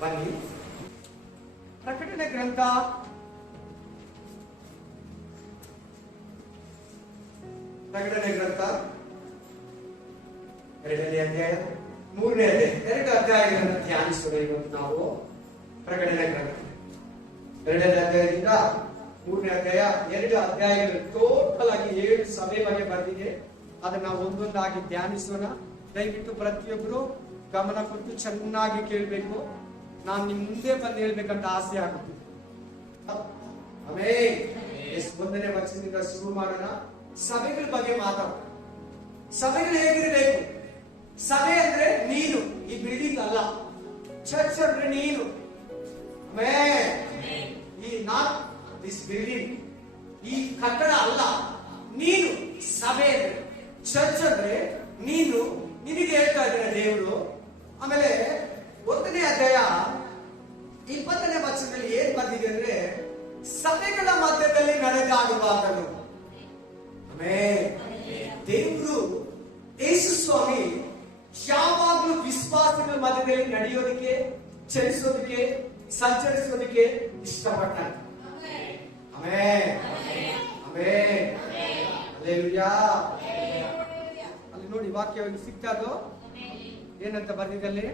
ಬನ್ನಿ. ಪ್ರಕಟಣೆ ಗ್ರಂಥ ಎರಡನೇ ಅಧ್ಯಾಯ, ಮೂರನೇ ಅಧ್ಯಾಯ, 2 ಅಧ್ಯಾಯಗಳನ್ನು ಧ್ಯಾನಿಸೋಣ ಇವತ್ತು ನಾವು. ಪ್ರಕಟಣೆ ಗ್ರಂಥ 2ನೇ ಅಧ್ಯಾಯದಿಂದ 3ನೇ ಅಧ್ಯಾಯ, 2 ಅಧ್ಯಾಯಗಳು ಟೋಟಲ್ ಆಗಿ 7 ಸಭೆ ಬಗ್ಗೆ ಬರ್ತಿದೆ. ಅದನ್ನ ನಾವು ಒಂದೊಂದಾಗಿ ಧ್ಯಾನಿಸೋಣ. ದಯವಿಟ್ಟು ಪ್ರತಿಯೊಬ್ಬರು ಗಮನ ಕೊಟ್ಟು ಚೆನ್ನಾಗಿ ಕೇಳಬೇಕು. ನಾನು ನಿಮ್ ಮುಂದೆ ಬಂದು ಹೇಳ್ಬೇಕಂತ ಆಸೆ ಆಗುತ್ತೆ. ಆಮೇಲೆ 1ನೇ ವಚನದಿಂದ ಶುರು ಮಾಡೋಣ. ಸಭೆಗಳ ಬಗ್ಗೆ ಮಾತಾಡೋಣ. ಸಭೆಗಳು ಹೇಗಿರಬೇಕು? ಸಭೆ ಅಂದ್ರೆ ನೀನು, ಈ ಬಿಲ್ಡಿಂಗ್ ಅಲ್ಲ. ಚರ್ಚ್ ಅಂದ್ರೆ ನೀನು. ಈ ನಾಟ್ ದಿಸ್ ಬಿಲ್ಡಿಂಗ್, ಈ ಕಟ್ಟಡ ಅಲ್ಲ, ನೀನು. ಸಭೆ ಅಂದ್ರೆ, ಚರ್ಚ್ ಅಂದ್ರೆ ನೀನು. ನಿನಗೆ ಹೇಳ್ತಾ ಇದ್ದಾರೆ ದೇವರು. ಆಮೇಲೆ 1ನೇ ಅಧ್ಯಾಯ 20ನೇ ವಚನದಲ್ಲಿ ಏನ್ ಬಂದಿದೆ ಅಂದ್ರೆ, ಸಭೆಗಳ ಮಧ್ಯದಲ್ಲಿ ನಡೆದಾಡುವಾಗಲು. ದೇವರು ಯೇಸು ಸ್ವಾಮಿ ಯಾವಾಗಲೂ ವಿಶ್ವಾಸಗಳ ಮಧ್ಯದಲ್ಲಿ ನಡೆಯೋದಕ್ಕೆ, ಚಲಿಸೋದಕ್ಕೆ, ಸಂಚರಿಸೋದಕ್ಕೆ ಇಷ್ಟಪಡ್ತಾರೆ. ಅಲ್ಲಿ ನೋಡಿ ವಾಕ್ಯ ಸಿಗ್ತದೋ ಏನಂತ ಬಂದಿದ್ದಲ್ಲಿ.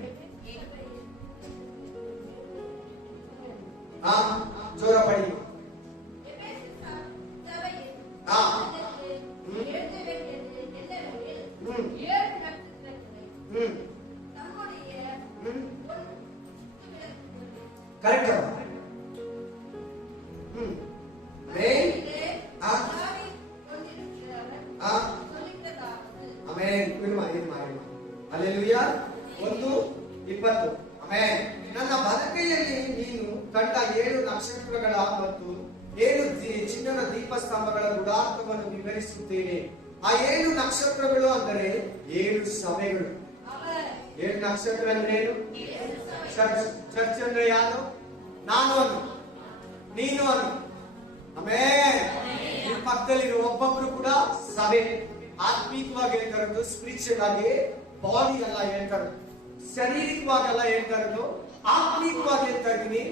ಜೋರ ಪಡಿ. ಕರೆಕ್ಟ್. ಹಲ್ಲೆಲೂಯಾ. 1:20. ನನ್ನ ಬಲಗೈಯಲ್ಲಿ ನೀನು ಕಂಡ 7 ನಕ್ಷತ್ರಗಳ ಮತ್ತು 7 ಚಿನ್ನದ ದೀಪಸ್ತಂಭಗಳ ಗುಡಾರ್ಥವನ್ನು ವಿವರಿಸುತ್ತೇನೆ. ಆ 7 ನಕ್ಷತ್ರಗಳು ಅಂದರೆ 7 ಸಭೆಗಳು. 7 ನಕ್ಷತ್ರ ಅಂದ್ರೆ ಏನು? ಚರ್ಚ್ ಅಂದ್ರೆ ಯಾರು? ನಾನು ಅನು, ನೀನು ಅನು. ನಿಮ್ಮ ಪಕ್ಕದಲ್ಲಿ ಒಬ್ಬೊಬ್ರು ಕೂಡ ಸಭೆ. ಆತ್ಮೀಕವಾಗಿ ಹೇಳ್ತಾ ಇರೋದು, ಸ್ಪಿರಿಚುವಲ್ ಆಗಿ, ಬಾಡಿ ಎಲ್ಲ ಹೇಳ್ತಾ ಇರೋದು, ಶಾರೀರಿಕವಾಗೆಲ್ಲ ಹೇಳ್ತಾ ಇರೋದು, ಆತ್ಮೀಕವಾಗಿ ಹೇಳ್ತಾ ಇದ್ದೀನಿ.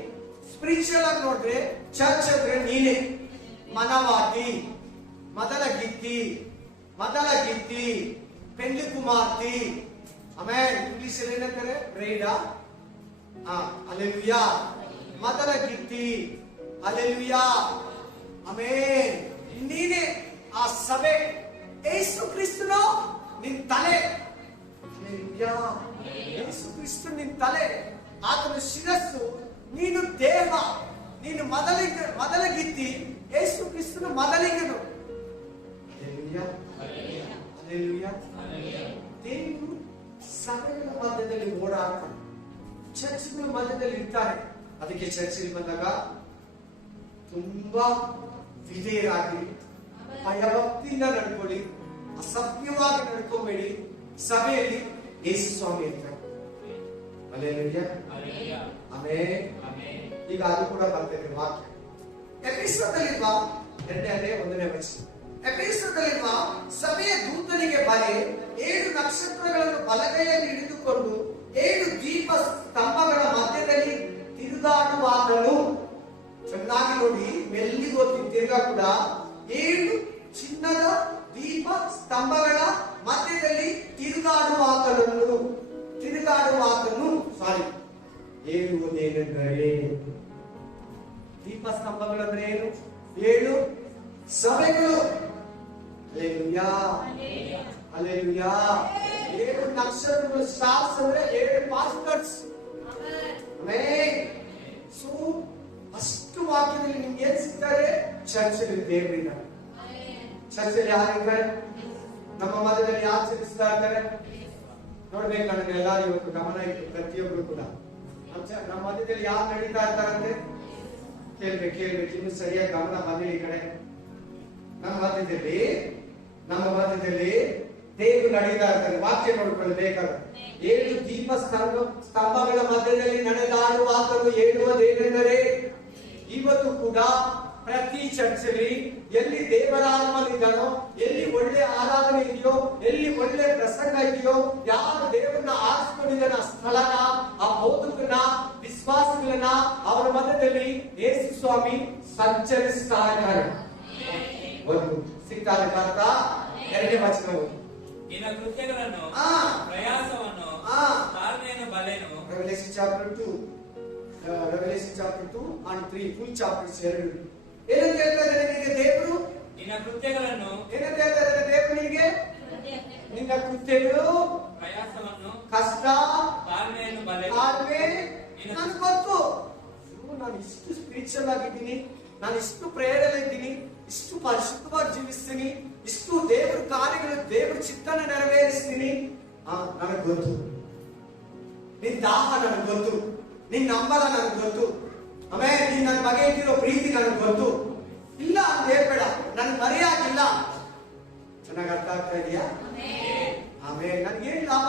ಸ್ಪಿರಿಚುವಲ್ ಆಗಿ ನೋಡಿದ್ರೆ ಚರ್ಚ್ ಅಂದ್ರೆ ನೀನೇ. ಮನವಾಟಿ, ಮೊದಲ ಗಿತ್ತಿ, ಪೆಂಡ್ಲಿ ಕುಮಾರ್ತಿ. ಆಮೇಲೆ ಇಂಗ್ಲಿಷ್ ಅಲ್ಲಿ ಏನಂತಾರೆ? ಬ್ರೈಡಾ. ಹಲ್ಲೆಲೂಯಾ. ಮೊದಲ ಗಿತ್ತಿ. ಹಲ್ಲೆಲೂಯಾ. ಆಮೇಲೆ ನೀನೇ ಆ ಸಭೆ. ಯೇಸು ಕ್ರಿಸ್ತನು ನಿನ್ ತಲೆ. ಯೇಸು ಕ್ರಿಸ್ತ ನಿನ್ ತಲೆ, ಆತನ ಶಿರಸ್ಸು, ನೀನು ದೇಹ. ನೀನು ಮೊದಲ ಗಿತ್ತಿ, ಯೇಸು ಕ್ರಿಸ್ತನು ಮೊದಲಿಗನು. ದೇವರು ಸಭೆಗಳ ಮಧ್ಯದಲ್ಲಿ ಓಡಾಡ್ತಾನೆ, ಚರ್ಚ್ಗಳ ಮಧ್ಯದಲ್ಲಿ ಇರ್ತಾರೆ. ಅದಕ್ಕೆ ಚರ್ಚಿಗೆ ಬಂದಾಗ ತುಂಬಾ ವಿಧೇಯರಾಗಿ, ಭಯಭಕ್ತಿಯಿಂದ ನಡ್ಕೊಳ್ಳಿ, ಅಸಭ್ಯವಾಗಿ ನಡ್ಕೋಬೇಡಿ. ಸಭೆಯಲ್ಲಿ ಯೇಸು ಸ್ವಾಮಿ ಇರ್ತಾರೆ. ಈಗ ಅದು ಕೂಡ ಬರ್ತದೆ ವಾಕ್ಯ. ಎಫೆಸದಲ್ಲಿರುವ 2ನೇ ಅಧ್ಯಾಯ 1ನೇ ವಚನ. ಎಫೆಸದಲ್ಲಿರುವ ಸಭೆಯ ದೂತನಿಗೆ ಬರೆ, 7 ನಕ್ಷತ್ರಗಳನ್ನು ಬಲಗೈಯಲ್ಲಿ ಹಿಡಿದುಕೊಂಡು 7 ದೀಪ ಸ್ತಂಭಗಳ ಮಧ್ಯದಲ್ಲಿ ತಿರುಗಾಡುವಾಗಲೂ. ಚೆನ್ನಾಗಿ ನೋಡಿ, ಮೆಲ್ಲಿಗೆ ಓದ್ತಿದ್ದಾಗ ಕೂಡ 7 ಚಿನ್ನದ ದೀಪ ಸ್ತಂಭಗಳ ಮಧ್ಯದಲ್ಲಿ ತಿರುಗಾಡುವಾತನು. ಹೇಳುವುದೇನೆಂದರೆ, ದೀಪ ಸ್ತಂಭಗಳಂದ್ರೆ ಏನು? 7 ಸಭೆಗಳು. ಹಲ್ಲೆಲೂಯಾ. 7 ನಕ್ಷತ್ರಗಳು, ಸ್ಟಾರ್ಸ್ ಅಂದ್ರೆ 7 ಪಾಸ್ಟರ್ಸ್. ಸೊ ಅಷ್ಟು ವಾಕ್ಯದಲ್ಲಿ ನಿಮ್ಗೆ ಏನ್ ಸಿಗ್ತಾರೆ? ಚರ್ಚಲ್ಲಿ ದೇವರಿದ್ದಾರೆ. ಚರ್ಚಲ್ಲಿ ಯಾರಿದ್ದಾರೆ? ನಮ್ಮ ಮಧ್ಯದಲ್ಲಿ ಯಾರು ಚಲಿಸ್ತಾ ಇದ್ದಾರೆ ನೋಡ್ಬೇಕು. ನನಗೆ ಎಲ್ಲರೂ ಇವತ್ತು ಗಮನ ಇತ್ತು, ಪ್ರತಿಯೊಬ್ಬರು ಕೂಡ ನಮ್ಮ ಮಧ್ಯದಲ್ಲಿ ಯಾರು ನಡೀತಾ ಇರ್ತಾರಂತೆ ಕೇಳ್ಬೇಕು. ಇನ್ನು ಸರಿಯಾಗಿ ಗಮನ ಬಂದಿಲ್ಲ ಈ ಕಡೆ. ನಮ್ಮ ಮಧ್ಯದಲ್ಲಿ ದೇವರು ನಡೀತಾ ಇರ್ತಾರೆ. ವಾಕ್ಯ ನೋಡ್ಕೊಳ್ಬೇಕಾದ್ರೆ 7 ದೀಪ ಸ್ತಂಭಗಳ ಮಧ್ಯದಲ್ಲಿ ನಡೆದಾಡುವಾತನು ಹೇಳುವುದೇನೆಂದರೆ, ಇವತ್ತು ಕೂಡ ಪ್ರತಿ ಚರ್ಚಲ್ಲಿ ಎಲ್ಲಿ ದೇವರಾತ್ಮನಿದ್ದಾನೋ, ಎಲ್ಲಿ ಒಳ್ಳೆ ಆರಾಧನೆ ಇದೆಯೋ, ಎಲ್ಲಿ ಒಳ್ಳೆ ಪ್ರಸಂಗ ಇದೆಯೋ, ಯಾರು ದೇವರನ್ನ ಆರಿಸಿಕೊಂಡಿದ್ದಾನ ಸ್ಥಳನ, ಆ ಬೋಧಕನ, ವಿಶ್ವಾಸ ದಿನ ಅವರ ಮಧ್ಯದಲ್ಲಿ ಯೇಸು ಸ್ವಾಮಿ ಸಂಚರಿಸ್ತಾ ಇದ್ದಾರೆ. ಒಂದು ಸಿಗ್ತಾ ಅರ್ಥ. ಎರಡನೇ ವಚನ ನಿನ್ನ ಕೃತ್ಯಗಳನ್ನು ಪ್ರಯಾಸವನ್ನು ತಾಳ್ಮೆಯನ್ನು ಬಲ್ಲೆನು. Revelation chapter 2 and 3 full chapters ಎರಡು. ಏನಂತ ಹೇಳ್ತಾರೆ ನಿನಗೆ ದೇವರು? ನಿನ್ನ ಕೃತ್ಯಗಳನ್ನು ಏನಂತ ಹೇಳ್ತಾರೆ ದೇವರು ನಿನಗೆ? ನಿನ್ನ ಕೃತ್ಯಗಳು ಪ್ರಯಾಸವನ್ನು ಕಷ್ಟ ತಾಳ್ಮೆಯನ್ನು ಬಲ್ಲೆನು. ತಾಳ್ಮೆ ನನಗೆ ಗೊತ್ತು. ನಾನು ಇಷ್ಟು ಸ್ಪಿರಿಚುವಲ್ ಆಗಿದ್ದೀನಿ, ನಾನು ಇಷ್ಟು ಪ್ರೇಯರ್ ಇದ್ದೀನಿ, ಇಷ್ಟು ಪರಿಶುದ್ಧವಾಗಿ ಜೀವಿಸ್ತೀನಿ, ಇಷ್ಟು ದೇವರ ಕಾರ್ಯಗಳು ದೇವರ ಚಿತ್ತನ ನೆರವೇರಿಸ್ತೀನಿ. ನನಗೆ ಗೊತ್ತು. ನಿನ್ ದಾಹ ನನಗೆ ಗೊತ್ತು, ನಿನ್ ನಂಬಲ ನನಗೆ ಗೊತ್ತು, ಆಮೇಲೆ ನೀನ್ ನನ್ನ ಬಗ್ಗೆ ಇಟ್ಟಿರೋ ಪ್ರೀತಿ ನನಗೆ ಗೊತ್ತು. ಇಲ್ಲ ಅಂತ ಹೇಳ್ಬೇಡ, ನನ್ಗೆ ಮರೆಯಾಗಿಲ್ಲ. ಚೆನ್ನಾಗಿ ಅರ್ಥ ಆಗ್ತಾ ಇದೆಯಾ? ಆಮೇಲೆ ನನ್ಗೇನ್ ಲಾಭ?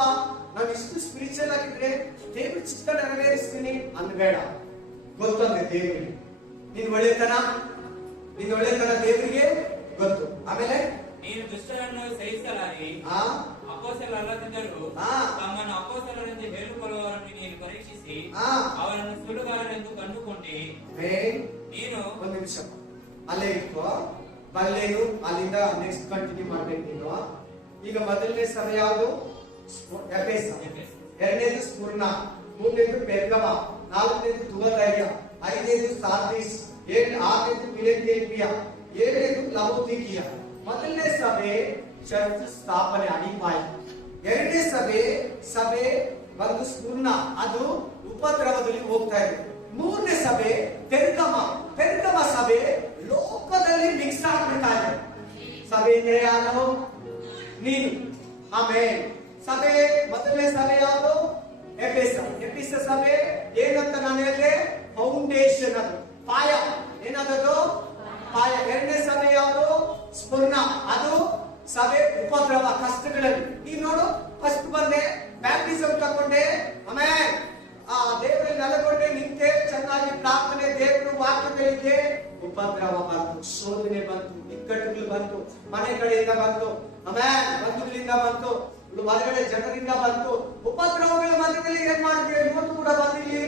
ನಾನು ಇಷ್ಟು ಸ್ಪಿರಿಚುವಲ್ ಆಗಿದ್ರೆ ದೇವ್ರ ಚಿತ್ತ ನೆರವೇರಿಸ್ತೀನಿ ಅನ್ಬೇಡ. ಗೊತ್ತಂದ್ರೆ ದೇವರಿಗೆ ನಿನ್ ಒಳ್ಳೆತನ ದೇವರಿಗೆ ಗೊತ್ತು. ಆಮೇಲೆ ನೀನು ದುಷ್ಟರನ್ನು ಸಹಿಸಲಾಗಿ ಅಪೊಸ್ತಲರಲ್ಲದಿದ್ದರೂ ತಮ್ಮನ್ನು ಅಪೊಸ್ತಲರೆಂದು ಹೇಳಿಕೊಳ್ಳುವವರನ್ನು ನೀನು ಪರೀಕ್ಷಿಸಿ ಅವರನ್ನು ಸುಳ್ಳುಗಾರರೆಂದು ಕಂಡುಕೊಂಡಿ. ನೀನು ಒಂದು ನಿಮಿಷ ಅಲ್ಲೇ ಇಟ್ಕೋ, ಬಲ್ಲೇನು ಅಲ್ಲಿಂದ ನೆಕ್ಸ್ಟ್ ಕಂಟಿನ್ಯೂ ಮಾಡ್ಬೇಕು ನೀನು. ಈಗ ಮೊದಲನೇ ಸಭೆ ಯಾವುದು? ಎಫೆಸ. ಎರಡನೇದು ಸ್ಮುರ್ನ, ಮೂರನೇದು ಪೆರ್ಗಮ, ನಾಲ್ಕನೇದು ತುವತೈಯ, ಐದನೇದು ಸಾರ್ದಿಸ್, ಆರನೇದು ಫಿಲಡೆಲ್ಫಿಯಾ, ಏಳನೇದು ಲವೋದಿಕೀಯ. ಮೊದಲನೇ ಸಭೆ ಚರ್ಚ್ ಸ್ಥಾಪನೆ ಅಡಿಪಾಯ. ಎರಡನೇ ಸಭೆ ಒಂದು ಸ್ಮುರ್ನ, ಅದು ಉಪದ್ರವದಲ್ಲಿ ಹೋಗ್ತಾ ಇದೆ. ಮೂರನೇ ಸಭೆ ಪೆರ್ಗಮ ಸಭೆ ಲೋಕದಲ್ಲಿ ಮಿಕ್ಸ್ ಆಗ್ಬಿಡ್ತಾ ಇದೆ. ಸಭೆ ಅಂದ್ರೆ ಯಾರು? ನೀನು. ಆಮೇಲೆ ಸಭೆ ಮೊದಲನೇ ಸಭೆ ಯಾವುದು? ಎಫೆಸ ಸಭೆ ಏನಂತ ನಾನು ಹೇಳಿದೆ? ಫೌಂಡೇಶನ್, ಅದು ಪಾಯ. ಏನದು? ಪಾಯ. ಎರಡನೇ ಸಭೆ ಯಾವುದು? ಸ್ಫುರ್ಣ, ಅದು ಸಭೆ ಉಪದ್ರವ ಕಷ್ಟಗಳಲ್ಲಿ. ನೀನ್ ನೋಡು, ಫಸ್ಟ್ ಬಂದೆ, ಬ್ಯಾಪ್ಟಿಸಮ್ ತಗೊಂಡೆ, ಆಮೇಲೆ ದೇವರಲ್ಲಿ ನೆಲೆಗೊಂಡೆ, ನಿಂತೆ, ಚೆನ್ನಾಗಿ ಪ್ರಾರ್ಥನೆ, ದೇವರು ವಾಕ್ಯಗಳಿದ್ದೆ. ಉಪದ್ರವ ಬಂತು, ಶೋಧನೆ ಬಂತು, ಇಕ್ಕಟ್ಟುಗಳು ಬಂತು, ಮನೆ ಕಡೆಯಿಂದ ಬಂತು, ಆಮೇಲೆ ಬಂಧುಗಳಿಂದ ಬಂತು, ಹೊರಗಡೆ ಜನರಿಂದ ಬಂತು. ಉಪದ್ರವಗಳ ಮಧ್ಯದಲ್ಲಿ ಏನ್ ಮಾಡಿದ್ವಿ? ಇವತ್ತು ಕೂಡ ಬಂದಿಲ್ಲಿ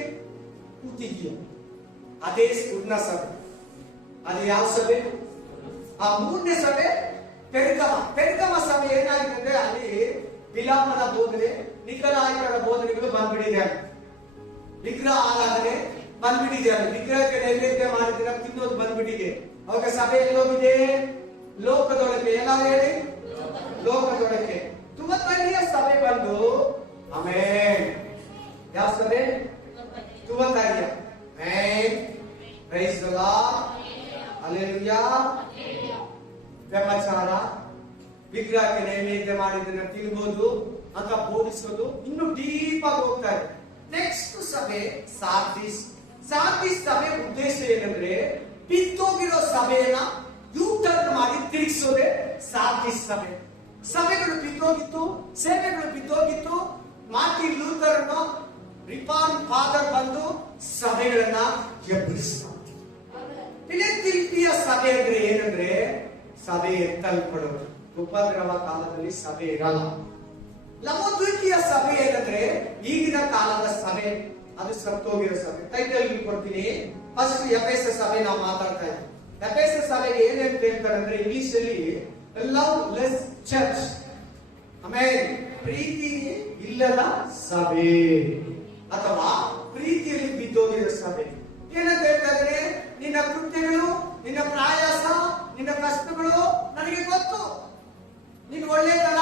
ಕೂತಿದ್ಯ. ಅದೇ ಸ್ಫುರ್ಣ ಸಭೆ. ಅದು ಯಾವ ಸಭೆ? ಆ ಮೂರನೇ ಸಭೆ ಪೆರ್ಗಮ ಸಭೆ ಏನಾಗಿದೆ ಅಂದ್ರೆ ಅಲ್ಲಿ ಬಿಲಾಮನ ಬೋಧನೆ, ನಿಕಲಾಯಿಕರ ಬೋಧನೆಗಳು ಬಂದ್ಬಿಟ್ಟಿದೆ. ವಿಗ್ರಹ ಆರಾಧನೆ ಬಂದ್ಬಿಟ್ಟಿದೆ. ಅಲ್ಲಿ ವಿಗ್ರಹಕ್ಕೆ ನೈವೇದ್ಯ ಮಾಡಿದ್ರೆ ತಿನ್ನೋದು ಬಂದ್ಬಿಟ್ಟಿದೆ. ಅವಾಗ ಸಭೆ ಎಲ್ಲೋಗಿದೆ? ಲೋಕದೊಳಗೆ. ಎಲ್ಲ ಹೇಳಿ, ಲೋಕದೊಳಗೆ. ತುವತೈಯ ಸಭೆ ಬಂದು ಆಮೇಲೆ ಯಾವ ಸಭೆ? ತುವತೈಯ. Praise the lord, hallelujah. ವ್ಯಭಿಚಾರ, ವಿಗ್ರಹಕ್ಕೆ ನೈವೇದ್ಯ ಮಾಡಿದ್ದನ್ನ ತಿನ್ಬೋದು ಅಂತ ಬೋಧಿಸೋದು ಇನ್ನು ಡೀಪ್ ಆಗಿ ಹೋಗ್ತಾ ಇದೆ. ನೆಕ್ಸ್ಟ್ ಸಭೆ ಸಾರ್ದಿಸ್ ಸಭೆ ಉದ್ದೇಶ ಏನಂದ್ರೆ ಬಿತ್ತೋಗಿರೋ ಸಭೆಯನ್ನ ಯೂಟರ್ನ್ ಮಾಡಿ ತಿರುಗಿಸೋದೆ ಸಾರ್ದಿಸ್ ಸಭೆ. ಸಭೆಗಳು ಬಿದ್ದೋಗಿತ್ತು, ಸೇವೆಗಳು ಬಿದ್ದೋಗಿತ್ತು. ಮಾರ್ಟಿನ್ ಲೂಥರ್ ರಿಫಾರ್ಮ್ ಫಾದರ್ ಬಂದು ಸಭೆಗಳನ್ನ ಎಬ್ಬಿಸ್ತಾರೆ. ಫಿಲಡೆಲ್ಫಿಯಾ ಸಭೆ ಅಂದ್ರೆ ಏನಂದ್ರೆ ಸಭೆ ಎತ್ತಲ್ಪಡೋದು. ಉಪದ್ರವ ಕಾಲದಲ್ಲಿ ಸಭೆ ಇರಲ್ಲ. ಲವೋದಿಕೀಯ ಸಭೆ ಏನಂದ್ರೆ ಈಗಿನ ಕಾಲದ ಸಭೆ, ಅದು ಸತ್ತೋಗಿರೋ ಸಭೆ. ಟೈಟಲ್ ಕೊಡ್ತೀನಿ. ಫಸ್ಟ್ ಎಫೆಸ ಸಭೆ ನಾವು ಮಾತಾಡ್ತಾ ಇದ್ದೀವಿ. ಎಫೆಸ ಸಭೆಗೆ ಏನಂತ ಹೇಳ್ತಾರೆ ಅಂದ್ರೆ ಇಂಗ್ಲಿಷ್ ಅಲ್ಲಿ ಲವ್ ಲೆಸ್ ಚರ್ಚ್, ಆಮೇಲೆ ಪ್ರೀತಿ ಇಲ್ಲದ ಸಭೆ ಅಥವಾ ಪ್ರೀತಿಯಲ್ಲಿ ಬಿದ್ದೋಗಿರೋ ಸಭೆ. ಏನಂತ ಹೇಳ್ತಾ ಇದ್ರೆ ನಿನ್ನ ಕೃತ್ಯಗಳು, ನಿನ್ನ ಪ್ರಯಾಸ, ನಿನ್ನ ಕಷ್ಟಗಳು ನನಗೆ ಗೊತ್ತು. ನಿನ್ ಒಳ್ಳೆತನ,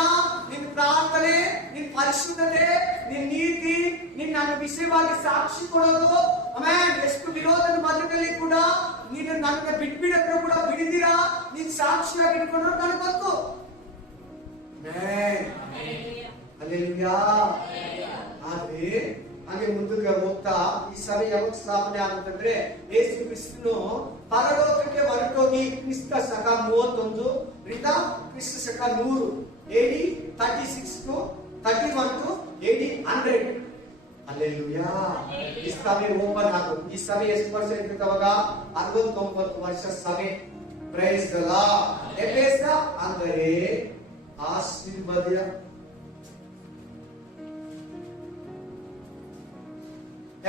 ನಿನ್ ಪ್ರಾರ್ಥನೆ, ನಿನ್ ಪರಿಶುದ್ಧತೆ, ನಿನ್ ನೀತಿ, ನಿನ್ನ ವಿಷಯವಾಗಿ ಸಾಕ್ಷಿ ಕೊಡೋದು, ಆಮೇಲೆ ಎಷ್ಟು ವಿರೋಧದ ಮಧ್ಯದಲ್ಲಿ ಕೂಡ ನೀನು ನನ್ನ ಬಿಟ್ಬಿಡಕ್ಕೆ ಕೂಡ ಬಿಡಿದಿರಾ, ನೀನ್ ಸಾಕ್ಷಿಯಾಗಿ ಇಟ್ಕೊಂಡು ನನಗೆ ಗೊತ್ತು. ಹಲ್ಲೆಲೂಯಾ. ಆದ್ರೆ ಹಾಗೆ ಮುಂದಕ್ಕೆ ಹೋಗ್ತಾ ಈ ಸಭೆ ಯಾವಾಗ ಸ್ಥಾಪನೆ ಆಗುತ್ತಂದ್ರೆ ಯೇಸು ಕ್ರಿಸ್ತನು ಪರಲೋಕಕ್ಕೆ ಹೊರಟೋಗಿ ಕ್ರಿಸ್ತ ಶಕ 31 ರಿಂದ ಕ್ರಿಸ್ತ ಶಕ 100 AD 36 to 31 to AD 100. Hallelujah. ಈ ಸಭೆ ಓಪನ್ ಆಗೋದು. ಈ ಸಭೆ ಎಷ್ಟು ವರ್ಷ ಇರ್ತವಾಗ? 69 ವರ್ಷ ಸಭೆ. Price the lord. ಎಫೆಸ ಅಂದರೆ ಆಶೀರ್ವಾದ.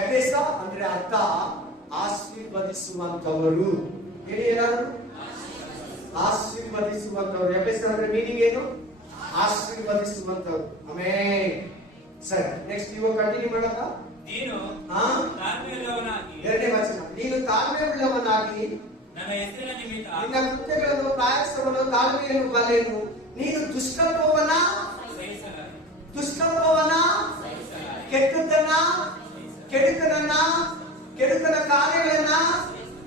ಎಫೆಸ ಅಂದ್ರೆ ಅರ್ಥ ಆಶೀರ್ವದಿಸುವಂತವರು. ಹೇಳಿ ಏನಾದ್ರು, ಆಶೀರ್ವದಿಸುವಂತವರು. ಎಫೆಸ ಅಂದ್ರೆ ಮೀನಿಂಗ್ ಏನು? ಆಶೀರ್ವದಿಸುವಂತವರು. ಆಮೇನ್. ಸರಿ, ನೆಕ್ಸ್ಟ್ ಇವಾಗ ಕಂಟಿನ್ಯೂ ಮಾಡಕ. ನೀನು ತಾಳ್ಮೆಯುಳ್ಳವನಾಗಿ, ಎರಡನೇ ವಚನ, ನೀನು ತಾಳ್ಮೆಯುಳ್ಳವನಾಗಿ ನನ್ನ ಹೆಸರಿನ ನಿಮಿತ್ತ ನಿನ್ನ ಕೃತ್ಯಗಳನ್ನು, ಪ್ರಯಾಸವನ್ನು, ತಾಳ್ಮೆಯನ್ನು ಬಲೆನು. ನೀನು ದುಷ್ಟತ್ವವನ್ನ, ಕೆಟ್ಟದನ್ನ, ಕೆಡುಕನ ಕಾರ್ಯಗಳನ್ನ,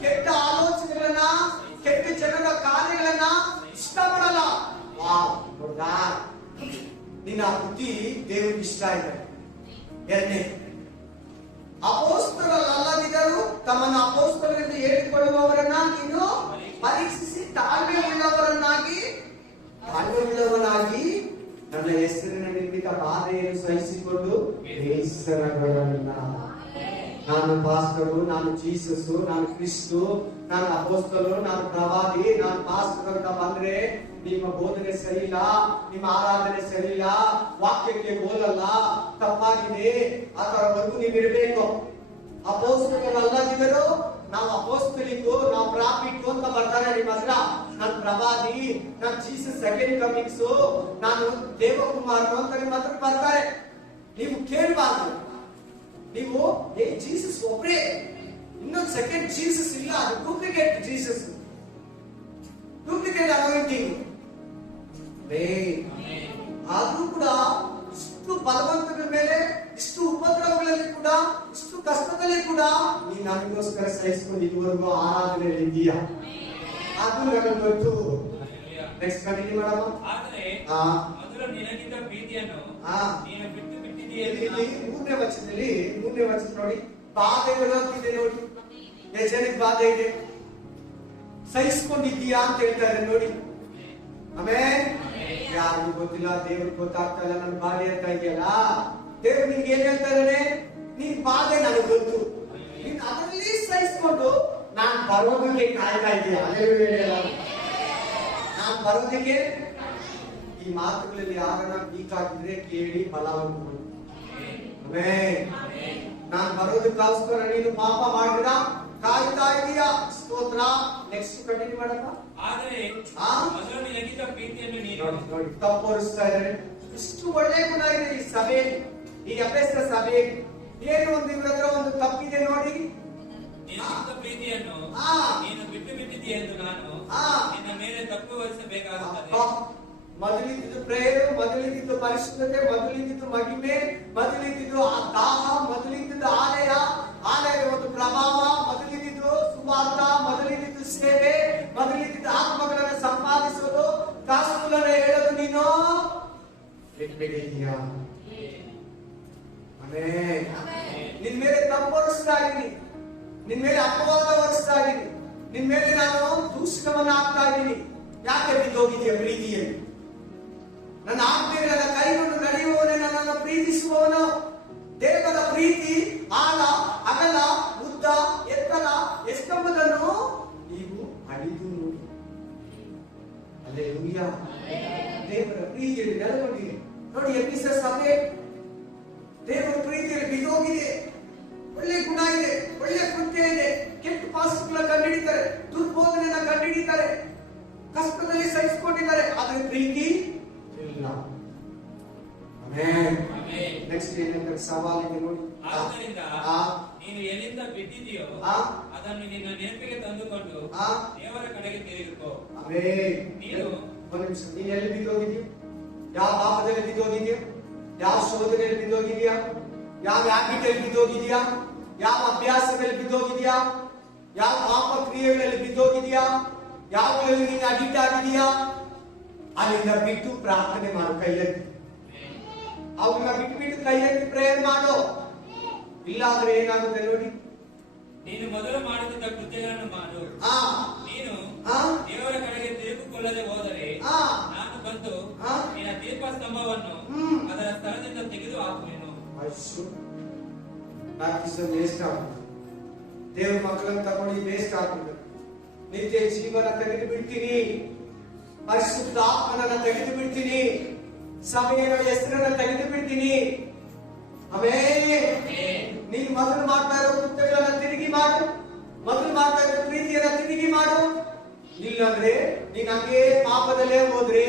ಕೆಟ್ಟ ಆಲೋಚನೆಗಳನ್ನ, ಕೆಟ್ಟ ಜನರ ಕಾರ್ಯಗಳನ್ನ ಇಷ್ಟಪಡಲ್ಲ. ನೋಡ್ದಾ, ನಿನ್ನ ಬುದ್ಧಿ ದೇವರಿಗೆ ಇಷ್ಟ ಇದೆ. ಎರಡನೇ, ಅಪೊಸ್ತಲರಲ್ಲದಿದ್ದರೂ ತಮ್ಮನ್ನು ಅಪೊಸ್ತಲರೆಂದು ಹೇಳಿಕೊಳ್ಳುವವರನ್ನ ನೀನು ಪರೀಕ್ಷಿಸಿ ತಾಳ್ಮೆಯುಳ್ಳವನಾಗಿ ನನ್ನ ಹೆಸರಿನ ನಿಮಿತ್ತ ಬಾಧೆಯನ್ನು ಸಹಿಸಿಕೊಂಡು ಬೇಸರಗಳನ್ನ. ನಾನು ಪಾಸ್ಟರು, ನಾನು ಜೀಸಸ್, ನಾನು ಕ್ರಿಸ್ತು, ನಾನು ಅಪೊಸ್ತಲರು, ನಾನು ಪ್ರವಾದಿ, ನಾನು ಪಾಸ್ಟರ್ ಅಂತ ಬಂದ್ರೆ ನಿಮ್ಮ ಬೋಧನೆ ಸರಿ ಇಲ್ಲ, ನಿಮ್ಮ ಆರಾಧನೆ ಸರಿ ಇಲ್ಲ, ವಾಕ್ಯಕ್ಕೆ ಹೋಲಲ್ಲ, ತಪ್ಪಾಗಿದೆ, ಆ ತರವರೆಗೂ ನೀವಿರ್ಬೇಕು. ಅಪೊಸ್ತಲರಲ್ಲದಿದ್ದರೂ ನಾವು ಅಪೊಸ್ತಲಿಕು, ನಾವು ಪ್ರಾಫಿಟ್ ಅಂತ ಬರ್ತಾರೆ ನಿಮ್ಮ ಹತ್ರ. ನಾನು ಪ್ರವಾದಿ, ನಾನು ಜೀಸಸ್ ಸೆಕೆಂಡ್ ಕಮಿಂಗ್ಸ್, ನಾನು ದೇವಕುಮಾರ್ ಅಂತ ನಿಮ್ಮ ಹತ್ರ ಬರ್ತಾರೆ. ನೀವು ಕೇಳಬಾರ್ದು. ನೀವು ಜೀಸಸ್ ಒಬ್ಬರೇ, ಇನ್ನೊಂದು ಸೆಕೆಂಡ್ ಜೀಸಸ್ ಇಲ್ಲ, ಅದು ಡೂಪ್ಲಿಕೇಟ್ ಜೀಸಸ್, ಡೂಪ್ಲಿಕೇಟ್ ಅನಾಯಿಂಟಿಂಗ್. ಆದ್ರೂ ಕೂಡ ಇಷ್ಟು ಬಲವಂತಗಳ ಮೇಲೆ, ಇಷ್ಟು ಉಪದ್ರವಗಳಲ್ಲಿ ಕೂಡ, ಇಷ್ಟು ಕಷ್ಟದಲ್ಲಿ ಕೂಡ ನೀನು ನನಗೋಸ್ಕರ ಸಹಿಸಿಕೊಂಡು ಇದುವರೆಗೂ ಆರಾಧನೆಯಲ್ಲಿ ಇದೀಯಾ, ಅದು ನನಗೆ ಗೊತ್ತು. ನೆಕ್ಸ್ಟ್ ಕಂಟಿನ್ಯೂ ಮಾಡಮ್ಮ. ಆದರೆ ಮೊದಲು ನಿನಗಿದ್ದ ಪ್ರೀತಿಯನ್ನು ನೀನು ಬಿಟ್ಟು ಬಿಟ್ಟಿದ್ದೀಯ. ಮೂರನೇ ವಚನದಲ್ಲಿ, ಮೂರನೇ ವಚನ ನೋಡಿ, ಬಾಧೆಗಳು ಅಂತಿದೆ ನೋಡಿ. ಎಷ್ಟು ಜನಕ್ಕೆ ಬಾಧೆ ಇದೆ? ಸಹಿಸ್ಕೊಂಡಿದ್ದೀಯಾ ಅಂತ ಹೇಳ್ತಾರೆ ನೋಡಿ. ಆಮೇಲೆ ಯಾರಿಗೂ ಗೊತ್ತಿಲ್ಲ, ದೇವ್ರಿಗೆ ಗೊತ್ತಾಗ್ತಾ ಇಲ್ಲ ನನ್ನ ಬಾಧೆ ಅಂತ ಇದೆಯಲ್ಲ. ದೇವ್ರು ನಿನ್ಗೆ ಏನ್ ಹೇಳ್ತಾ ಇದ್ದಾನೆ? ನಿನ್ ಬಾಧೆ ನನಗೆ ಗೊತ್ತು, ನೀನ್ ಅದರಲ್ಲಿ ಸಹಿಸ್ಕೊಂಡು ನಾನ್ ಬರೋದಕ್ಕೆ ಕಾಯ್ತಾ ಇದೆಯಾ. ನಾನ್ ಬರೋದಕ್ಕೆ. ಈ ಮಾತುಗಳಲ್ಲಿ ಯಾರನ್ನ ವೀಕ್ ಆಗಿದ್ರೆ ಕೇಳಿ ಬಲವನ್ನು. ನಾನ್ ಬರೋದಕ್ಕೋಸ್ಕರ ನೀನು ಪಾಪ ಮಾಡಿದ ಕಾಯ್ತಾ ಇದೀಯಾ. ಸ್ತೋತ್ರ. ನೆಕ್ಸ್ಟ್ ಕಂಟಿನ್ಯೂ ಮಾಡಪ್ಪ. ಆದರೆ ಮೊದಲು ನಿನಗಿದ್ದ ಪ್ರೀತಿಯನ್ನು ನೀನು ನೋಡಿ ತಪ್ಪೋರಿಸ್ತಾ ಇದ್ದಾರೆ. ಇಷ್ಟು ಒಳ್ಳೆ ಗುಣ ಇದೆ ಈ ಸಭೆ, ಈ ಎಫೆಸ ಸಭೆ. ಏನು ಒಂದು ಇವ್ರ ಹತ್ರ ಒಂದು ತಪ್ಪಿದೆ ನೋಡಿ. ನಿನಗಿದ್ದ ಪ್ರೀತಿಯನ್ನು ನೀನು ಬಿಟ್ಟು ಬಿಟ್ಟಿದ್ದೀಯ ಎಂದು ನಾನು ನಿನ್ನ ಮೇಲೆ ತಪ್ಪು ಹೊರಿಸಬೇಕಾಗುತ್ತದೆ. ಮೊದಲಿದ್ದು ಪ್ರೇಯರ್, ಮೊದಲಿದ್ದು ಪರಿಶುದ್ಧತೆ, ಮೊದಲಿದ್ದು ಮಹಿಮೆ, ಮೊದಲಿದ್ದು ದಾಹ, ಮೊದಲಿದ್ದು ಆಲಯದ ಒಂದು ಪ್ರಭಾವ, ಮೊದಲಿದ್ದು ಸುವಾರ್ಥ, ಮೊದಲಿದ್ದು ಸೇವೆ, ಮೊದಲಿದ್ದು ಆತ್ಮಗಳನ್ನು ಸಂಪಾದಿಸೋದು, ಗಾಸ್ಪೆಲ್ ಹೇಳೋದು ನೀನು ಬಿಟ್ಬಿಟ್ಟಿದ್ದೀಯಾ. ನಿನ್ ಮೇಲೆ ತಪ್ಪು ಹೊರಿಸ್ತಾ ಇದ್ದೀನಿ, ನಿನ್ ಮೇಲೆ ಅಪವಾದ ಹೊರಿಸ್ತಾ ಇದ್ದೀನಿ, ನಿನ್ ಮೇಲೆ ನಾನು ದೂಷಣವನ್ನ ಹಾಕ್ತಾ ಇದ್ದೀನಿ. ಯಾಕೆ ಬಿದ್ದೋಗಿದೆಯಾ ಪ್ರೀತಿಯಲ್ಲಿ? ನನ್ನ ಆಜ್ಞೆಗಳ ಕೈಗೊಂಡು ನಡೆಯುವವನೇ ನನ್ನನ್ನು ಪ್ರೀತಿಸುವವನು. ದೇವರ ಪ್ರೀತಿ ಆಳ, ಅಗಲ, ಉದ್ದ, ಎತ್ತರ ಎಷ್ಟೆಂಬುದನ್ನು ನೀವು ಅಳಿದು ನೋಡಿ. ಹಲ್ಲೆಲೂಯಾ. ದೇವರ ಪ್ರೀತಿಯಲ್ಲಿ ನೆಲೆಗೊಂಡಿದೆ ನೋಡಿ. ಎಫೆಸ ಸಭೆ ದೇವರ ಪ್ರೀತಿಯಲ್ಲಿ ಬಿದ್ದೋಗಿದೆ. ಒಳ್ಳೆ ಗುಣ ಇದೆ, ಒಳ್ಳೆ ಕೃತ್ಯ ಇದೆ. ಕೆಟ್ಟ ಪಾಸ್ಗಳ ಕಂಡುಹಿಡಿತಾರೆ, ದುರ್ಬೋಧನೆಯನ್ನ ಕಂಡುಹಿಡಿತಾರೆ, ಕಷ್ಟದಲ್ಲಿ ಸಹಿಸಿಕೊಂಡಿದ್ದಾರೆ, ಆದ್ರೆ ಪ್ರೀತಿ ಇಲ್ಲ. ನೆಕ್ಸ್ಟ್ ಏನಂದ್ರೆ ಸವಾಲಿಗೆ ನೋಡಿ. ಆದ್ದರಿಂದ ನೀನು ಎಲ್ಲಿಂದ ಬಿಟ್ಟಿದೆಯೋ ಅದನ್ನು ನಿನ್ನ ನೆನಪಿಗೆ ತಂದುಕೊಂಡು ದೇವರ ಕಡೆಗೆ ತಿರುಗಿಕೋ. ನೀನು ಒಂದು ನಿಮಿಷ, ನೀನು ಎಲ್ಲಿ ಬಿದ್ದೋಗಿದ್ಯಾ? ಯಾವ ಪಾಪದಲ್ಲಿ ಬಿದ್ದೋಗಿದ್ಯಾ? ಯಾವ ಶೋಧನೆಯಲ್ಲಿ ಬಿದ್ದೋಗಿದ್ಯಾ? ಯಾವ ಹ್ಯಾಬಿಟಲ್ಲಿ ಬಿದ್ದೋಗಿದ್ಯಾ? ಯಾವ ಅಭ್ಯಾಸದಲ್ಲಿ ಬಿದ್ದೋಗಿದ್ಯಾ? ಯಾವ ಪಾಪ ಕ್ರಿಯೆಗಳಲ್ಲಿ ಬಿದ್ದೋಗಿದ್ಯಾ? ಯಾವುಗಳಲ್ಲಿ ನೀನು ಅಡಿಕ್ಟ್ ಆಗಿದೆಯಾ? ಅಲ್ಲಿಂದ ಬಿಟ್ಟು ಪ್ರಾರ್ಥನೆ ಮಾಡು, ಕೈಯಲ್ಲಿ ಅವನ್ನ ಬಿಟ್ಟು ಕೈಯಲ್ಲಿ ಪ್ರೇಯರ್ ಮಾಡು. ಇಲ್ಲಾಂದ್ರೆ ಏನಾಗುತ್ತೆ ನೋಡಿ. ನೀನು ಮೊದಲು ಮಾಡುತ್ತಿದ್ದ ಕೃತ್ಯಗಳನ್ನು ಮಾಡು. ನೀನು ದೇವರ ಕಡೆಗೆ ತಿರುಗಿಕೊಳ್ಳದೆ ಹೋದರೆ ನಾನು ಬಂದು ನಿನ್ನ ದೀಪ ಸ್ತಂಭವನ್ನು ಅದರ ಸ್ಥಳದಿಂದ ತೆಗೆದು ಹಾಕುವೆನು. ವೇಸ್ಟ್ ಆಗುತ್ತೆ. ದೇವ್ರ ಮಕ್ಕಳನ್ನು ತಗೊಂಡು ವೇಸ್ಟ್ ಆಗುತ್ತೆ. ನಿತ್ಯ ಜೀವನ ತೆಗೆದು ಬಿಡ್ತೀನಿ, ಪರಿಶುದ್ಧ ಆತ್ಮನನ್ನ ತೆಗೆದು ಬಿಡ್ತೀನಿ, ಸಭೆಯ ಹೆಸರನ್ನ ತೆಗೆದು ಬಿಡ್ತೀನಿ. ಆಮೇಲೆ ನೀನು ಮೊದಲು ಮಾಡ್ತಾ ಇರೋ ಕೃತ್ಯಗಳನ್ನ ತಿರುಗಿ ಮಾಡು, ಮೊದಲು ಮಾಡ್ತಾ ಇರೋ ಪ್ರೀತಿಯನ್ನ ತಿರುಗಿ ಮಾಡು. ಇಲ್ಲಂದ್ರೆ ನೀನ್ ಹಂಗೆ ಪಾಪದಲ್ಲೇ ಹೋದ್ರೆ,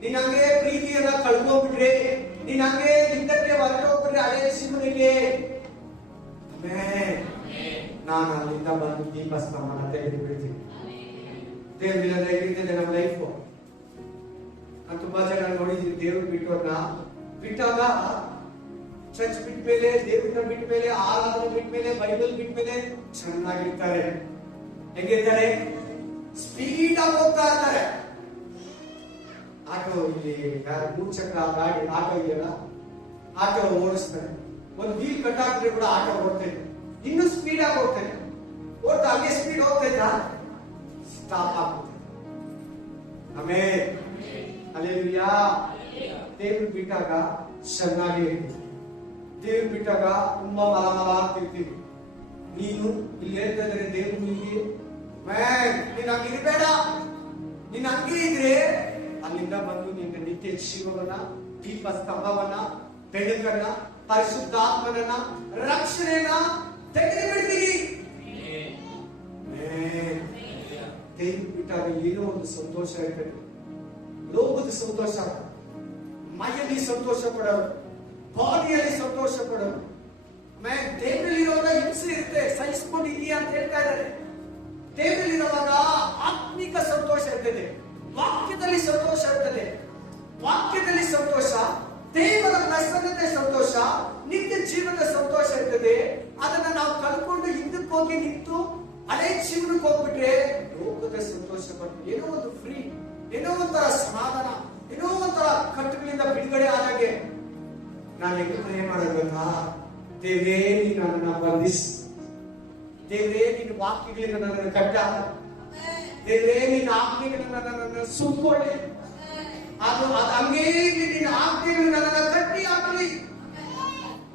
ನೀನ್ ಹಂಗೆ ಪ್ರೀತಿಯನ್ನ ಕಳ್ಕೊಂಡ್ಬಿಟ್ರೆ, ನೀನ್ ಹಂಗೆ ಹಿಂದಕ್ಕೆ ಹೊರಟೋಗ್ಬಿಟ್ರೆ ಹಳೆ ಶಿವನಿಗೆ, ನಾನು ಅಲ್ಲಿಂದ ಬಂದು ದೀಪಸ್ತಂಭನ ತೆಗೆದು ಬಿಡ್ತೀನಿ. ದೇವರಿಲ್ಲದೆ ಹೇಗಿರ್ತದೆ ನಮ್ಮ ಲೈಫ್. ನಾನು ತುಂಬಾ ಜನ ನೋಡಿದ್ದೀನಿ, ದೇವ್ರು ಬಿಟ್ಟಾಗ ಚರ್ಚ್ ಬಿಟ್ಟ ಮೇಲೆ, ದೇವ್ರನ್ನ ಬಿಟ್ಟ ಮೇಲೆ, ಆರಾಧನೆ ಬಿಟ್ಟ ಮೇಲೆ, ಬೈಬಲ್ ಬಿಟ್ಟ ಮೇಲೆ ಚೆನ್ನಾಗಿರ್ತಾರೆ. ಹೆಂಗಿರ್ತಾರೆ? ಸ್ಪೀಡ್ ಆಗಿ ಹೋಗ್ತಾ ಇರ್ತಾರೆ. ಆಟೋ ಇಲ್ಲಿ 3 ಚಕ್ರ ಗಾಡಿ ಆಟೋ ಇದೆಯಲ್ಲ, ಆಟೋ ಓಡಿಸ್ತಾರೆ. ಒಂದು ವೀಲ್ ಕಟ್ ಹಾಕಿದ್ರೆ ಕೂಡ ಆಟೋ ಓಡ್ತೈತೆ, ಇನ್ನೂ ಸ್ಪೀಡ್ ಆಗಿ ಹೋಗ್ತೈತೆ. ಓಡ್ತಾ ಹಂಗೆ ಸ್ಪೀಡ್ ಹೋಗ್ತೈತಾ, ಸ್ಟಾಪ್ ಆಗ್ತದೆ. ಆಮೇಲೆ ಹಲ್ಲೆಲೂಯಾ. ದೇವ್ರು ಬಿಟ್ಟಾಗ ಚೆನ್ನಾಗಿ ಇರ್ತೀವಿ. ದೇವ್ರು ಬಿಟ್ಟಾಗ ತುಂಬಾ ಮಲ ಆಗ್ತಿರ್ತೀವಿ. ನೀನು ಇಲ್ಲಿ ಹೇಳ್ತಾ ಇದ್ರೆ ದೇವ್ರು ನಿಮಗೆ ನೀನ್ ಹಂಗಿರ್ಬೇಡ, ನೀನ್ ಹಂಗೆ ಇದ್ರೆ ಅಲ್ಲಿಂದ ಬಂದು ನಿನ್ನ ನಿತ್ಯ ಜೀವವನ್ನ, ದೀಪ ಸ್ತಂಭವನ್ನ, ಬೆಳಕನ್ನ, ಪರಿಶುದ್ಧಾತ್ಮನನ್ನ, ರಕ್ಷಣೆಯನ್ನ ತೆಗೆದು ಬಿಡ್ತೀವಿ. ದೇವ್ರು ಬಿಟ್ಟಾಗ ಏನೋ ಒಂದು ಸಂತೋಷ ಇರ್ತದೆ. ಲೋಕದ ಸಂತೋಷ, ಮೈಯಲ್ಲಿ ಸಂತೋಷ ಪಡೋರು, ಬಾಡಿಯಲ್ಲಿ ಸಂತೋಷ ಪಡೋರು. ದೇವರಲ್ಲಿರುವಾಗ ಹಿಂಸೆ ಇರುತ್ತೆ, ಸಹಿಸ್ಕೊಂಡಿದೀಯ ಅಂತ ಹೇಳ್ತಾ ಇದ್ದಾರೆ. ದೇವರಲ್ಲಿರುವಾಗ ಆತ್ಮಿಕ ಸಂತೋಷ ಇರ್ತದೆ, ವಾಕ್ಯದಲ್ಲಿ ಸಂತೋಷ ಇರ್ತದೆ. ವಾಕ್ಯದಲ್ಲಿ ಸಂತೋಷ, ದೇವರ ಪ್ರಸನ್ನತೆ ಸಂತೋಷ, ನಿತ್ಯ ಜೀವನದ ಸಂತೋಷ ಇರ್ತದೆ. ಅದನ್ನ ನಾವು ಕಳ್ಕೊಂಡು ಹಿಂದಕ್ಕೆ ಹೋಗಿ ನಿಂತು ಹಳೆ ಜೀವನಕ್ಕೆ ಹೋಗ್ಬಿಟ್ರೆ ಲೋಕದ ಸಂತೋಷ ಪಡ್ತೀವಿ. ಏನೋ ಒಂದು ಫ್ರೀ, ಏನೋ ಒಂಥರ ಸಮಾಧಾನ, ಏನೋ ಒಂಥರ ಕಟ್ಟುಗಳಿಂದ ಬಿಡುಗಡೆ ಆದಾಗೆ. ನಾನು ಹೆಂಗೆ ಪ್ರೇ ಮಾಡೋದನ್ನ, ದೇವರೇ ನೀನು ನನ್ನನ್ನು ಬಂಧಿಸು, ದೇವರೇ ನಿನ್ನ ವಾಕ್ಯಗಳಿಂದ ನನ್ನನ್ನು ಕಟ್ಟಾಕ, ದೇವರೇ ನಿನ್ನ ಆಜ್ಞೆಗಳಿಂದ ನನ್ನನ್ನು ಸುತ್ತಕೊಳ್ಳಿ, ಅದು ಹಂಗೇ ನಿನ್ನ ಆಜ್ಞೆಗಳು ನನ್ನನ್ನು ಕಟ್ಟಿ ಹಾಕಲಿ,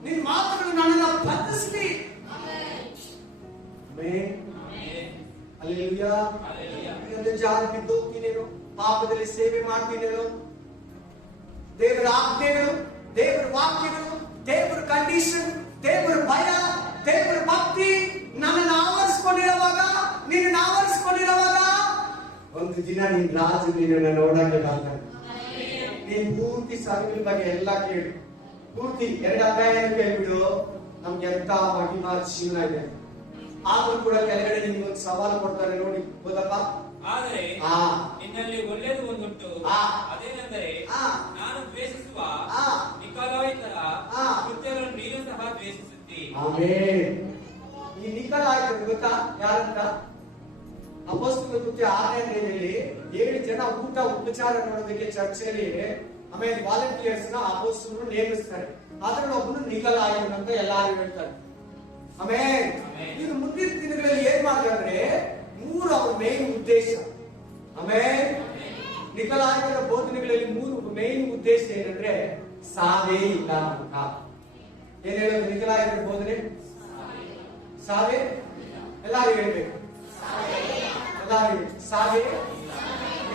ನಿನ್ನ ಮಾತುಗಳು ನನ್ನನ್ನು ಬಂಧಿಸಲಿ. ಹಲ್ಲೆಲೂಯಾ. ಜಾರಿ ಬಿದ್ದೋಗ್ತೀನೇನೋ, ಪಾಪದಲ್ಲಿ ಸೇವೆ ಮಾಡ್ತೀನೇನೋ, ದೇವರ ಆಜ್ಞೆಗಳು, ದೇವರ ವಾಕ್ಯಗಳು, ದೇವರ ಕಂಡೀಷನ್, ದೇವರ ಭಯ, ದೇವರ ಭಕ್ತಿ ನನ್ನನ್ನು ಆವರಿಸ್ಕೊಂಡಿರುವಾಗ, ನಿನ್ನನ್ನು ಆವರಿಸ್ಕೊಂಡಿರುವಾಗ ಒಂದು ದಿನ ನಿನ್ ರಾಜು ನಿನ್ನನ್ನು ನೋಡಕ್ಕೆ ಬರ್ತಾನೆ. ನೀನ್ ಪೂರ್ತಿ ಸಾವಿರ ಬಗ್ಗೆ ಎಲ್ಲ ಕೇಳು, ಪೂರ್ತಿ 2 ಅಧ್ಯಾಯ ಕೇಳ್ಬಿಡು. ನಮ್ಗೆ ಎಂತ ಮಹಿಮಾ ಜೀವನ ಇದೆ. ಆದ್ರೂ ಕೂಡ ಕೆಳಗಡೆ ನಿಮ್ಗೆ ಒಂದು ಸವಾಲು ಕೊಡ್ತಾರೆ ನೋಡಿ, ಹೌದಪ್ಪ. ಆದರೆ ನಿನ್ನಲ್ಲಿ ಒಳ್ಳೆಯದು ಒಂದುಂಟು, ಅದೇನೆಂದರೆ ನಾನು ದ್ವೇಷಿಸುವ ನಿಕೊಲಾಯಿತರ ಕೃತ್ಯಗಳನ್ನು ನೀನು ಸಹ ದ್ವೇಷಿಸುತ್ತಿ. ಆಮೆನ್. ಈ ನಿಕೊಲಾಯಿತರು ಗೊತ್ತಾ ಯಾರಂತ? ಅಪೊಸ್ತಲರ ಕೃತ್ಯ 6ನೇ ಅಧ್ಯಾಯದಲ್ಲಿ 7 ಜನ ಊಟ ಉಪಚಾರ ನೋಡೋದಕ್ಕೆ ಚರ್ಚೆಯಲ್ಲಿ ಆಮೇಲೆ ವಾಲಂಟಿಯರ್ಸ್ ನ ಅಪೊಸ್ತಲರು ನೇಮಿಸ್ತಾರೆ. ಅದ್ರಲ್ಲಿ ಒಬ್ಬನು ನಿಕೊಲಾಯನ್ ಅಂತ ಎಲ್ಲಾರು ಹೇಳ್ತಾರೆ. ಆಮೇಲೆ ಇನ್ನು ಮುಂದಿನ ದಿನಗಳಲ್ಲಿ ಏನ್ ಮಾಡ್ತಾರೆ? 3 ಅವ್ರ ಮೇನ್ ಉದ್ದೇಶ. ಆಮೇಲೆ ನಿಕೊಲಾಯನ ಬೋಧನೆಗಳಲ್ಲಿ 3 ಮೇನ್ ಉದ್ದೇಶ ಏನಂದ್ರೆ ಸಾವೇ ಇಲ್ಲ ಅಂತ. ಏನ್ ಹೇಳೋದು ನಿಕೊಲಾಯನ ಬೋಧನೆ? ಸಾವೇ. ಎಲ್ಲಾರು ಹೇಳ್ಬೇಕು, ಎಲ್ಲಾರು ಸಾವೇ.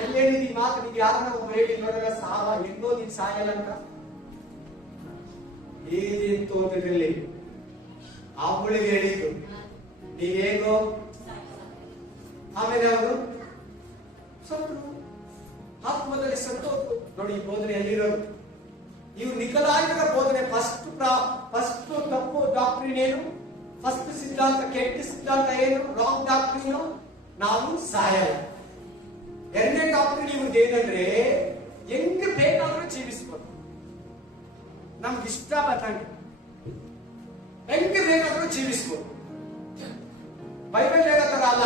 ಎಲ್ಲೇನಿದೆ ಮಾತು? ನಿಮ್ಗೆ ಯಾರನ್ನ ಒಬ್ಬ ಹೇಳಿ ನೋಡಲ್ಲ ಸಾವ ಎಂದೋ ನೀನ್ ಸಾಯಲ್ಲ ಅಂತ. ಏನೇನ್ ತೋಟದಲ್ಲಿ ಅವಳಿಗೆ ಹೇಳಿದ್ದು ನೀವೇಗೋ, ಆಮೇಲೆ ಅವರು ಸತ್ರು, ಆತ್ಮದಲ್ಲಿ ಸತ್ತೋದ್ರು. ನೋಡಿ ಈ ಬೋಧನೆ ಎಲ್ಲಿರೋದು? ಇವು ನಿಕೊಲಾಯನ ಬೋಧನೆ ಫಸ್ಟ್ ತಪ್ಪು ಡಾಕ್ಟ್ರಿನ್ ಏನು? ಫಸ್ಟ್ ಸಿದ್ಧಾಂತ, ಕೆಟ್ಟ ಸಿದ್ಧಾಂತ ಏನು? Wrong doctrine. ನಾವು ಸಾಯಲ್ಲ. 2ನೇ ಡಾಕ್ಟ್ರಿನ್ ಇವ್ರದ್ದು ಏನಂದ್ರೆ ಹೆಂಗ್ ಬೇಕಾದ್ರೂ ಜೀವಿಸ್ಬೋದು, ನಮ್ಗೆ ಇಷ್ಟ ಬಂದಂಗೆ ಹೆಂಗೆ ಬೇಕಾದ್ರೂ ಜೀವಿಸ್ಬೋದು. ಬೈಬಲ್ ಹೇಳೋತರ ಅಲ್ಲ,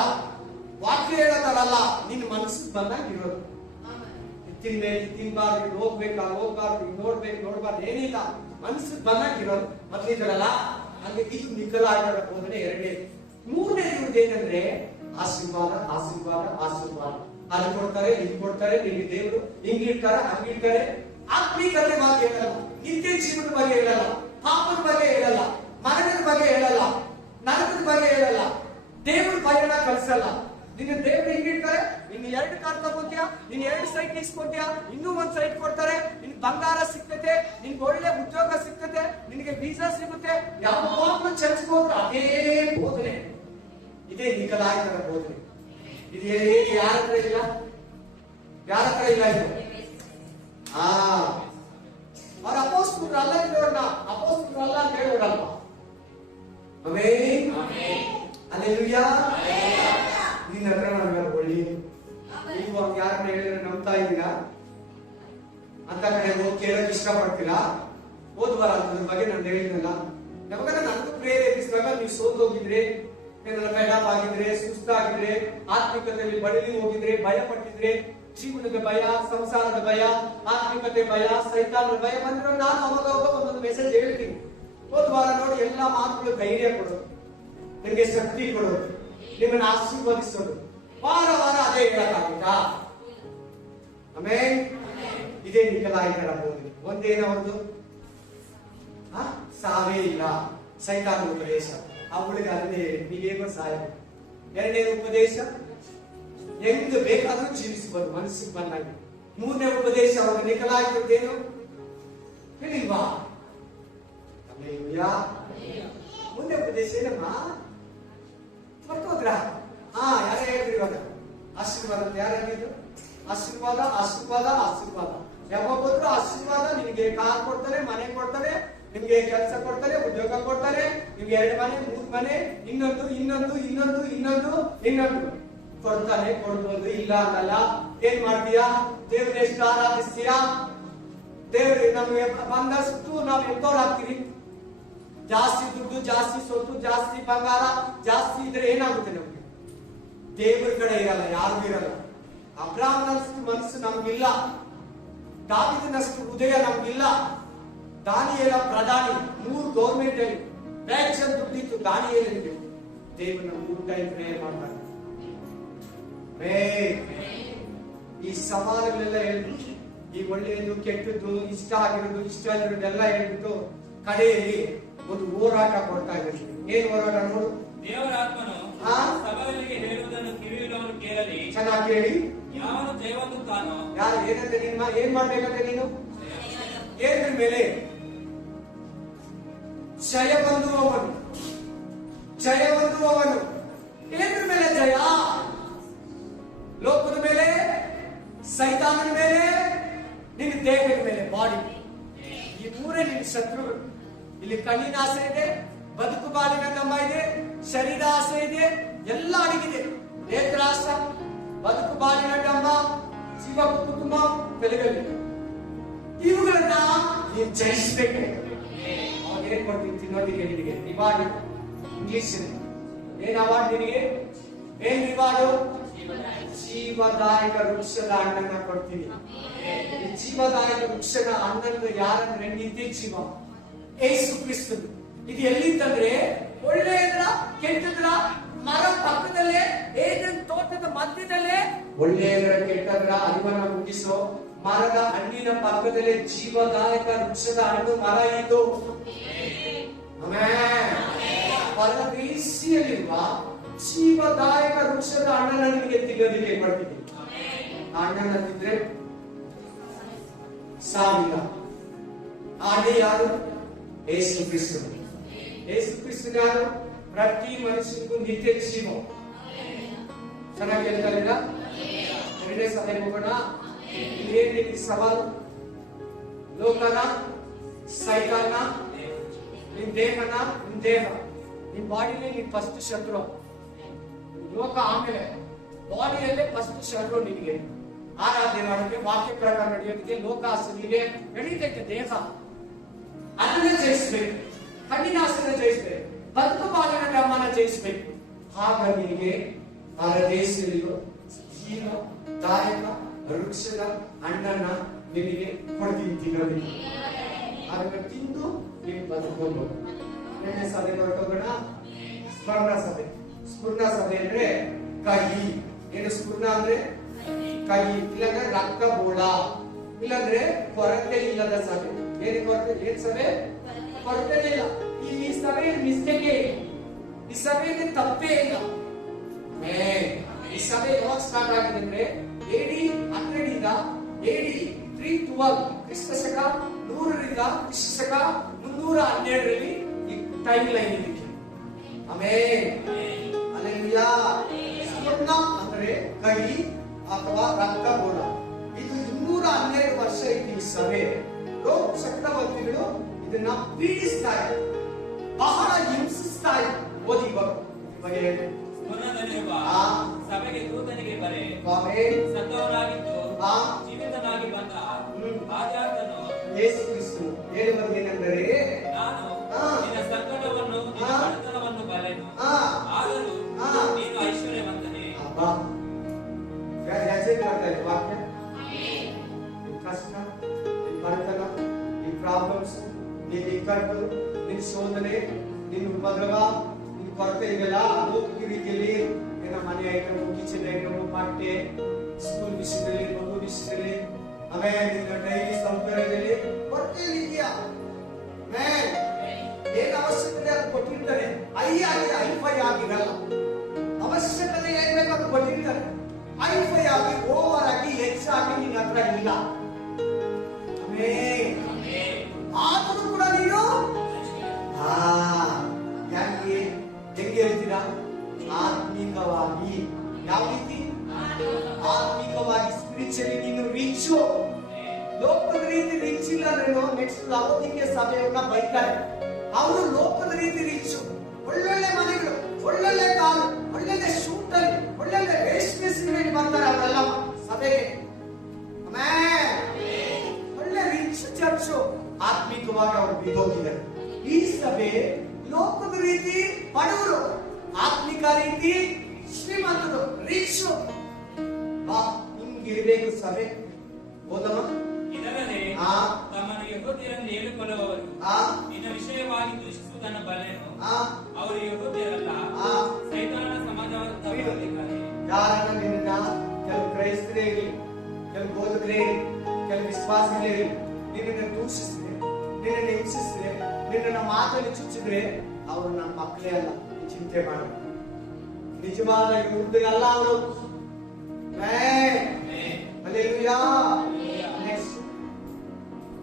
ವಾಕ್ಯ ಹೇಳೋತರ ಅಲ್ಲ, ನಿನ್ನ ಮನಸ್ಸಿಗೆ ಬಂದಾಗ ಇರೋದು. ತಿನ್ಬೇಕು, ತಿನ್ಬಾರ್ದು, ಹೋಗ್ಬೇಕಾ ಹೋಗ್ಬಾರ್ದು, ನೋಡ್ಬಾರ್ದು, ಏನಿಲ್ಲ, ಮನಸ್ಸಿಗೆ ಬಂದಾಗ ಇರೋದು. ಮೊದಲಿದ್ರಲ್ಲ ಹಂಗೆ ಇದು ನಿಕೊಲಾಯನ ಬೋಧನೆ 2ನೇ. 3ನೇ ಇವ್ರದ್ದು ಏನಂದ್ರೆ ಆಶೀರ್ವಾದ, ಆಶೀರ್ವಾದ, ಆಶೀರ್ವಾದ. ಅದು ಕೊಡ್ತಾರೆ, ಇದು ಕೊಡ್ತಾರೆ, ನಿಮಗೆ ದೇವರು ಹಿಂಗಿರ್ತಾರೆ, ಹಂಗಿರ್ತಾರೆ. ಆತ್ಮೀಕತೆ ಬಗ್ಗೆ ಹೇಳಲ್ಲ, ನಿತ್ಯ ಜೀವನದ ಬಗ್ಗೆ ಹೇಳಲ್ಲ, ಪಾಪದ ಬಗ್ಗೆ ಹೇಳಲ್ಲ, ಮರಣದ ಬಗ್ಗೆ ಹೇಳಲ್ಲ, ನರಕದ ಬಗ್ಗೆ ಹೇಳಲ್ಲ, ದೇವ್ರ ಭಯನ ಕಲಿಸಲ್ಲ, ನಿನ್ನ ದೇವ್ರು ಹೆಂಗಿರ್ತಾರೆ, ಇನ್ನು 2 ಕಾರ್ ತಗೊಂತೀಯ, ನೀನ್ 2 ಸೈಟ್ ಇಸ್ಕೊಂತೀಯ, ಇನ್ನೂ 1 ಸೈಟ್ ಕೊಡ್ತಾರೆ, ನಿನ್ ಬಂಗಾರ ಸಿಗ್ತದೆ, ನಿನ್ಗೆ ಒಳ್ಳೆ ಉದ್ಯೋಗ ಸಿಗ್ತದೆ, ನಿನಗೆ ವೀಸಾ ಸಿಗುತ್ತೆ. ಯಾವಾಗ್ಲೂ ಚರ್ಚ್ ಹೋದ್ರೆ ಅದೇ ಬೋಧನೆ, ಇದೇ ನಿಖಲಾಯಿತರ ಬೋಧನೆ. ಇದು ಯಾರ ಹತ್ರ ಇಲ್ಲ, ಯಾರ ಹತ್ರ ಇಲ್ಲ ಇದು. ಅವ್ರ ಅಪೋಸ್ತಲರು ಅಲ್ಲ ಇರೋರ್ನ ಅಪೋಸ್ತಲರು ಅಲ್ಲ ಅಂತ ಹೇಳೋರಲ್ವಾ? ಆಮೆನ್. ಹಲ್ಲೆಲೂಯಾ. ನಿನ್ನ ಹತ್ರ ನಾನು ಒಳ್ಳೆಯದು. ನೀವು ಯಾರನ್ನ ಹೇಳಿದ್ರೆ ನಂಬ್ತಾ ಇದ್ದೀರಾ ಅಂತ ಕಡೆ ಹೋಗಿ ಕೇಳೋಕೆ ಇಷ್ಟಪಡ್ತೀರಾ? ಓದ್ಬಾರ ಅದ್ರ ಬಗ್ಗೆ ನಾನು ಹೇಳಿದ್ನಲ್ಲ. ಯಾವಾಗ ನನಗೂ ಪ್ರೇರೇಪಿಸಿದಾಗ ನೀವು ಸೋತೋಗಿದ್ರೆ, ಏನಾರ ಬೆಡಪ್ ಆಗಿದ್ರೆ, ಸುಸ್ತಾಗಿದ್ರೆ, ಆತ್ಮಿಕತೆಯಲ್ಲಿ ಬಳಲಿ ಹೋಗಿದ್ರೆ, ಭಯ ಪಟ್ಟಿದ್ರೆ, ಜೀವನದ ಭಯ, ಸಂಸಾರದ ಭಯ, ಆತ್ಮಿಕತೆ ಭಯ, ಸೈತಾನದ ಭಯ ಬಂದ್ರೆ ನಾನು ಅವಾಗ ಒಂದೊಂದು ಮೆಸೇಜ್ ಹೇಳ್ತೀನಿ. ಹೋದ್ವಾರ ನೋಡಿ ಎಲ್ಲ ಮಾತುಗಳು ಧೈರ್ಯ ಕೊಡೋದು, ನಿಮಗೆ ಶಕ್ತಿ ಕೊಡೋದು, ನಿಮ್ಮನ್ನು ಆಶೀರ್ವದಿಸೋದು. ವಾರ ವಾರ ಅದೇ ಹೇಳಕ್ಕಾಗುತ್ತಾ? ಆಮೇಲೆ ಇದೇ ನಿಖಲಾಯಿತರ ಬೋಧನೆ. ಒಂದೇನವರದು ಸಾವೇ ಇಲ್ಲ, ಸೈತಾನದ ಉಪದೇಶ. ಅವಳಿಗೆ ಅದನ್ನೇ ಹೇಳಿ ನೀವೇಗೋ ಸಾಯ. ಎರಡನೇ ಉಪದೇಶ ಹೆಂಗ್ ಬೇಕಾದ್ರೂ ಜೀವಿಸಬಹುದು ಮನಸ್ಸಿಗೆ ಬಂದಾಗ. ಮೂರನೇ ಉಪದೇಶ ಅವರ ನಿಖಲಾಯಿತದ್ದೇನು ಹೇಳಿಲ್ವಾ? ಮುಂದೆ ಉಪದೇಶ ಏನಮ್ಮ ಮರ್ತೋದ್ರ? ಯಾರ ಹೇಳಿದ್ರು ಇವಾಗ? ಆಶೀರ್ವಾದ ಅಂತ ಯಾರು ಹೇಳಿದ್ರು? ಆಶೀರ್ವಾದ ಆಶೀರ್ವಾದ ಆಶೀರ್ವಾದ. ಯಾವಾಗಾದ್ರೂ ಆಶೀರ್ವಾದ. ನಿಮ್ಗೆ ಕಾರ್ ಕೊಡ್ತಾರೆ, ಮನೆ ಕೊಡ್ತಾರೆ, ನಿಮ್ಗೆ ಕೆಲಸ ಕೊಡ್ತಾರೆ, ಉದ್ಯೋಗ ಕೊಡ್ತಾರೆ, ನಿಮ್ಗೆ 2 ಮನೆ 3 ಮನೆ, ಇನ್ನೊಂದು ಇನ್ನೊಂದು ಇನ್ನೊಂದು ಇನ್ನೊಂದು ಇನ್ನೊಂದು ಕೊಡ್ತಾನೆ. ಕೊಡ್ಬೋದು, ಇಲ್ಲ ಅನ್ನಲ್ಲ. ಏನ್ ಮಾಡ್ತೀಯಾ? ದೇವ್ರ ಎಷ್ಟು ಆರಾಧಿಸ್ತೀಯಾ? ದೇವ್ರ ನಮ್ಗೆ ಬಂದಷ್ಟು ನಾವ್ ಎಂತವ್ರಾಗ್ತೀವಿ. ಜಾಸ್ತಿ ದುಡ್ಡು, ಜಾಸ್ತಿ ಸೊತ್ತು, ಜಾಸ್ತಿ ಬಂಗಾರ ಜಾಸ್ತಿ ಇದ್ರೆ ಏನಾಗುತ್ತೆ ನಮ್ಗೆ? ದೇವ್ರ ಕಡೆ ಇರಲ್ಲ, ಯಾರಿಗೂ ಇರಲ್ಲ. ಅಬ್ರಾಹ್ಮನಷ್ಟು ಮನಸ್ಸು ನಮ್ಗಿಲ್ಲ, ದಾವಿದನಷ್ಟು ಹೃದಯ ನಮ್ಗಿಲ್ಲ. ದಾನಿಯೇಲ ಪ್ರಧಾನಿ 3 ಗೌರ್ಮೆಂಟ್ ಅಲ್ಲಿ ಬ್ಯಾಂಕ್ ದುಡ್ಡಿತ್ತು ದಾನಿಯೇಲನಿಗೆ. ದೇವನ 3 ಟೈಮ್ ಪ್ರೇಯರ್ ಮಾಡ್ತಾರೆ. ಈ ಸವಾಲುಗಳೆಲ್ಲ ಹೇಳ್ಬಿಟ್ಟು, ಈ ಒಳ್ಳೆಯದು ಕೆಟ್ಟದ್ದು, ಇಷ್ಟ ಆಗಿರೋದು ಇಷ್ಟ ಆಗಿರೋದೆಲ್ಲ ಹೇಳ್ಬಿಟ್ಟು ಕಡೆಯಲ್ಲಿ ಒಂದು ಹೋರಾಟ ಕೊಡ್ತಾ ಇದ್ದೀವಿ. ಏನ್ ಹೋರಾಟ ನೋಡು? ದೇವರ ಆತ್ಮನು ಸಭೆಗಳಿಗೆ ಹೇಳುವುದನ್ನು ಕಿವಿಯುಳ್ಳವನು ಕೇಳಲಿ. ಚೆನ್ನಾಗಿ ಕೇಳಿ. ಯಾವನು ಜಯವೊಂದುತ್ತಾನೋ, ಯಾರು ಏನಂತೆ ನಿಮ್ಮ ಏನ್ ಮಾಡ್ಬೇಕಂತೆ ನೀನು? ಏನ್ರ ಮೇಲೆ ಜಯ ಹೊಂದುವವನು, ಜಯ ಹೊಂದುವವನು. ಏನ್ರ ಮೇಲೆ ಜಯ? ಲೋಕದ ಮೇಲೆ, ಸೈತಾನನ ಮೇಲೆ, ನಿನ್ನ ದೇಹದ ಮೇಲೆ, ಬಾಡಿ. ಈ 3 ನಿನ್ನ ಶತ್ರುಗಳು. ಇಲ್ಲಿ ಕಣ್ಣಿನ ಆಸೆ ಇದೆ, ಬದುಕು ಬಾಳಿನ ನಮ್ಮ ಇದೆ, ಶರೀರ ಆಸೆ ಇದೆ, ಎಲ್ಲ ಅಡಗಿದೆ. ನೇತ್ರಾಸ, ಬದುಕು ಬಾಳಿನ ಡಂಬ, ಜೀವ ಕುಟುಂಬ ಬೆಲೆಗಲಿ. ಇವುಗಳನ್ನ ನೀನು ಜಯಿಸಬೇಕು. ಅವಾಗ ಏನ್ ಕೊಡ್ತೀನಿ ತಿನ್ನೋದಿಕ್ಕೆ ನಿನಗೆ? ರಿವಾರ್ಡ್. ಇಂಗ್ಲಿಷ್ ಏನ್ ಅವಾರ್ಡ್ ನಿನಗೆ? ಏನ್ ರಿವಾರ್ಡು? ಜೀವದಾಯಕ ವೃಕ್ಷದ ಹಣ್ಣನ್ನ ಕೊಡ್ತೀನಿ. ಜೀವದಾಯಕ ವೃಕ್ಷದ ಹಣ್ಣನ್ನು ಯಾರಂದ್ರೆ ನಿತ್ಯ ಜೀವ, ಯೇಸು ಕ್ರಿಸ್ತ. ಇದು ಎಲ್ಲಿಂತಂದ್ರೆ ಒಳ್ಳೆಯದ್ರ ಕೆಟ್ಟದ್ರ ಮರ ಪಕ್ಕದಲ್ಲೇ, ಏದೆನ್ ತೋಟದ ಮಧ್ಯದಲ್ಲೇ ಒಳ್ಳೆಯದ್ರ ಕೆಟ್ಟದ್ರ ಅರಿವನ್ನ ಮುಗಿಸೋ ಮರದ ಹಣ್ಣಿನ ಪಕ್ಕದಲ್ಲೇ ಜೀವದಾಯಕ ವೃಕ್ಷದ ಹಣ್ಣು ಮರ ಇದ್ದು. ಪರದೇಶಿಯಲ್ಲಿರುವ ಜೀವದಾಯಕ ವೃಕ್ಷದ ಹಣ್ಣನ್ನ ನಿಮಗೆ ತಿನ್ನೋದಿಕ್ಕೆ ಮಾಡ್ತೀನಿ. ಆ ಹಣ್ಣನ್ನ ತಿಂದ್ರೆ ಸಾವಿಲ್ಲ. ಆನೆ ಯಾರು? ಯೇಸು ಕ್ರಿಸ್ತ. ಯೇಸು ಕ್ರಿಸ್ತ ಯಾರು? ಪ್ರತಿ ಮನುಷ್ಯನಿಗೂ ನಿತ್ಯ ಜೀವ. ಚೆನ್ನಾಗಿ ಹೇಳ್ತಾರಿಲ್ಲ? 2ನೇ ಸಭೆಗೆ ಹೋಗೋಣ. ಇಲ್ಲೇನು ಸವಾಲು? ಲೋಕನ, ಸೈತಾನ, ನಿನ್ ದೇಹನ, ನಿನ್ ದೇಹ, ನಿನ್ ಬಾಡಿಲಿ ನೀನ್ ಫಸ್ಟ್ ಶತ್ರು. ಲೋಕ ಆಮೇಲೆ, ಬಾಡಿಯಲ್ಲೇ ಫಸ್ಟ್ ಶತ್ರು ನಿನಗೆ. ಆರಾಧನೆ ಮಾಡೋಕೆ, ವಾಕ್ಯ ಪ್ರಕಾರ ನಡೆಯೋದಕ್ಕೆ, ಲೋಕಾಸನಿಗೆ ನಡೀತೈತೆ ದೇಹ. ಅದನ್ನ ಜಯಿಸ್ಬೇಕು. ಕಣ್ಣಿನ ಆಸೆನ ಜಯಿಸ್ಬೇಕು, ಬದುಕು ಬಾಳಿನ ಡಮ್ಮನ ಜಯಿಸ್ಬೇಕು. ಆಗ ನಿನಗೆ ಪರದೇಶಿಯಲ್ಲಿರೋ ಜೀವದಾಯಕ ವೃಕ್ಷದ ಹಣ್ಣನ್ನ ನಿನಗೆ ಕೊಡ್ತೀನಿ ತಿನ್ನೋದಿಕ್ಕೆ. ಅದನ್ನ ತಿಂದು ನೀವು ಬದುಕೊಂಡು. 2ನೇ ಸಭೆ ಹೊರಟೋಗೋಣ. ಸ್ಮರಣ ಸಭೆ. ಸ್ಫುರ್ಣ ಸಭೆ ಅಂದ್ರೆ ಕಹಿ. ಏನು ಸ್ಫುರ್ಣ ಅಂದ್ರೆ? ಕಹಿ. ಇಲ್ಲಾಂದ್ರೆ ರಕ್ತ ಬೋಳ, ಇಲ್ಲಾಂದ್ರೆ ಕೊರತೆ ಇಲ್ಲದ ಸಭೆ. ಏನ್ ಕೊರತೆ? ಏನ್ ಸಭೆ? ಕೊರತೆ ಇಲ್ಲ. ಈ ಸಭೆ ಮಿಸ್ಟೇಕ್, ಈ ಸಭೆಯಲ್ಲಿ ತಪ್ಪೇ ಇಲ್ಲ. ಈ ಸಭೆ ಯಾವಾಗ ಸ್ಟಾರ್ಟ್ ಆಗಿದೆ ಅಂದ್ರೆ AD 100 ಇಂದ AD 312 ಕ್ರಿಸ್ತ ಶಕ 100 ರಿಂದ ಕ್ರಿಸ್ತ ಶಕ 312 ಈ ಟೈಮ್ ಲೈನ್ ಇದೆ. ಆಮೆನ್. ಹಲ್ಲೆಲೂಯಾ. ಸ್ವರ್ಣ ಅಂದ್ರೆ ಕೈ ಅಥವಾ ರಕ್ತ ಗೋಳ. ಇದು 212 ವರ್ಷ ಇತ್ತು ಈ ಸಭೆ. ರೋಮ ಚಕ್ರವರ್ತಿಗಳು ಇದನ್ನ ಪೀಡಿಸ್ತಾರೆ, ಬಹಳ ಹಿಂಸಿಸ್ತಾರೆ. ಓದಿ ಬಗ್ಗೆ ಸ್ವರ್ಣದಲ್ಲಿರುವ ಸಭೆಗೆ ದೂತನಿಗೆ ಬರೆ, ಸತ್ತವನಾಗಿದ್ದು ಜೀವಿತನಾಗಿ ಬಂದ ಆದ್ಯಾತನು ಯೇಸು ಕ್ರಿಸ್ತು ಹೇಳುವುದೇನೆಂದರೆ, ನಾನು ನಿನ್ನ ಸಂಕಟವನ್ನು ನಿನ್ನ ಬಡತನವನ್ನು ಬಲ್ಲೆನು, ಆದರೂ ನೀನು ಐಶ್ವರ್ಯವಂತನೇ. ವಾಕ್ಯ ಕಷ್ಟ, ಬಡತನ, ಈ ಪ್ರಾಬ್ಲಮ್ಸ್, ನಿನ್ನ ಇಕ್ಕಟ್ಟು, ನಿನ್ನ ಶೋಧನೆ, ನಿನ್ನ ಉಪದ್ರವ, ನಿನ್ನ ಕೊರತೆಗೆಲ್ಲ ಲೌಕಿಕ ರೀತಿಯಲ್ಲಿ ನಿನ್ನ ಮನೆ ಐಟಮು, ಕಿಚನ್ ಐಟಮು, ಬಟ್ಟೆ, ಸ್ಕೂಲ್ ವಿಷಯದಲ್ಲಿ, ಮಗು ವಿಷಯದಲ್ಲಿ, ಆಮೇಲೆ ನಿನ್ನ ಡೈಲಿ ಸೌಕರ್ಯದಲ್ಲಿ ಕೊರತೆ ಇದೆಯಾ? ಏನ್ ಅವಶ್ಯಕತೆ ಅದು ಕೊಟ್ಟಿರ್ತಾರೆ. ಐಫೈ ಆಗಿರಲ್ಲ. ಅವಶ್ಯಕತೆ ಏನ್ ಬೇಕು ಅದು ಕೊಟ್ಟಿರ್ತಾರೆ. ಐಫೈ ಆಗಿ ಓವರ್ ಆಗಿ ಹೆಚ್ಚಾಗಿ ನಿನ್ನ ಹತ್ರ ಇಲ್ಲ. ಆದರೂ ಕೂಡ ನೀನು ಯಾಕೆ ಹೆಂಗೆ ಹೇಳ್ತೀರಾ? ಆತ್ಮಿಕವಾಗಿ. ಯಾವ ರೀತಿ? ಆತ್ಮಿಕವಾಗಿ, ಸ್ಪಿರಿಚುವಲಿ ನೀನು ರಿಚ್. ಲೋಕದ ರೀತಿ ರಿಚ್ ಇಲ್ಲ ಅಂದ್ರೆ ನೆಕ್ಸ್ಟ್ ಲವೋದಿಕೀಯ ಸಭೆಯನ್ನ ಬೈತಾರೆ. ಅವರು ಲೋಕದ ರೀತಿ ರಿಚ್. ಒಳ್ಳೊಳ್ಳೆ ಮನೆಗಳು, ಒಳ್ಳೊಳ್ಳೆ ಕಾರು, ಒಳ್ಳೊಳ್ಳೆ ಶೂಟ್ ಅಲ್ಲಿ, ಒಳ್ಳೊಳ್ಳೆ ರೇಷ್ಮೆ ಸೀರೆಯಲ್ಲಿ ಬರ್ತಾರೆ ಅವರೆಲ್ಲ ಸಭೆಗೆ. ಒಳ್ಳೆ ರಿಚ್ ಚರ್ಚು. ಆತ್ಮಿಕವಾಗಿ ಅವರು ಬಿದ್ದೋಗಿದ್ದಾರೆ. ಈ ಸಭೆ ಲೋಕದ ರೀತಿ ಬಡವರು, ಆತ್ಮಿಕ ರೀತಿ ಶ್ರೀಮಂತರು, ರಿಚ್. ಹಿಂಗಿರ್ಬೇಕು ಸಭೆ. ಹೋದಮ್ಮ. ಇದಲ್ಲದೆ ತಮ್ಮನ್ನು ಯೆಹೂದ್ಯರೆಂದು ಹೇಳಿಕೊಳ್ಳುವವರು ನಿನ್ನ ವಿಷಯವಾಗಿ ದೂಷಿಸುವುದನ್ನು ಬಲ್ಲೆನು. ಅವರು ಯೆಹೂದ್ಯರಲ್ಲ, ಸೈತಾನನ ಸಮಾಜವಾಗಿದ್ದಾರೆ. ಯಾರನ್ನ ನಿನ್ನ ಕೆಲವು ಕ್ರೈಸ್ತರೇ ಇರಲಿ, ಕೆಲವು ಬೋಧಕರೇ ಇರಲಿ, ಕೆಲವು ವಿಶ್ವಾಸಿಗಳೇ ಇರಲಿ, ನಿನ್ನನ್ನು ದೂಷಿಸಿದ್ರೆ, ನಿನ್ನನ್ನು ಹಿಂಸಿಸಿದ್ರೆ, ನಿನ್ನನ್ನು ಮಾತಲ್ಲಿ ಚುಚ್ಚಿದ್ರೆ ಅವರು ನನ್ನ ಮಕ್ಕಳೇ ಅಲ್ಲ. ಚಿಂತೆ ಮಾಡ. ನಿಜವಾದ ಯುದ್ಧಗಲ್ಲ ಅವರು.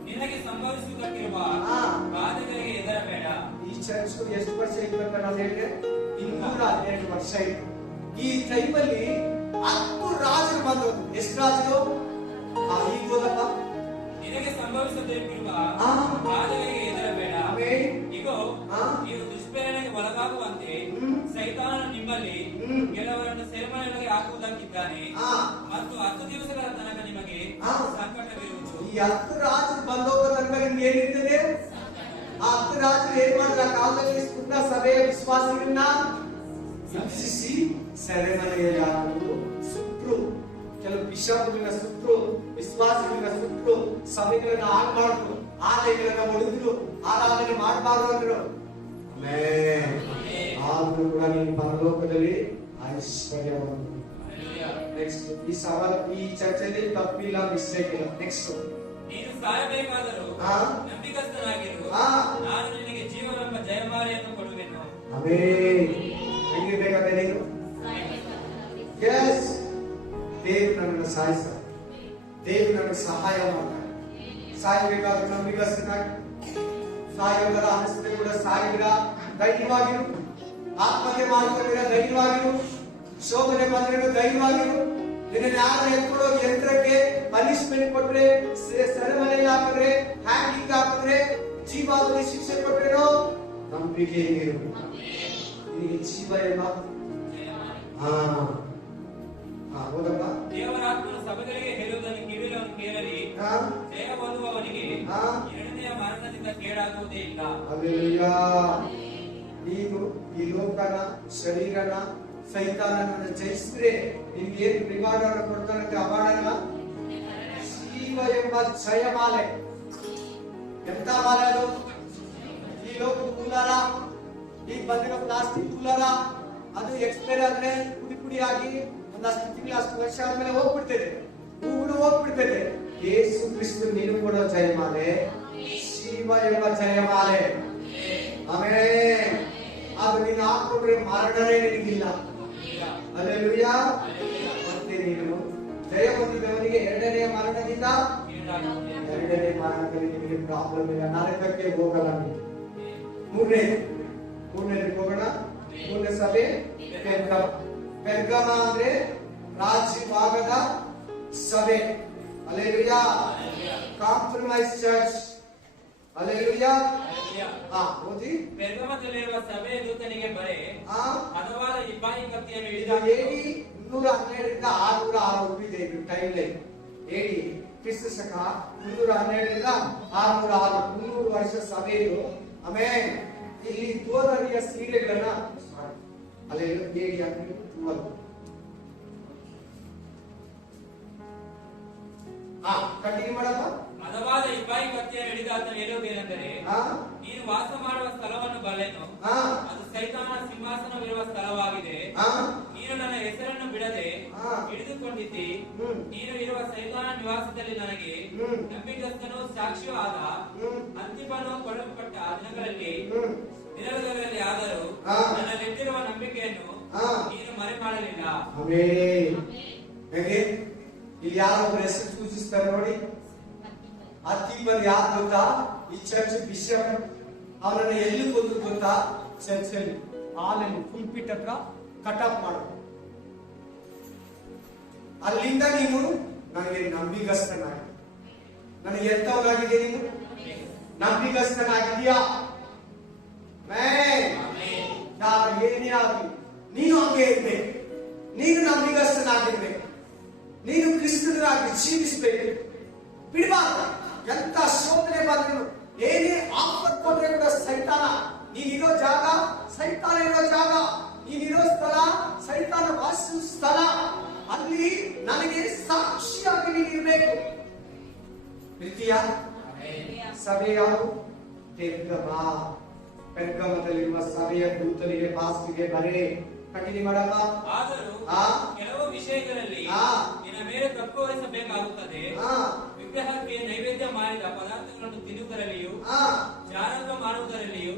ನಿನಗೆ ಸಂಭವಿಸುವುದಕ್ಕಿರುವ ಬಾಧೆಗಳಿಗೆ ಹೆದರಬೇಡ. ಈ ಚರ್ಚ್ ಎಷ್ಟು ವರ್ಷ ಇತ್ತು ನಾವು ಹೇಳಿದ್ರೆ 212 ವರ್ಷ ಇತ್ತು. ಈ ಟೈಮಲ್ಲಿ 10 ರಾಜರು ಬಂದರು. ಎಷ್ಟು ರಾಜರು? ಈಗ ಹೋದಪ್ಪ. ನಿನಗೆ ಸಂಭವಿಸುವುದಕ್ಕಿರುವ ಬಾಧೆಗಳಿಗೆ ಹೆದರಬೇಡ. ಇಗೋ, ನೀವು ದುಷ್ಪ್ರೇರಣೆಗೆ ಒಳಗಾಗುವಂತೆ ಸೈತಾನನು ನಿಮ್ಮಲ್ಲಿ ಕೆಲವರನ್ನು ಸೆರೆಮನೆಯೊಳಗೆ ಹಾಕುವುದಕ್ಕಿದ್ದಾನೆ ಮತ್ತು 10 ದಿವಸಗಳ ತನಕ ನಿಮಗೆ ಸಂಕಟವಿರುವುದು. ಈ 10 ರಾಜರು ಬಂದೋಗ ತನಕ ನಿಮ್ಗೆ ಏನಿರ್ತದೆ? ಆ 10 ರಾಜರು ಏನ್ ಮಾಡಿದ್ರ? ಕಾಲದಲ್ಲಿ ಪುಟ್ಟ ಸಭೆಯ ವಿಶ್ವಾಸಿಗಳನ್ನ ಹಿಂಸಿಸಿ ಸೆರೆಮನೆಯಲ್ಲಿ ಹಾಕುವುದು, ಸುಟ್ರು. ಕೆಲವು ಬಿಷಪ್ಗಳನ್ನ ಸುಟ್ರು, ವಿಶ್ವಾಸಿಗಳನ್ನ ಸುಟ್ರು, ಸಭೆಗಳನ್ನ ಹಾಳು ಮಾಡಿದ್ರು, ಆಲಯಗಳನ್ನ ಒಡೆದ್ರು, ಆರಾಧನೆ ಮಾಡಬಾರ್ದು ಅಂದ್ರು. ಆದ್ರೂ ಕೂಡ ನೀನು ಪರಲೋಕದಲ್ಲಿ ಐಶ್ವರ್ಯವನ್ನು. ನೆಕ್ಸ್ಟ್ ಈ ಸವಾಲ್, ಈ ಚರ್ಚೆಯಲ್ಲಿ ತಪ್ಪಿಲ್ಲ, ಮಿಸ್ಟೇಕ್ ಇಲ್ಲ. ನೆಕ್ಸ್ಟ್ ನೀನು ಸಾಯಬೇಕಾದರೂ ನಂಬಿಕಸ್ಥನಾಗಿರು, ನಾನು ನಿನಗೆ ಜೀವವೆಂಬ ಜಯಮಾಲೆಯನ್ನು ಕೊಡುವೆನು. ಆಮೆನ್. ಹೆಂಗಿರ್ಬೇಕಾದ್ರೆ ನೀನು? ಎಸ್, ದೇವರು ನನ್ನನ್ನು ಸಾಯಿಸ್ತಾರೆ, ದೇವರು ನನಗೆ ಸಹಾಯ ಮಾಡ್ತಾರೆ. ಸಾಯಬೇಕಾದ್ರೆ ನಂಬಿಕಸ್ಥನಾಗಿ, ಸಾಯೋದರ ಅನಿಸ್ತದೆ ಕೂಡ ಸಾಯಿರ ಧೈರ್ಯವಾಗಿರು. ಆತ್ಮಹತ್ಯೆ ಮಾಡ್ಕೊಂಡಿರ ಧೈರ್ಯವಾಗಿರು. ಶೋಧನೆ ಬಂದ್ರೆ ಧೈರ್ಯವಾಗಿರು. ನಿನ್ನ ಯಾರು ಎತ್ಕೊಳ್ಳೋ ಯಂತ್ರಕ್ಕೆ ಪನಿಷ್ಮೆಂಟ್ ಕೊಟ್ರೆ, ಸೆರೆಮನೆಗೆ ಹಾಕಿದ್ರೆ, ಹ್ಯಾಂಗಿಂಗ್ ಹಾಕಿದ್ರೆ, ಜೀವಾವಧಿ ಶಿಕ್ಷೆ ಕೊಟ್ರೇನೋ ನಂಬಿಕೆ ಇರು. ನಿನಗೆ ಜೀವ ಎಂಬ ಹೌದಪ್ಪ. ದೇವರ ಆತ್ಮನು ಸಭೆಗಳಿಗೆ ಹೇಳುವುದನ್ನು ಕಿವಿಯನ್ನು ಕೇಳಲಿ. ಜಯ ಹೊಂದುವವನಿಗೆ ಎರಡನೆಯ ಮರಣದಿಂದ ಕೇಳಾಗುವುದೇ ಇಲ್ಲ. ಹಲ್ಲೆಲೂಯಾ. ನೀನು ಈ ಲೋಕನ, ಶರೀರನ, ಸೈತಾನನ ಜಯಿಸಿದ್ರೆ ನಿಮ್ಗೆ ಏನ್ ರಿವಾರ್ಡ್ ಅನ್ನು ಕೊಡ್ತಾರಂತೆ? ಅವಾರ್ಡನ್ನ ಜೀವ ಎಂಬ ಜಯಮಾಲೆ. ಎಂತ ಮಾಲೆ ಅದು? ಈ ಲೋಕದ ಕೂಲಾರ, ಈಗ ಬಂದಿರೋ ಪ್ಲಾಸ್ಟಿಕ್ ಕೂಲಾರ, ಅದು ಎಕ್ಸ್ಪೈರ್ ಆದ್ರೆ ಪುಡಿ ಪುಡಿ ಆಗಿ ಒಂದಷ್ಟು ತಿಂಗಳು, ಅಷ್ಟು ವರ್ಷ ಆದ್ಮೇಲೆ ಹೋಗ್ಬಿಡ್ತದೆ, ಹೂಗಳು ಹೋಗ್ಬಿಡ್ತದೆ. ಯೇಸು ಕ್ರಿಸ್ತು ನೀನು ಕೊಡೋ ಜಯಮಾಲೆ ಶಿವ ಎಂಬ ಜಯಮಾಲೆ. ಆಮೇಲೆ ಅದು ನೀನು ಹಾಕೊಂಡ್ರೆ ಮರಣನೇ ನಿನಗಿಲ್ಲ. ಹಲ್ಲೆಲೂಯಾ. ಮತ್ತೆ ನೀನು ಜಯ ಹೊಂದಿದವನಿಗೆ ಎರಡನೇ ಮರಣದಿಂದ ಎರಡನೇ ಮರಣದಲ್ಲಿ ನಿಮಗೆ ಪ್ರಾಬ್ಲಮ್ ಇಲ್ಲ, ನರಕಕ್ಕೆ ಹೋಗಲ್ಲ. ಮೂರನೇದಕ್ಕೆ ಹೋಗೋಣ. ಮೂರನೇ ಸಭೆ ಪೆರ್ಗಮ. ಪೆರ್ಗಮ ಅಂದ್ರೆ ರಾಜ್ಯಭಾಗದ ಸಭೆ. ಹಲ್ಲೆಲೂಯಾ. Compromise church. ಹಲ್ಲೆಲೂಯಾ. ಓದಿ. ಪೆರ್ಗಮದಲ್ಲಿರುವ ಸಭೆಯ ದೂತನಿಗೆ ಬರೆ, ಹದವಾದ ಇಬ್ಬಾಯಿ ಕತ್ತಿಯನ್ನು ಹಿಡಿದ AD 312 606 ಇದೆ ಇದು ಟೈಮ್ ಲೈನ್. AD ಕ್ರಿಸ್ತ ಶಕ 312 606 300 ವರ್ಷ ಸಭೆಯು. ಆಮೇಲೆ ಇಲ್ಲಿ ತೋದರಿಯ ಸೀರೆಗಳನ್ನ ಅಲ್ಲಿ AD 12 ಕಂಟಿನ್ಯೂ ಮಾಡಪ್ಪ. ಹದವಾದ ಇಬ್ಬಾಯಿ ಕತ್ತಿಯನ್ನು ಹಿಡಿದ ಆತನು ಹೇಳುವುದೇನೆಂದರೆ, ನೀನು ವಾಸ ಮಾಡುವ ಸ್ಥಳವನ್ನು ಬಲ್ಲೆನು, ಅದು ಸೈತಾನನ ಸಿಂಹಾಸನವಿರುವ ಸ್ಥಳವಾಗಿದೆ. ನೀನು ನನ್ನ ಹೆಸರನ್ನು ಬಿಡದೆ ಹಿಡಿದುಕೊಂಡಿದ್ದಿ. ನೀನು ಇರುವ ಸೈತಾನ ನಿವಾಸದಲ್ಲಿ ನನಗೆ ನಂಬಿಗಸ್ತನೂ ಸಾಕ್ಷಿಯೂ ಆದ ಅಂತಿಮನು ಕೊಡಲ್ಪಟ್ಟ ದಿನಗಳಲ್ಲಿ ಆದರೂ ನನ್ನಲ್ಲಿಟ್ಟಿರುವ ನಂಬಿಕೆಯನ್ನು ನೀನು ಮರೆ ಮಾಡಲಿಲ್ಲ. ಇಲ್ಲಿ ಯಾರೊಬ್ಬರು ಹೆಸರು ಸೂಚಿಸ್ತಾರೆ ನೋಡಿ. ಅತ್ತಿಪ್ಪಲ್ಲಿ ಯಾರು ಗೊತ್ತಾ? ಈ ಚರ್ಚ್ ಬಿಷಪ್. ಅವನನ್ನ ಎಲ್ಲಿ ಕೊಂದು ಗೊತ್ತಾ? ಚರ್ಚ್ ಅಲ್ಲಿ ಹಾಲಲ್ಲಿ ಪುಲ್ಪಿಟ್ ಹತ್ರ ಕಟಪ್ ಮಾಡು. ಅಲ್ಲಿಂದ ನೀನು ನನಗೆ ನಂಬಿಗಸ್ತನಾಗಿ, ನನಗೆ ಎಂತವನಾಗಿದೆ? ನೀನು ನಂಬಿಗಸ್ತನಾಗಿದೆಯಾ? ಯಾರು ಏನೇ ಆಗಲಿ ನೀನು ಹಂಗೆ ಇರ್ಬೇಕು. ನೀನು ನಂಬಿಗಸ್ತನಾಗಿರ್ಬೇಕು. ನೀನು ಕ್ರಿಸ್ತನಾಗಿ ಜೀವಿಸಬೇಕು. ಬಿಡಬಾರ್ದು. ಎಂತ ಶೋಧನೆ ಬಂದ್ರು, ಏನೇ ಆಫರ್ ಕೊಟ್ರೆ ಕೂಡ ಸೈತಾನ, ನೀನಿರೋ ಜಾಗ ಸೈತಾನ ಇರೋ ಜಾಗ, ನೀನಿರೋ ಸ್ಥಳ ಸೈತಾನ ವಾಸಿಸುವ ಸ್ಥಳ. ಅಲ್ಲಿ ನನಗೆ ಸಾಕ್ಷಿಯಾಗಿ ನೀನಿರ್ಬೇಕು. ಪ್ರೀತಿಯ ಸಭೆ ಯಾರು? ಪೆರ್ಗಮ. ಪೆರ್ಗಮದಲ್ಲಿರುವ ಸಭೆಯ ದೂತನಿಗೆ ಪಾಸ್ಟಿಗೆ ಬರೆ. ಕಂಟಿನ್ಯೂ ಮಾಡಲ್ಲ. ಆದರೂ ಕೆಲವು ವಿಷಯಗಳಲ್ಲಿ ನಿನ್ನ ಮೇಲೆ ತಪ್ಪು ವಹಿಸಬೇಕಾಗುತ್ತದೆ. ವಿಗ್ರಹಕ್ಕೆ ನೈವೇದ್ಯ ಮಾಡಿದ ಪದಾರ್ಥಗಳನ್ನು ತಿನ್ನುವುದರಲ್ಲಿಯೂ ಜಾರಂಗ ಮಾಡುವುದರಲ್ಲಿಯೂ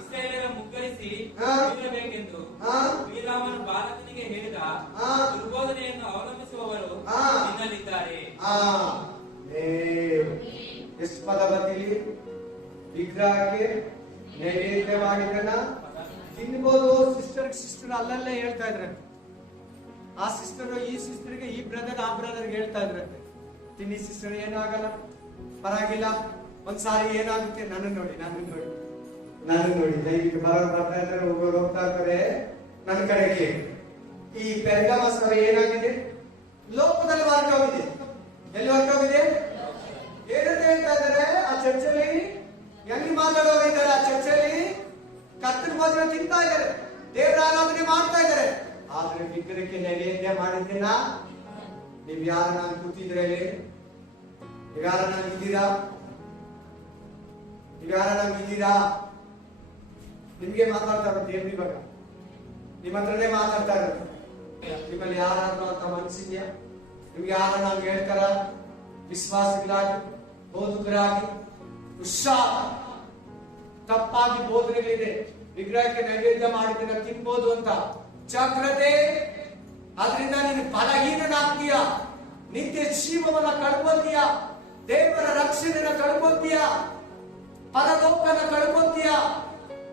ಇಸ್ರಾಯೇಲರ ಮುಗ್ಗರಿಸಿ ಬೀಳಬೇಕೆಂದು ಬಿಳಾಮನು ಬಾಲಕನಿಗೆ ಹೇಳಿದ ದುರ್ಬೋಧನೆಯನ್ನು ಅವಲಂಬಿಸುವವರು ನಿನ್ನಲ್ಲಿದ್ದಾರೆ. ಎಷ್ಟು ಪದ ಬಂದಿಲ್ಲಿ? ವಿಗ್ರಹಕ್ಕೆ ನೈವೇದ್ಯ ಮಾಡಿದನ ತಿನ್ಬೋದು. ಸಿಸ್ಟರ್ ಅಲ್ಲಲ್ಲೇ ಹೇಳ್ತಾ ಇದ್ರೆ, ಆ ಸಿಸ್ಟರ್ ಈ ಸಿಸ್ಟರ್ಗೆ, ಈ ಬ್ರದರ್ ಆ ಬ್ರದರ್ಗೆ ಹೇಳ್ತಾ ಇದ್ರಂತೆ, ತಿನ್ನಿ ಸಿಸ್ಟರ್, ಏನಾಗಲ್ಲ, ಪರವಾಗಿಲ್ಲ. ಒಂದ್ಸಾರಿ ಏನಾಗುತ್ತೆ, ನನ್ನ ನೋಡಿ ದೈವಿಕ ಬರೋರು ಬರ್ತಾ ಇದ್ದಾರೆ, ಹೋಗೋರು ಹೋಗ್ತಾ ಇರ್ತಾರೆ, ನನ್ನ ಕಡೆಗೆ. ಈ ಪೆರ್ಗಮ ಸಭೆ ಏನಾಗಿದೆ? ಲೋಕದಲ್ಲಿ ಹೊರಟೋಗಿದೆ. ಎಲ್ಲಿ ಹೊರಟೋಗಿದೆ? ಏನಂತ ಹೇಳ್ತಾ ಇದ್ದಾರೆ? ಆ ಚರ್ಚಲ್ಲಿ ಎಲ್ಲಿ ಮಾತಾಡೋರಿದ್ದಾರೆ? ಆ ಚರ್ಚಲ್ಲಿ ಕತ್ತಲ ಭೋಜನ ತಿಂತಾ ಇದ್ದಾರೆ, ದೇವರ ಆರಾಧನೆ ಮಾಡ್ತಾ ಇದ್ದಾರೆ. ಆದ್ರೆ ವಿಗ್ರಹಕ್ಕೆ ನೈವೇದ್ಯ ಮಾಡಿದ್ದೀನ? ನೀವ್ ಯಾರು ನಾನು ಕೂತಿದ್ರೆ ಇಲ್ಲಿ? ಯಾರ ನಂಗಿದ್ದೀರಾ? ನಿಮ್ಗೆ ಮಾತಾಡ್ತಾ ಇರೋದು ದೇವ್ರ ಇವಾಗ, ನಿಮ್ಮ ಹತ್ರನೇ ಮಾತಾಡ್ತಾ ಇರೋದು. ನಿಮ್ಮಲ್ಲಿ ಯಾರಾದ್ರೂ ಅಂತ ಮನಸ್ಸಿದ್ಯಾ? ನಿಮ್ಗೆ ಯಾರ ನಂಗೆ ಹೇಳ್ತಾರ? ವಿಶ್ವಾಸಿಗಳಾಗಿ, ಬೋಧಕರಾಗಿ ಹುಷಾರ್. ತಪ್ಪಾಗಿ ಬೋಧನೆಗಳಿದೆ. ವಿಗ್ರಹಕ್ಕೆ ನೈವೇದ್ಯ ಮಾಡಿದ್ರೆ ತಿನ್ಬೋದು ಅಂತ. ಜಾಗ್ರತೆ. ಆದ್ರಿಂದ ನೀನು ಬಲಹೀನನಾಗ್ತೀಯ, ನಿತ್ಯ ಜೀವವನ್ನ ಕಳ್ಕೊಂತೀಯ, ದೇವರ ರಕ್ಷಣೆನ ಕಳ್ಕೊಂತೀಯ, ಪರಲೋಕನ ಕಳ್ಕೊಂತೀಯ.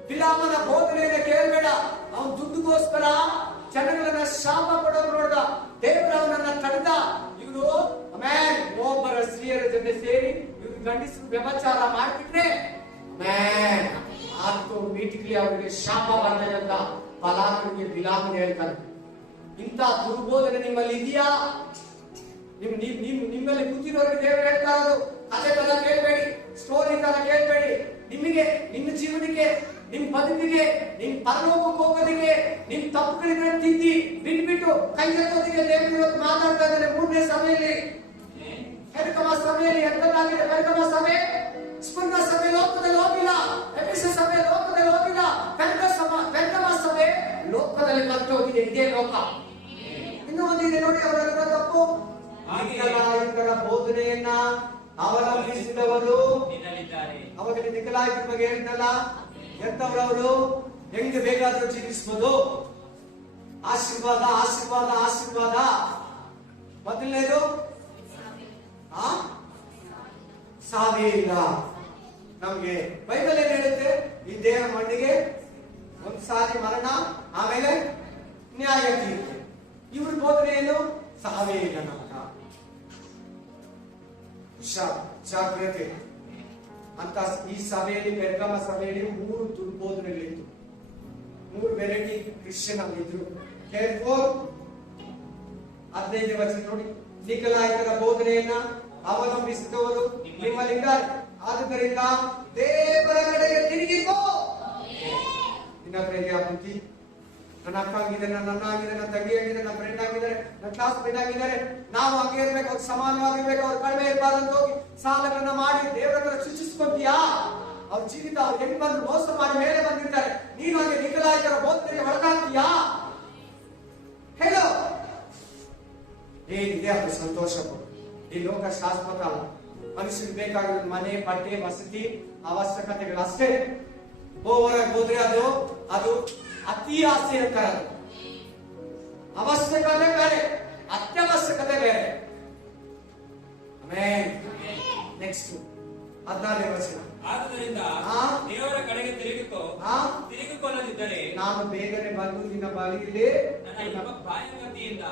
ಬಿಳಾಮನ ಬೋಧನೆಯನ್ನು ಕೇಳಬೇಡ. ಅವನು ದುಡ್ಡುಗೋಸ್ಕರ ಜನಗಳನ್ನ ಶಾಪ ಕೊಡೋದು ನೋಡ್ದ. ದೇವರ ಅವನನ್ನ ತಡೆದ. ಇವರು ಒಬ್ಬರ ಸ್ತ್ರೀಯರ ಜೊತೆ ಸೇರಿ ಇವ್ರು ಗಂಡಸರು ವ್ಯಭಚಾರ ಮಾಡ್ತಿದ್ರೆ ಆಟೋಮೆಟಿಕ್ಲಿ ಅವರಿಗೆ ಶಾಪ ಬರ್ತದೆ ಅಂತ ಬಲಾಕನಿಗೆ ಬಿಳಾಮನ ಹೇಳ್ತಾರೆ. ಇಂಥ ದುರ್ಬೋಧನೆ ನಿಮ್ಮಲ್ಲಿ ಇದೆಯಾ? ನಿಮ್ಮಲ್ಲಿ ಕೂತಿರೋರಿಗೆ ದೇವರು ಹೇಳ್ತಾ ಇರೋದು, ಕಥೆ ತರ ಕೇಳಬೇಡಿ, ಸ್ಟೋರಿ ತರ ಕೇಳಬೇಡಿ. ನಿಮಗೆ, ನಿಮ್ಮ ಜೀವನಕ್ಕೆ, ನಿಮ್ ಬದುಕಿಗೆ, ನಿಮ್ ಪರಲೋಕಕ್ಕೆ ಹೋಗೋದಿಗೆ, ನಿಮ್ ತಪ್ಪುಗಳಿದ್ರೆ ತಿದ್ದಿ ಬಿಟ್ಬಿಟ್ಟು ಕೈ ಎತ್ತೋದಿಗೆ ದೇವರು ಇವತ್ತು ಮಾತಾಡ್ತಾ ಇದ್ದಾರೆ. ಮೂರನೇ ಸಭೆಯಲ್ಲಿ, ಪೆರ್ಗಮ ಸಭೆಯಲ್ಲಿ ಎಂತದಾಗಿದೆ? ಪೆರ್ಗಮ ಸಭೆ, ಸ್ಪರ್ಧ ಸಭೆ ಲೋಕದಲ್ಲಿ ಹೋಗಿಲ್ಲ, ಎಫೆಸ ಸಭೆ ಲೋಕದಲ್ಲಿ ಹೋಗಿಲ್ಲ, ಪೆರ್ಗಮ ಸಭೆ ಲೋಕದಲ್ಲಿ ಕಟ್ಟು ಹೋಗಿದೆ. ಇದೇ ಲೋಕ. ಇನ್ನೂ ಒಂದಿದೆ ನೋಡಿ, ಅವರ ತಪ್ಪು. ನಿಖಲಾಯಿತರ ಬೋಧನೆಯನ್ನ ಅವಲಂಬಿಸಿದವರು ಅವಾಗ ನಿಖಲಾಯಿತರ ಬಗ್ಗೆ ಹೇಳಿದ್ನಲ್ಲ, ಎಂತವ್ರವರು ಹೆಂಗೆ ಬೇಕಾದ್ರೂ ಜೀವಿಸಬಹುದು. ಆಶೀರ್ವಾದ ಆಶೀರ್ವಾದ ಆಶೀರ್ವಾದ. ಮೊದಲನೇದು ಸಾವೇ ಇಲ್ಲ. ನಮ್ಗೆ ಬೈಬಲ್ ಏನ್ ಹೇಳುತ್ತೆ? ಈ ದೇಹ ಮಣ್ಣಿಗೆ ಒಂದ್ ಸಾರಿ ಮರಣ, ಆಮೇಲೆ ನ್ಯಾಯ ತೀರ್ಪು. ಇವ್ರ ಬೋಧನೆ ಏನು? ಸಾವೇ ಇಲ್ಲ ನಮಗ. ಜಾಗ್ರತೆ ಅಂತ. ಈ ಸಭೆಯಲ್ಲಿ, ಪೆರ್ಗಮ ಸಭೆಯಲ್ಲಿ 3 ದುರ್ಬೋಧನೆಗಳಿತ್ತು. 3 ವೆರೈಟಿ ಕ್ರಿಶ್ಚಿಯನ್ ಆಗಿದ್ರು. ಕೇರ್ಫುಲ್. 15 ವಚನ ನೋಡಿ. ನಿಕಲಾಯಿತರ ಬೋಧನೆಯನ್ನ ಅವಲಂಬಿಸಿದವರು ನಿಮ್ಮಲ್ಲಿದ್ದಾರೆ, ಆದುದರಿಂದ ದೇವರ ಕಡೆಗೆ ತಿರುಗಿಕೋ. ನಿನ್ನ ಕಡೆಗೆ ಬುದ್ಧಿ. ನನ್ನ ಅಕ್ಕ ಆಗಿದ್ದಾರೆ, ನನ್ನ ಅಣ್ಣ ಆಗಿದ್ದಾರೆ, ನನ್ನ ತಂಗಿ ಆಗಿದ್ದಾರೆ, ನನ್ನ ಫ್ರೆಂಡ್ ಆಗಿದ್ದಾರೆ, ನನ್ನ ಕ್ಲಾಸ್ ಮೇಟ್ ಆಗಿದ್ದಾರೆ. ನಾವು ಹಂಗೆ ಇರ್ಬೇಕು, ಅವ್ರು ಸಮಾನವಾಗಿರ್ಬೇಕು, ಅವ್ರು ಕಡಿಮೆ ಇರಬಾರ್ದು ಹೋಗಿ ಸಾಲಗಳನ್ನ ಮಾಡಿ ದೇವರ ಹತ್ರ ಸೂಚಿಸ್ಕೊಂತೀಯಾ? ಅವ್ರ ಜೀವಿತ ಅವ್ರು ಹೆಂಗ್ ಬಂದು ಮೋಸ ಮಾಡಿ ಮೇಲೆ ಬಂದಿರ್ತಾರೆ. ನೀನು ಹಾಗೆ ನಿಖಲಾಯಿತರ ಬೋಧನೆಗೆ ಒಳಗಾಗ್ತೀಯಾ? ಹೇಳೋ. ಏನಿದೆ ಅದು ಸಂತೋಷ ಪಡು. ಈ ಲೋಕ ಶಾಶ್ವತ ಅಲ್ಲ. ಮನುಷ್ಯನಿಗೆ ಬೇಕಾಗಿರೋದು ಮನೆ, ಬಟ್ಟೆ, ವಸತಿ, ಅವಶ್ಯಕತೆಗಳಷ್ಟೇ. ಹೊರಗೆ ಹೋದ್ರೆ ಅದು ಅತಿ ಆಸೆ ಇರ್ತಾರೆ. ಅವಶ್ಯಕತೆ ಬೇರೆ, ಅತ್ಯವಶ್ಯಕತೆ ಬೇರೆ. ನೆಕ್ಸ್ಟ್ 14ನೇ ವಚನ. ಆದುದರಿಂದ ದೇವರ ಕಡೆಗೆ ತಿರುಗಿಕೊಳ್ಳದಿದ್ದರೆ ನಾನು ಬೇಗನೆ ಬಂದು ನಿನ್ನ ಬಳಿಯಲ್ಲಿ ನನ್ನ ಬಾಯಗತಿಯಿಂದ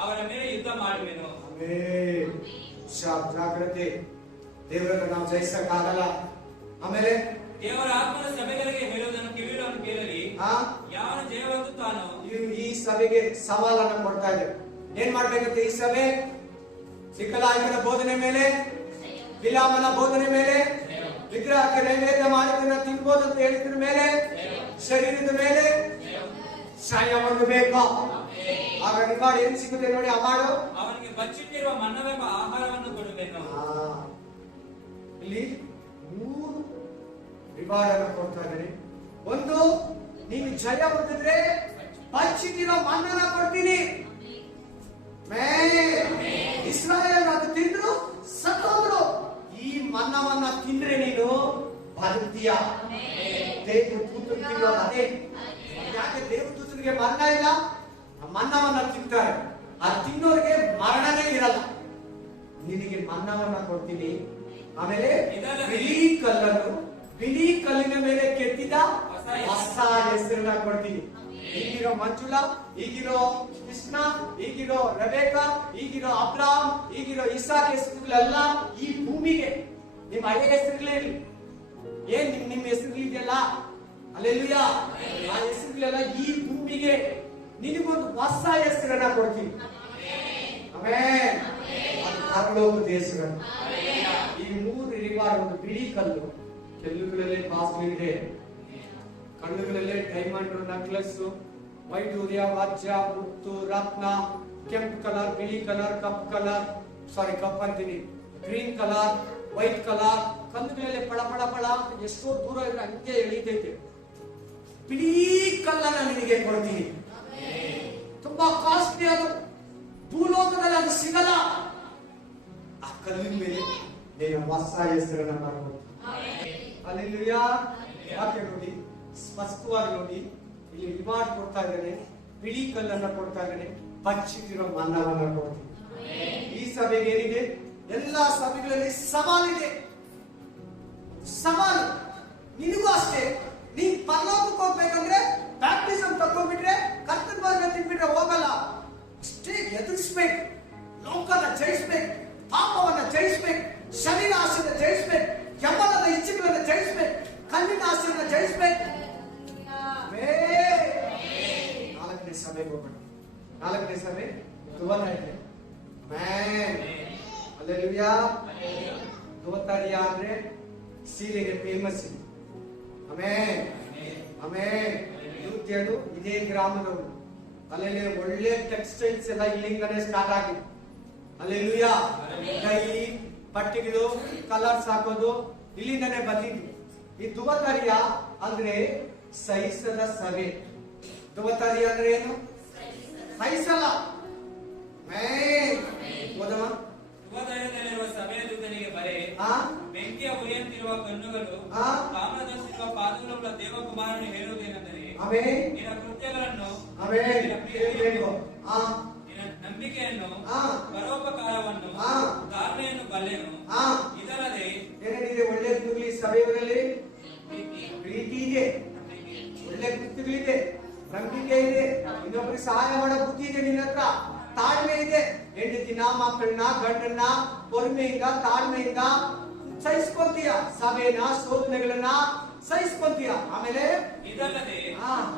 ಅವರ ಮೇಲೆ ಯುದ್ಧ ಮಾಡುವೆನು. ಜಾಗ್ರತೆ. ದೇವರನ್ನು ನಾವು ಜಯಿಸಕ್ಕಾಗಲ್ಲ. ಆಮೇಲೆ ದೇವರ ಆತ್ಮನ ಸಭೆಗಳಿಗೆ ಹೇಳುವುದನ್ನು ಕಿವಿಗಳನ್ನು ಕೇಳಲಿ. ಯಾವನ ಜಯವಂತ ತಾನು. ಈ ಸಭೆಗೆ ಸವಾಲನ್ನು ಕೊಡ್ತಾ ಇದ್ದಾರೆ. ಏನ್ ಮಾಡ್ಬೇಕಂತೆ ಈ ಸಭೆ? ಸಿಕ್ಕಲಾಯಕನ ಬೋಧನೆ ಮೇಲೆ, ಬಿಲಾಮನ ಬೋಧನೆ ಮೇಲೆ, ವಿಗ್ರಹಕ್ಕೆ ನೈವೇದ್ಯ ಮಾಡಿದ್ದನ್ನ ತಿನ್ಬೋದು ಅಂತ ಹೇಳಿದ್ರ ಮೇಲೆ, ಶರೀರದ ಮೇಲೆ ಶ್ರಮವನ್ನು ಬೇಕು. ಆಗ ರಿವಾರ್ಡ್ ಏನ್ ಸಿಗುತ್ತೆ ನೋಡಿ. ಅವಾರ್ಡು ಅವನಿಗೆ ಬಚ್ಚಿಟ್ಟಿರುವ ಮನ್ನವೆಂಬ ಆಹಾರವನ್ನು ಕೊಡುವೆನು. ಇಲ್ಲಿ 3 ರಿವಾರ್ಡ್ ಅನ್ನು ಕೊಡ್ತಾ ಇದ್ದಾರೆ. ಒಂದು, ನೀನು ಜಯ ಹೊಂದಿದ್ರೆ ಬಚ್ಚಿಟ್ಟಿರೋ ಮನ್ನನ ಕೊಡ್ತೀನಿ. ಇಸ್ರಾಯೇಲ್ ಅದು ತಿಂದ್ರು ಸತ್ತೋದ್ರು. ಈ ಮನ್ನವನ್ನ ತಿಂದ್ರೆ ನೀನು ಬದುಕ್ತೀಯ. ದೇವದೂತರು ತಿನ್ನೋದು ಅದೇ. ಯಾಕೆ ದೇವದೂತರಿಗೆ ಮರಣ ಇಲ್ಲ? ಮನ್ನವನ್ನ ತಿಂತಾರೆ. ಅದು ತಿನ್ನೋರಿಗೆ ಮರಣನೇ ಇರಲ್ಲ. ನಿನಗೆ ಮನ್ನವನ್ನ ಕೊಡ್ತೀನಿ. ಆಮೇಲೆ ಬಿಳಿ ಕಲ್ಲಿನ ಮೇಲೆ ಕೆತ್ತಿದ ಹೊಸ ಹೆಸರನ್ನ ಕೊಡ್ತೀನಿ. ಈಗಿರೋ ಮಂಜುಳಾ, ಈಗಿರೋ ಕೃಷ್ಣ, ಈಗಿರೋ ರೆಬೆಕಾ, ಈಗಿರೋ ಅಬ್ರಾಮ್, ಈಗಿರೋ ಇಸಾಕ್ ಹೆಸರುಗಳೆಲ್ಲ ಈ ಭೂಮಿಗೆ. ನಿಮ್ಮ ಹಳೆ ಹೆಸರುಗಳೇ ಇರಲಿ. ಏನ್ ನಿಮ್ಮ ಹೆಸರುಗಳಿದೆಯಲ್ಲ, ಅಲ್ಲೆಲ್ಲೂಯಾ, ಆ ಹೆಸರುಗಳೆಲ್ಲ ಈ ಭೂಮಿಗೆ. ನಿನಗೊಂದು ಹೊಸ ಹೆಸರನ್ನ ಕೊಡ್ತೀನಿ. ಆಮೇಲೆ ಪರಲೋಕದ ಹೆಸರನ್ನು. ಈ 3 ರಿವಾರ್ಡ್. ಒಂದು ಬಿಳಿ ಕಲ್ಲು, ಕೆಲ್ಲುಗಳಲ್ಲೇ ಕಾಸ್ಟ್ಲಿ ಇದೆ. ಕಣ್ಣುಗಳಲ್ಲೇ ಡೈಮಂಡ್ ನೆಕ್ಲೆಸ್, ವೈಡೂರ್ಯ, ವಾಜ್ಯ, ಮುತ್ತು, ರತ್ನ, ಕೆಂಪು ಕಲರ್, ಬಿಳಿ ಕಲರ್, ಕಪ್ ಅಂತೀನಿ, ಗ್ರೀನ್ ಕಲರ್, ವೈಟ್ ಕಲರ್. ಕಣ್ಣುಗಳಲ್ಲೇ ಪಳ ಪಳ ಪಳ. ಎಷ್ಟೋ ದೂರ ಇದ್ರೆ ಹಂಗೆ ಎಳೀತೈತೆ. ಬಿಳಿ ಕಲ್ಲನ್ನ ನಿನಗೆ ಕೊಡ್ತೀನಿ. ತುಂಬಾ ಕಾಸ್ಟ್ಲಿ. ಅದು ಭೂಲೋಕದಲ್ಲಿ ಅದು ಸಿಗಲ್ಲ. ಆ ಕಲ್ಲಿನ ಮೇಲೆ ನೀನು ಹೊಸ ಹೆಸರನ್ನ ಮಾಡ್ಬೋದು. ಅಲ್ಲೆಲ್ಲೂಯಾ. ಯಾಕೆ ನೋಡಿ, ಸ್ಪಷ್ಟವಾಗಿ ನೋಡಿ. ಇಲ್ಲಿ ರಿವಾರ್ಡ್ ಕೊಡ್ತಾ ಇದ್ದಾನೆ, ಬಿಳಿ ಕಲ್ಲನ್ನ ಕೊಡ್ತಾ ಇದ್ದಾನೆ, ಬಚ್ಚಿಟ್ಟಿರೋ ಮನ್ನವನ್ನ ಕೊಡ್ತೀನಿ. ಈ ಸಭೆಗೆ ಏನಿದೆ? ಎಲ್ಲಾ ಸಭೆಗಳಲ್ಲಿ ಸವಾಲಿದೆ. ಸವಾಲು ನಿನಗೂ ಅಷ್ಟೇ. ನೀನ್ ಪರಲೋಕಕ್ಕೆ ಹೋಗ್ಬೇಕಂದ್ರೆ ಬ್ಯಾಪ್ಟಿಸಮ್ ತಗೊಂಡ್ಬಿಟ್ರೆ, ಕರ್ತನ ಮಾರ್ಗ ತಿನ್ಬಿಟ್ರೆ ಹೋಗಲ್ಲ. ಅಷ್ಟೇ ಎದುರಿಸ್ಬೇಕು. ಲೋಕನ ಜಯಿಸ್ಬೇಕು, ಪಾಪವನ್ನ ಜಯಿಸ್ಬೇಕು, ಶರೀರ ಆಸೆನ ಜಯಿಸ್ಬೇಕು, ಯಮನದ ಇಚ್ಛೆಗಳನ್ನ ಜಯಿಸ್ಬೇಕು, ಕಣ್ಣಿನ ಆಸೆಯನ್ನ ಜಯಿಸ್ಬೇಕು. 4ನೇ ಸಭೆಗೆ ಹೋಗೋಣ. 4ನೇ ಸಭೆ ದುವತಾರಿಯ. ಅಲ್ಲೆಲ್ಲೂಯಾ. ದುವತಾರಿಯ ಅಂದ್ರೆ ಸೀರೆಗೆ ಫೇಮಸ್ ಇದೆ. ಯೂತ್ಯರು ಇದೇ ಗ್ರಾಮದವರು. ಅಲ್ಲೆಲ್ಲ ಒಳ್ಳೆ ಟೆಕ್ಸ್ಟೈಲ್ಸ್ ಎಲ್ಲ ಇಲ್ಲಿಂದನೇ ಸ್ಟಾರ್ಟ್ ಆಗಿದೆ. ಅಲ್ಲೆಲ್ಲೂಯಾ. ಕೈ ಪಟ್ಟಿಗಳು, ಕಲರ್ಸ್ ಹಾಕೋದು ಇಲ್ಲಿಂದನೇ ಬಂದಿದ್ದು. ಈ ದುವತಾರಿಯ ಅಂದ್ರೆ ಸಹಿಸದ ಸಭೆ. ದುವತಾರಿಯ ಅಂದ್ರೆ ಏನು? ಸಹಿಸಲ್ಲ. ದುವತಾರಿಯದಲ್ಲಿರುವ ಸಭೆಯ ದೂತನಿಗೆ ಬರೆ, ಬೆಂಕಿಯ ಉರಿಯಂತಿರುವ ಕಣ್ಣುಗಳು, ತಾಮ್ರದಂತಿರುವ ಪಾದಗಳುಳ್ಳ ದೇವಕುಮಾರನು ಹೇಳುವುದೇನೆಂದರೆ, ನಿನ್ನ ಕೃತ್ಯಗಳನ್ನು ಆಮೆನ್. ಹೇಳ್ಬೇಕು. ನಿನ್ನ ನಂಬಿಕೆಯನ್ನು, ಪರೋಪಕಾರವನ್ನು, ತಾಳ್ಮೆಯನ್ನು ಬಲ್ಲೆನು. ಇದಲ್ಲದೆ ಏನೇನಿದೆ? ಒಳ್ಳೆ ಗುಣಗಳು ಈ ಸಭೆಯವರಲ್ಲಿ ಪ್ರೀತಿ ಇದೆ, ಒಳ್ಳೆ ಗುಣಗಳಿದೆ, ನಂಬಿಕೆ ಇದೆ, ಇನ್ನೊಬ್ಬರಿಗೆ ಸಹಾಯ ಮಾಡೋ ಬುದ್ಧಿ ಇದೆ ನಿನ್ನ ಹತ್ರ, ತಾಳ್ಮೆ ಇದೆ. ಹೆಂಡತಿನ, ಮಕ್ಕಳನ್ನ, ಗಂಡನ್ನ பொறுமைಯಿಂದ ತಾಳ್ಮೆಯಿಂದ ಸಹಿಸ್ಕೊಂತೀಯ, ಸಭೆನ ಶೋಧನೆಗಳನ್ನ ಸಹಿಸ್ಕೊಂತೀಯ. ಆಮೇಲೆ ಇದಲ್ಲದೆ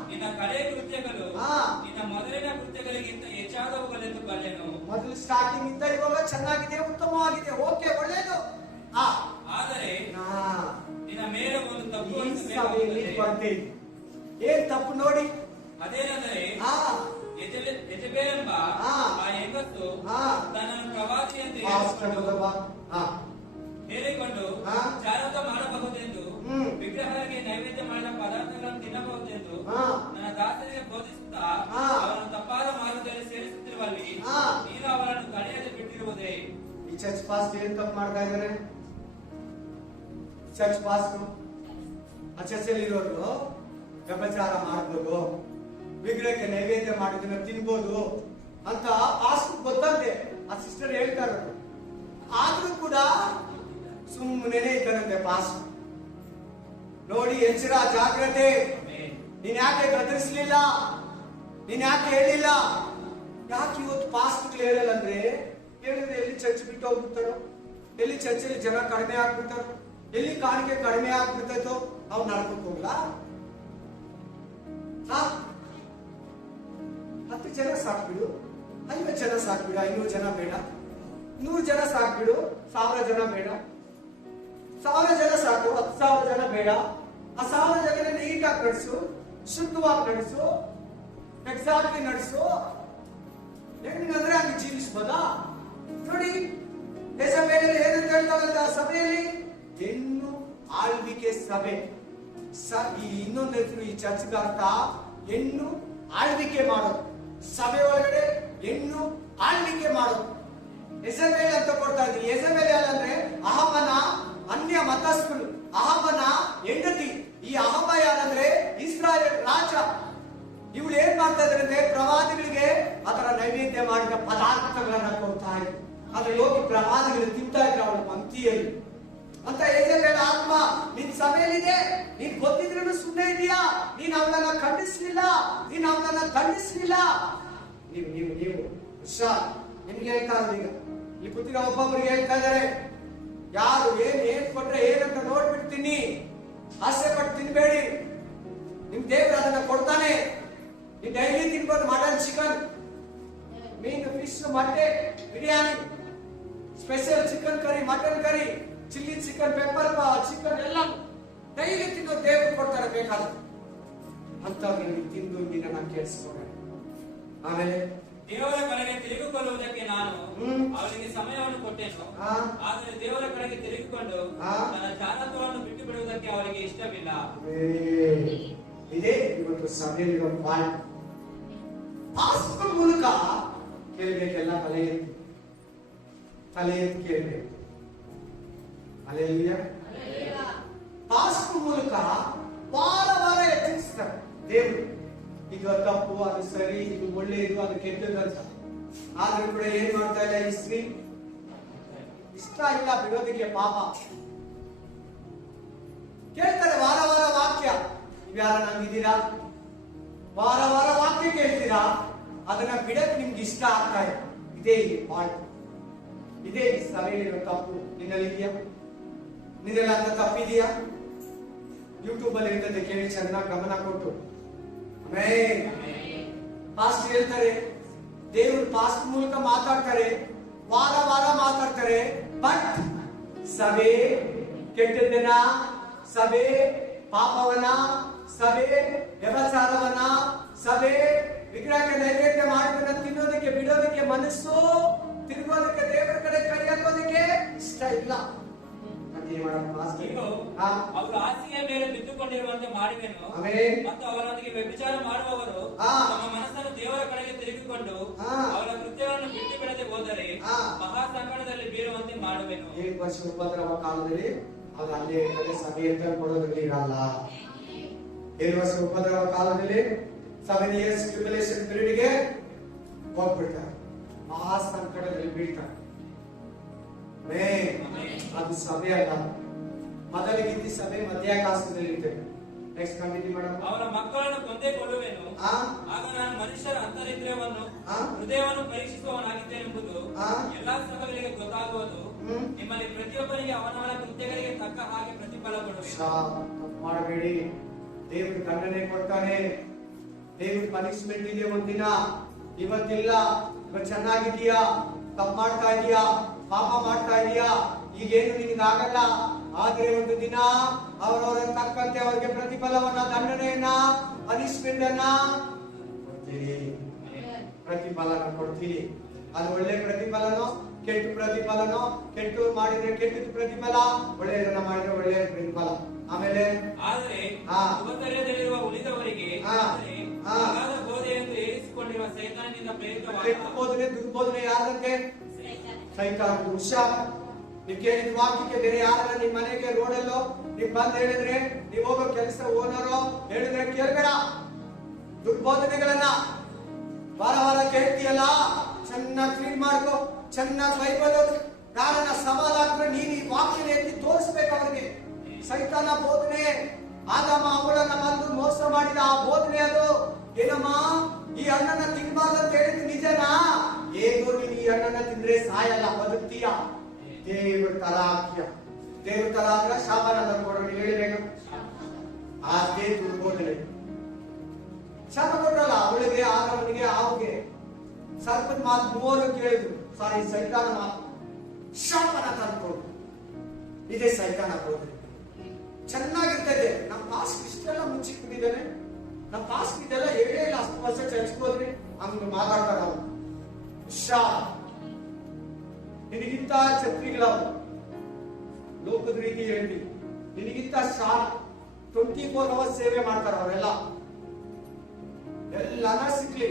ನಿನ್ನ ಕಡೆ ಕೃತ್ಯಗಳು ನಿನ್ನ ಮೊದಲಿನ ಕೃತ್ಯಗಳಿಗಿಂತ ಹೆಚ್ಚಾದವುಗಳೆಂದು ಬಲ್ಲೆನು. ಮೊದಲು ಸ್ಟಾರ್ಟಿಂಗ್ ಇಂದ ಇವಾಗ ಚೆನ್ನಾಗಿದೆ, ಉತ್ತಮವಾಗಿದೆ, ಓಕೆ, ಒಳ್ಳೇದು. ಆದರೆ ನಿನ್ನ ಮೇಲೆ ಒಂದು ತಪ್ಪು ಏನ್ ತಪ್ಪು ನೋಡಿ? ಅದೇನೆಂದರೆ ಯೆಜೆಬೇಲೆಂಬ ಆ ಹೆಂಗಸು ತನ್ನನ್ನು ಪ್ರವಾದಿ ಎಂದು ಹೇಳಿಕೊಂಡು ಜಾರತ ಮಾಡಬಹುದೆಂದು, ವಿಗ್ರಹಗಳಿಗೆ ನೈವೇದ್ಯ ಮಾಡಿದ ಪದಾರ್ಥಗಳನ್ನು ತಿನ್ನಬಹುದೆಂದು ನನ್ನ ದಾಸರಿಗೆ ಬೋಧಿಸುತ್ತಾ ಅವರನ್ನು ತಪ್ಪಾದ ಮಾರ್ಗದಲ್ಲಿ ಸೇರಿಸುತ್ತಿರುವಲ್ಲಿ ನೀನು ಅವರನ್ನು ಕಳೆಯದೆ ಬಿಟ್ಟಿರುವುದೇ? ಈ ಚರ್ಚ್ ಪಾಸ್ಟ್ ಏನ್ ತಪ್ಪು ಮಾಡ್ತಾ ಇದ್ದಾರೆ? ಚರ್ಚ್ ಪಾಸ್ಟ್ ಆ ಚರ್ಚಲ್ಲಿ ಇರೋರು ವ್ಯಭಚಾರ ಮಾಡ್ಬೋದು, ವಿಗ್ರಹಕ್ಕೆ ನೈವೇದ್ಯ ಮಾಡೋದನ್ನ ತಿನ್ಬೋದು ಅಂತ ಪಾಸ್ಟ್ ಗೊತ್ತಂತೆ. ಆ ಸಿಸ್ಟರ್ ಹೇಳ್ತಾ ಇರೋದು. ಆದ್ರೂ ಕೂಡ ಸುಮ್ಮನೆ ಇದ್ದಾರಂತೆ ಪಾಸ್ಟ್. ನೋಡಿ, ಎಚ್ಚರ, ಜಾಗ್ರತೆ. ನೀನ್ ಯಾಕೆ ಗದರಿಸ್ಲಿಲ್ಲ? ನೀನ್ ಯಾಕೆ ಹೇಳಿಲ್ಲ? ಯಾಕೆ ಇವತ್ತು ಪಾಸ್ಟ್ಗಳು ಹೇಳಲ್ಲ ಅಂದ್ರೆ, ಹೇಳಿದ್ರೆ ಎಲ್ಲಿ ಚರ್ಚ್ ಬಿಟ್ಟು ಹೋಗ್ಬಿಡ್ತಾರೋ, ಎಲ್ಲಿ ಚರ್ಚಲ್ಲಿ ಜನ ಕಡಿಮೆ ಆಗ್ಬಿಡ್ತಾರೋ, ಎಲ್ಲಿ ಕಾಣಿಕೆ ಕಡಿಮೆ ಆಗ್ಬಿಡ್ತೈತೋ, ನಾವು ನಡ್ಕೊಂಡು ಹೋಗ್ಲಾ? 10 ಜನ ಸಾಕ್ಬಿಡು, 50 ಜನ ಸಾಕ್ಬಿಡು, 500 ಜನ ಬೇಡ, 100 ಜನ ಸಾಕ್ಬಿಡು, 1000 ಜನ ಬೇಡ, 1000 ಜನ ಸಾಕು, 10,000 ಜನ ಬೇಡ. ಆ 1000 ಜನ ನೀಟಾಗಿ ನಡೆಸು, ಶುದ್ಧವಾಗಿ ನಡೆಸು, ಎಕ್ಸಾಕ್ಟ್ಲಿ ನಡೆಸು. ಹೆಂಗಂದ್ರೆ ಹಂಗೆ ಜೀವಿಸ್ಬೋದಾ? ನೋಡಿ, ಯೆಜೆಬೇಲ್ ಏನಂತ ಹೇಳ್ತಾರಂತ ಆ ಸಭೆಯಲ್ಲಿ? ಹೆಣ್ಣು ಆಳ್ವಿಕೆ ಸಭೆ. ಈ ಇನ್ನೊಂದು ಹೆಸರು ಈ ಚರ್ಚ್ಗೆ ಅರ್ಥ ಹೆಣ್ಣು ಆಳ್ವಿಕೆ ಮಾಡೋದು. ಸಭೆ ಒಳಗಡೆ ಹೆಣ್ಣು ಆಳ್ವಿಕೆ ಮಾಡೋದು. ಯೆಜೆಬೇಲ್ ಅಂತ ಕೊಡ್ತಾ ಇದ್ದೀನಿ. ಯೆಜೆಬೇಲ್ ಯಾರಂದ್ರೆ ಅಹಬನ ಅನ್ಯ ಮತಸ್ಥರು, ಅಹಬನ ಹೆಂಡತಿ. ಈ ಅಹಬ ಯಾರಂದ್ರೆ ಇಸ್ರಾಯೇಲ್ ರಾಜ. ಇವಳು ಏನ್ ಮಾಡ್ತಾ ಇದ್ರೆ ಅಂದ್ರೆ ಪ್ರವಾದಿಗಳಿಗೆ ಅದರ ನೈವೇದ್ಯ ಮಾಡಿದ ಪದಾರ್ಥಗಳನ್ನ ಕೊಡ್ತಾ ಇದ್ರು. ಆದ್ರೆ ಹೋಗಿ ಪ್ರವಾದಿಗಳು ತಿಂತಾ ಇದ್ರು ಅವಳ ಪಂಕ್ತಿಯಲ್ಲಿ. ಅಂತ ಯೆಜೆಬೇಲ್ ಆತ್ಮ ನಿನ್ ಸಭೆಯಲ್ಲಿದೆ. ನೀನ್ ಗೊತ್ತಿದ್ರೂ ಸುಮ್ಮನೆ ಇದೆಯಾ? ನೀನ್ ಅವಳನ್ನ ಖಂಡಿಸ್ಲಿಲ್ಲ, ನೀನ್ ಅವಳನ್ನ ದಂಡಿಸ್ಲಿಲ್ಲ. ನೀವು ಹುಷಾರ್. ನಿಮ್ಗೆ ಹೇಳ್ತಾ ಇದ್ರು. ಈಗ ಇಲ್ಲಿ ಕೂತಿರೋ ಒಬ್ಬೊಬ್ಬರಿಗೆ ಹೇಳ್ತಾ ಇದಾರೆ, ಯಾರು ಏನ್ ಕೊಟ್ರೆ ಏನಂತ ನೋಡ್ಬಿಡ್ತೀನಿ, ಆಸೆ ಪಟ್ಟು ತಿನ್ಬೇಡಿ. ನಿಮ್ ದೇವ್ರು ಅದನ್ನ ಕೊಡ್ತಾನೆ. ನೀವು ಡೈಲಿ ತಿನ್ಬೋದು. ಮಟನ್, ಚಿಕನ್, ಮೀನು, ಫಿಶ್, ಮೊಟ್ಟೆ, biryani, special chicken curry, mutton curry, chilli chicken, pepper chicken ಎಲ್ಲ ಡೈಲಿ ತಿನ್ನೋ ದೇವ್ರು ಕೊಡ್ತಾರೆ ಬೇಕಾದ ಅಂತ. ತಿಂದು ನಿನ್ನ ಕೇಳಿಸ್ಕೊಂಡೆ. ಆಮೇಲೆ ದೇವರ ಕಡೆಗೆ ತಿರುಗಿಕೊಳ್ಳುವುದಕ್ಕೆ ನಾನು ಅವರಿಗೆ ಸಮಯವನ್ನು ಕೊಟ್ಟೆನು. ಆದರೆ ದೇವರ ಕಡೆಗೆ ತಿರುಗಿಕೊಂಡು ನನ್ನ ಜಾನತ್ವವನ್ನು ಬಿಟ್ಟು ಬಿಡುವುದಕ್ಕೆ ಅವರಿಗೆ ಇಷ್ಟವಿಲ್ಲ. ಇದೇ ಇವತ್ತು ಸಭೆಯಲ್ಲಿರೋ ಪಾಯಿಂಟ್. ಪಾಸ್ಟರ್ ಮೂಲಕ ಕೇಳಬೇಕೆಲ್ಲ, ತಲೆ ಎತ್ತಿ ಕೇಳಬೇಕು. ಅಲ್ಲೇಲೂಯಾ. ಪಾಸ್ಟರ್ ಮೂಲಕ ವಾರ ಎಚ್ಚರಿಸ್ತಾರೆ ದೇವರು. ಇದು ತಪ್ಪು, ಅದು ಸರಿ, ಇದು ಒಳ್ಳೆಯದು, ಅದು ಕೆಟ್ಟದ್ದು ಅಂತ. ಆದ್ರೂ ಕೂಡ ಏನ್ ಮಾಡ್ತಾ ಇಲ್ಲ ಈ ಸ್ತ್ರೀ? ಇಷ್ಟ ಇಲ್ಲ ಬಿಡೋದಕ್ಕೆ. ಪಾಪ ಕೇಳ್ತಾರೆ ವಾರ ವಾಕ್ಯ. ಇವ್ಯಾರ ನಂಗಿದ್ದೀರಾ? ವಾರ ವಾಕ್ಯ ಕೇಳ್ತೀರಾ? ಅದನ್ನ ಬಿಡಕ್ ನಿಮ್ಗೆ ಇಷ್ಟ ಆಗ್ತಾ ಇದೆ. ಇದೇ ಇಲ್ಲಿ ಪಾಯಿಂಟ್. ಇದೇ ಈ ಸಭೆಯಲ್ಲಿರೋ ತಪ್ಪು. ನಿನ್ನಲ್ಲಿದೆಯಾ? ನಿನ್ನೆಲ್ಲ ಅಂತ ತಪ್ಪಿದೆಯಾ? ಯೂಟ್ಯೂಬ್ ಅಲ್ಲಿ ಇರ್ತದೆ, ಕೇಳಿ ಚೆನ್ನಾಗಿ ಗಮನ ಕೊಟ್ಟು. ಪಾಸ್ಟ್ ಹೇಳ್ತಾರೆ, ದೇವರು ಪಾಸ್ಟ್ ಮೂಲಕ ಮಾತಾಡ್ತಾರೆ, ವಾರ ಮಾತಾಡ್ತಾರೆ. ಬಟ್ ಸಭೆ ಕೆಟ್ಟದನ್ನ, ಸಭೆ ಪಾಪವನ್ನ, ಸಭೆ ವ್ಯಭಚಾರವನ್ನ, ಸಭೆ ವಿಗ್ರಹಕ್ಕೆ ನೈವೇದ್ಯ ಮಾಡೋದನ್ನ ತಿನ್ನೋದಕ್ಕೆ ಬಿಡೋದಕ್ಕೆ ಮನಸ್ಸು, ತಿರುಗೋದಕ್ಕೆ ದೇವರ ಕಡೆ ಕೈ ಹಾಕೋದಕ್ಕೆ ಇಷ್ಟ ಇಲ್ಲ. ಅವರು ಹಾಸಿಗೆಯ ಮೇಲೆ ಬಿದ್ದುಕೊಂಡಿರುವಂತೆ ಮಾಡುವೆನು. ಮತ್ತು ಅವರೊಂದಿಗೆ ವ್ಯಭಿಚಾರ ಮಾಡುವವರು ತಮ್ಮ ಮನಸ್ಸನ್ನು ದೇವರ ಕಡೆಗೆ ತಿರುಗಿಕೊಂಡು ಅವರ ಕೃತ್ಯಗಳನ್ನು ಬಿಟ್ಟು ಬಿಡದೆ ಹೋದರೆ ಮಹಾ ಸಂಕಟದಲ್ಲಿ ಬೀಳುವಂತೆ ಮಾಡುವೆನು. 7 ವರ್ಷ ಉಪದ್ರವ ಕಾಲದಲ್ಲಿ ಅದು ಅಲ್ಲೇ ಸಭೆ ಅಂತ ಕೊಡೋದ್ರಲ್ಲಿ ಇರಲ್ಲ. 7 ವರ್ಷ ಉಪದ್ರವ ಕಾಲದಲ್ಲಿ 7 years ಟ್ರಿಬುಲೇಷನ್ ಪೀರಿಯಡ್ ಗೆ ಹೋಗ್ಬಿಡ್ತಾರೆ, ಮಹಾ ಸಂಕಟದಲ್ಲಿ ಬೀಳ್ತಾರೆ. ಅದು ಸಭೆ ಅಲ್ಲ, ಮೊದಲಿಗಿದ್ದ ಸಭೆ ಮಧ್ಯಾಕಾಶದಲ್ಲಿ ಇರ್ತೇವೆ. ನೆಕ್ಸ್ಟ್ ಕಂಟಿನ್ಯೂ ಮಾಡೋಣ. ಅವರ ಮಕ್ಕಳನ್ನು ಕೊಂದೇ ಕೊಲ್ಲುವೆನು, ಆಗ ನಾನು ಮನುಷ್ಯರ ಅಂತರಿದ್ರ್ಯವನ್ನು ಹೃದಯವನ್ನು ಪರೀಕ್ಷಿಸುವವನಾಗಿದ್ದೇನೆಂಬುದು ಎಲ್ಲಾ ಸಭೆಗಳಿಗೆ ಗೊತ್ತಾಗುವುದು. ನಿಮ್ಮಲ್ಲಿ ಪ್ರತಿಯೊಬ್ಬರಿಗೆ ಅವನವನ ಕೃತ್ಯಗಳಿಗೆ ತಕ್ಕ ಹಾಗೆ ಪ್ರತಿಫಲ ಕೊಡುವೆನು. ಮಾಡಬೇಡಿ, ದೇವರು ದಂಡನೆ ಕೊಡ್ತಾನೆ, ದೇವ್ರ ಪನಿಷ್ಮೆಂಟ್ ಇದೆ ಒಂದಿನ. ಇವತ್ತಿಲ್ಲ, ಇವತ್ತು ಚೆನ್ನಾಗಿದೀಯಾ, ತಪ್ಪು ಮಾಡ್ತಾ ಇದೀಯಾ, ಪಾಪ ಮಾಡ್ತಾ ಇದೀಯಾ, ಈಗೇನು ನಿನಗಾಗಲ್ಲ. ಆದ್ರೆ ಒಂದು ದಿನ ಅವರವರ ತಕ್ಕಂತೆ ಅವರಿಗೆ ಪ್ರತಿಫಲವನ್ನ, ದಂಡನೆಯನ್ನ, ಪನಿಷ್ಮೆಂಟ್ ಅನ್ನ ಕೊಡ್ತೀರಿ. ಪ್ರತಿಫಲನ ಕೊಡ್ತೀರಿ. ಅದು ಒಳ್ಳೆ ಪ್ರತಿಫಲನೋ ಕೆಟ್ಟ ಪ್ರತಿಫಲನೋ, ಕೆಟ್ಟ ಮಾಡಿದ್ರೆ ಕೆಟ್ಟದ ಪ್ರತಿಫಲ, ಒಳ್ಳೆಯದನ್ನ ಮಾಡಿದ್ರೆ ಒಳ್ಳೆಯ ಪ್ರತಿಫಲ. ಆಮೇಲೆ ಆದರೆ ಉಪತರ್ಯದಲ್ಲಿರುವ ಉಳಿದವರಿಗೆ ಬೋಧೆ ಎಂದು ಏರಿಸಿಕೊಂಡಿರುವ ಸೈತಾನನಿಂದ ಪ್ರೇರಿತವಾದ ಕೆಟ್ಟ ಬೋಧನೆ, ದುರ್ಬೋಧನೆ ಯಾರಂತೆ? ಸೈತಾನ. ಹುಷಾರ್, ನೀವು ಕೇಳಿದ ವಾಕ್ಯಕ್ಕೆ ಬೇರೆ ಯಾರ ನಿಮ್ ಮನೆಗೆ ರೋಡಲ್ಲೋ ನೀವ್ ಬಂದ್ ಹೇಳಿದ್ರೆ, ನೀವ್ ಹೋಗೋ ಕೆಲಸ ಓನರೋ ಹೇಳಿದ್ರೆ ಕೇಳ್ಬೇಡ. ದುರ್ಬೋಧನೆಗಳನ್ನ ವಾರ ವಾರ ಕೇಳ್ತೀಯಲ್ಲ, ಚೆನ್ನಾಗಿ ಕ್ಲೀನ್ ಮಾಡ್ಕೋ, ಚೆನ್ನಾಗಿ ಬೈಬಲ್ ಯಾರನ್ನ ಸವಾಲ್ ಹಾಕಿದ್ರೆ ನೀನ್ ಈ ವಾಕ್ಯನ ಎತ್ತಿ ತೋರಿಸ್ಬೇಕು ಅವ್ರಿಗೆ. ಸೈತಾನ ಬೋಧನೆ, ಆದಮ ಅವಳನ್ನ ಬಂದು ಮೋಸ ಮಾಡಿದ ಆ ಬೋಧನೆ ಅದು. ಏನಮ್ಮ, ಈ ಹಣ್ಣನ್ನ ತಿನ್ಬಾರ್ದು ಅಂತ ಹೇಳಿದ್ ನಿಜನಾ? ಹೇಗೋ ನೀನು ಈ ಹಣ್ಣನ್ನ ತಿಂದ್ರೆ ಸಾಯಲ್ಲ, ಬದುಕ್ತೀಯ. ದೇವ್ರ ತಲಾಕ್ಯ, ದೇವ್ರ ತರ ಅಂದ್ರೆ ಶಾಪನ ಕೊಡೋಣ ಹೇಳಿಬೇಕು. ಅದೇ ದುರ್ಬೋಧನೆ. ಶಾಪ ಕೊಟ್ರಲ್ಲ ಅವಳಿಗೆ, ಆದವನಿಗೆ, ಆವುಗೆ. ಸರ್ಪದ ಮಾತು ಮೂವರು ಕೇಳಿದ್ರು, ಸಾರಿ ಸೈತಾನ ಮಾತು, ಶಾಪನ ತಂದ್ಕೊಡು. ಇದೇ ಸೈತಾನ ಬೋಧನೆ. ಚೆನ್ನಾಗಿರ್ತದೆ. ನಮ್ಮ ಪಾಸ್ಟ್ ಇಷ್ಟೆಲ್ಲ ಮುಚ್ಚಿಕೊಂಡಿದ್ದಾನೆ, ನಮ್ಮ ಪಾಸ್ಟ್ ಇದೆಲ್ಲ 7 ವರ್ಷ ಚರ್ಚ್ಗೆ ಹೋದ್ರಿ ಹಂಗ ಮಾತಾಡ್ತಾರ. ಅವ್ರು ಶಾ ನಿನಗಿಂತ ಛತ್ರಿಗಳವು, ಲೋಕದ ರೀತಿ ಹೇಳ್ತಿ, ನಿನಗಿಂತ ಶಾರ್ಪ್ 24 hours ಸೇವೆ ಮಾಡ್ತಾರ ಅವರೆಲ್ಲ. ಎಲ್ಲಾನ ಸಿಕ್ಲಿ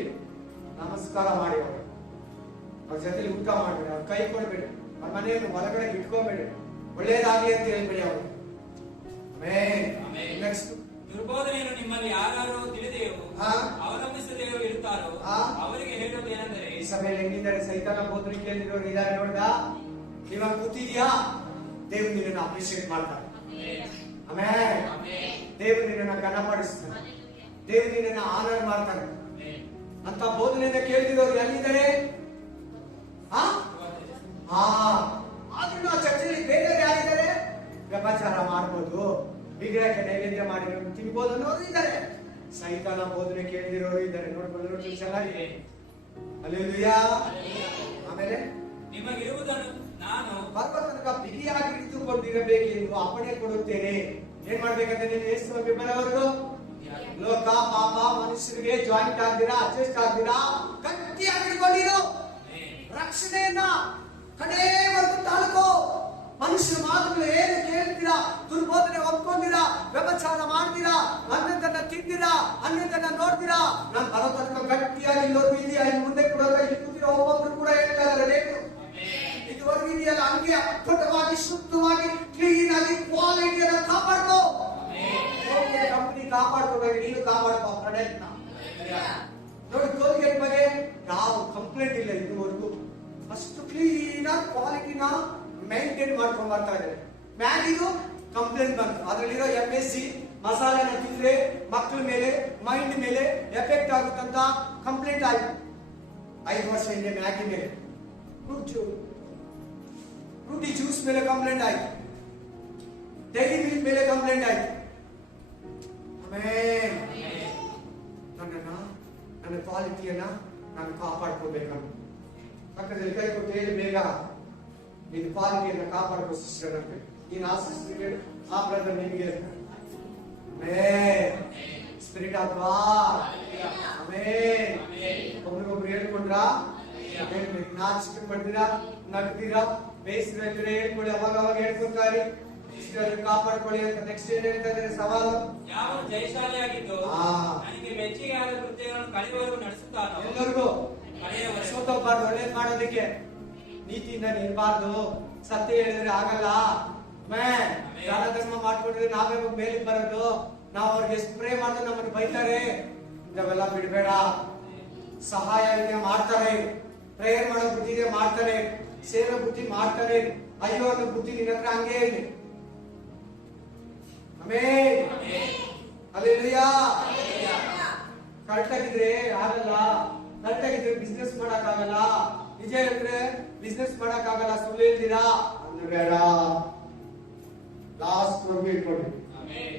ನಮಸ್ಕಾರ ಮಾಡಿ ಅವ್ರ ಜೊತೆಲಿ ಊಟ ಮಾಡ್ಬೇಡಿ, ಅವ್ರ ಕೈ ಕೊಡ್ಬೇಡಿ, ಅವ್ರ ಮನೆಯನ್ನು ಹೊರಗಡೆ ಇಟ್ಕೋಬೇಡಿ, ಒಳ್ಳೇದಾಗ್ಲಿ ಅಂತ ಹೇಳ್ಬೇಡಿ ಅವರು. ನೆಕ್ಸ್ಟ್, ದುರ್ಬೋಧನೆಯನ್ನು ನಿಮ್ಮಲ್ಲಿ ಯಾರು ತಿಳಿದೆಯೋ ಅವಲಂಬಿಸದೆಯೋ ಇರುತ್ತಾರೋ ಅವರಿಗೆ ಹೇಳುವುದೇನೆಂದರೆ, ಈ ಸಭೆಯಲ್ಲಿ ಹೆಂಗಿದ್ದಾರೆ? ಸೈತಾನ ಬೋಧನೆ ಕೇಳಿದವರು ಇದ್ದಾರೆ ನೋಡ್ದ? ಇವಾಗ ಕೂತಿದ್ಯಾ? ದೇವ್ರು ನಿನ್ನನ್ನು ಅಪ್ರಿಶಿಯೇಟ್ ಮಾಡ್ತಾರೆ. ಆಮೇಲೆ ದೇವ್ರು ನಿನ್ನನ್ನು ಘನಪಡಿಸ್ತಾನೆ, ದೇವ್ರು ನಿನ್ನನ್ನು ಆನರ್ ಮಾಡ್ತಾನೆ. ಅಂತ ಬೋಧನೆಯನ್ನ ಕೇಳಿದವರು ಎಲ್ಲಿದ್ದಾರೆ? ಆದ್ರೂ ಆ ಚರ್ಚೆಯಲ್ಲಿ ಬೇರೆ ಯಾರಿದ್ದಾರೆ? ವ್ಯಭಚಾರ ಮಾಡ್ಬೋದು, ವಿಗ್ರಹಕ್ಕೆ ನೈವೇದ್ಯ ಮಾಡಿರೋರು ತಿನ್ಬೋದು ಅನ್ನೋರು ಇದ್ದಾರೆ. ಸೈತಾನ ಬೋಧನೆ ಕೇಳಿದಿರೋರು ಇದ್ದಾರೆ. ನೋಡ್ಕೊಂಡು ಚೆನ್ನಾಗಿದೆ. ಹಲ್ಲೆಲೂಯಾ. ಆಮೇಲೆ ನಿಮಗಿರುವುದನ್ನು ನಾನು ಪರ್ವ ತನಕ ಬಿಗಿಯಾಗಿ ಹಿಡಿದುಕೊಂಡಿರಬೇಕೆಂದು ಅಪ್ಪಣೆ ಕೊಡುತ್ತೇನೆ. ಏನ್ ಮಾಡ್ಬೇಕಂತ ನೀನು ಯೇಸು ಬೆಂಬಲವರೆಗೂ ಲೋಕ ಪಾಪ ಮನುಷ್ಯರಿಗೆ ಜಾಯಿಂಟ್ ಆಗ್ದಿರಾ, ಅಡ್ಜಸ್ಟ್ ಆಗ್ದಿರಾ, ಗಟ್ಟಿಯಾಗಿ ಹಿಡ್ಕೊಂಡಿರು. ರಕ್ಷಣೆಯನ್ನ ಕಡೆವರೆಗೂ ತಾಳ್ಕೋ. ಮನುಷ್ಯರ ಮಾತುಗಳು ಏನು ಕೇಳ್ತೀರಾ? ದುರ್ಬೋಧನೆ ಒಪ್ಕೊಂಡಿರಾ, ವ್ಯಭಚಾರ ಮಾಡ್ತೀರಾ, ಅನ್ನದನ್ನ ತಿಂದಿರಾ, ಅನ್ನದನ್ನ ನೋಡ್ತೀರಾ, ನಾನು ಬರೋ ತನಕ ಗಟ್ಟಿಯಾಗಿ ಇಲ್ಲೋರು ಇದೆಯಾ, ಇಲ್ಲಿ ಮುಂದೆ ಕೂಡ ಇಲ್ಲಿ ಕೂತಿರೋ ಒಬ್ಬೊಬ್ರು ಕೂಡ ಹೇಳ್ತಾ ಇದ್ದಾರೆ. ಇದುವರೆಗೂ ಇದೆಯಲ್ಲ ಹಂಗೆ ಅದ್ಭುತವಾಗಿ, ಶುದ್ಧವಾಗಿ, ಕ್ಲೀನ್ ಆಗಿ, ಕ್ವಾಲಿಟಿಯನ್ನ ಕಾಪಾಡ್ಕೋ. ಕಂಪನಿ ಕಾಪಾಡ್ಕೋಬೇಕು, ನೀನು ಕಾಪಾಡ್ಕೋ ಪ್ರಾಡಕ್ಟ್ ನ. ನೋಡಿ, ಕೋಲ್ಗೇಟ್ ಬಗ್ಗೆ ಯಾವ ಕಂಪ್ಲೇಂಟ್ ಇಲ್ಲ ಇದುವರೆಗೂ. ಅಷ್ಟು ಕ್ಲೀನ್ ಆಗಿ ಕ್ವಾಲಿಟಿನ ಮೇಂಟೈನ್ ಮಾಡ್ಕೊಂಡು ಬರ್ತಾ ಇದ್ದಾರೆ. ಮ್ಯಾಗಿದು ಕಂಪ್ಲೇಂಟ್ ಬಂತು, ಅದ್ರಲ್ಲಿರೋ MSG ಮಸಾಲೆನ ತಿಂದ್ರೆ ಮಕ್ಕಳ ಮೇಲೆ, ಮೈಂಡ್ ಮೇಲೆ ಎಫೆಕ್ಟ್ ಆಗುತ್ತಂತ ಕಂಪ್ಲೇಂಟ್ ಆಯ್ತು 5 ವರ್ಷ ಹಿಂದೆ. ಮ್ಯಾಗಿ ಮೇಲೆ, ಫ್ರೂಟಿ ಜ್ಯೂಸ್ ಮೇಲೆ ಕಂಪ್ಲೇಂಟ್ ಆಯ್ತು, ಡೈರಿ ಮಿಲ್ಕ್ ಮೇಲೆ ಕಂಪ್ಲೇಂಟ್ ಆಯ್ತು. ನನ್ನ ಕ್ವಾಲಿಟಿಯನ್ನ ನಾನು ಕಾಪಾಡ್ಕೋಬೇಕಂತ ಪಕ್ಕದಲ್ಲಿ ಕೈ ಕೊಟ್ಟು ಹೇಳಿ, ಬೇಗ ನಿನ್ನ ಕ್ವಾಲಿಟಿಯನ್ನ ಕಾಪಾಡ್ಕೋ ಸಿಸ್ಟರ್ ಅಂತ. ನೀನು ಆ ಸಿಸ್ಟರ್, ಆ ಬ್ರದರ್ ನಿಮಗೆ ಸ್ಪಿರಿಟ್ ಆಫ್ ಗಾಡ್. ಆಮೆನ್. ಒಬ್ರಿಗೊಬ್ರು ಹೇಳ್ಕೊಂಡ್ರ ಹೇಳ್ಬೇಕು. ನಾಚಿಕೆ ಪಡ್ತೀರಾ, ನಗ್ತೀರಾ, ಬೇಸಿದ್ರೆ ಹೇಳ್ಕೊಳ್ಳಿ, ಅವಾಗ ಅವಾಗ ಹೇಳ್ಕೊಂತಾರೆ. ಕಾಪಾಡ್ಕೊಳ್ಳಿ ಅಂತ. ನೆಕ್ಸ್ಟ್ ಏನ್ ಹೇಳ್ತಾ ಇದ್ದಾರೆ? ಸವಾಲು. ಯಾವ ಜಯಶಾಲಿಯಾಗಿದ್ದು ನನಗೆ ಮೆಚ್ಚುಗೆ ಆದ ಕೃತ್ಯಗಳನ್ನು ಕಳೆಯುವವರೆಗೂ ನಡೆಸುತ್ತಾನೋ ಎಲ್ಲರಿಗೂ ಸೋತೋಗ್ಬಾರ್ದು, ಒಳ್ಳೇದ್ ಮಾಡೋದಕ್ಕೆ ನೀತಿಯಿಂದ ಇರಬಾರ್ದು. ಸತ್ಯ ಹೇಳಿದ್ರೆ ಆಗಲ್ಲ. ದಾನ ಧರ್ಮ ಮಾಡ್ಕೊಂಡ್ರೆ ನಾವೇ ಮೇಲಿಗೆ ಬರೋದು. ನಾವು ಅವ್ರಿಗೆ ಸ್ಪ್ರೇ ಮಾಡಿದ್ರೆ ನಮ್ಮನ್ನು ಬೈತಾರೆ. ಇಂಥವೆಲ್ಲ ಬಿಡಬೇಡ. ಸಹಾಯ ಇದೆ ಮಾಡ್ತಾನೆ, ಪ್ರೇಯರ್ ಮಾಡೋ ಬುದ್ಧಿ ಇದೆ ಮಾಡ್ತಾನೆ, ಸೇರೋ ಬುದ್ಧಿ ಮಾಡ್ತಾನೆ, ಅಯ್ಯೋ ಅನ್ನೋ ಬುದ್ಧಿ ನಿನ್ನ ಹತ್ರ ಹಂಗೆ ಇದೆ. ಆಮೆನ್. ಹಲ್ಲೆಲೂಯಾ. ಕರೆಕ್ಟ್ ಆಗಿದ್ರೆ ಆಗಲ್ಲ, ಕರೆಕ್ಟ್ ಆಗಿದ್ರೆ ಬಿಸ್ನೆಸ್ ಮಾಡಕ್ ಆಗಲ್ಲ, ನಿಜ ಹೇಳಿದ್ರೆ ಬಿಸ್ನೆಸ್ ಮಾಡಕ್ ಆಗಲ್ಲ, ಸುಳ್ಳು ಹೇಳ್ತೀರಾ ಅಂದ್ರೆ ಬೇಡ. ಲಾಸ್ಟ್ ಇಟ್ಕೊಡಿ.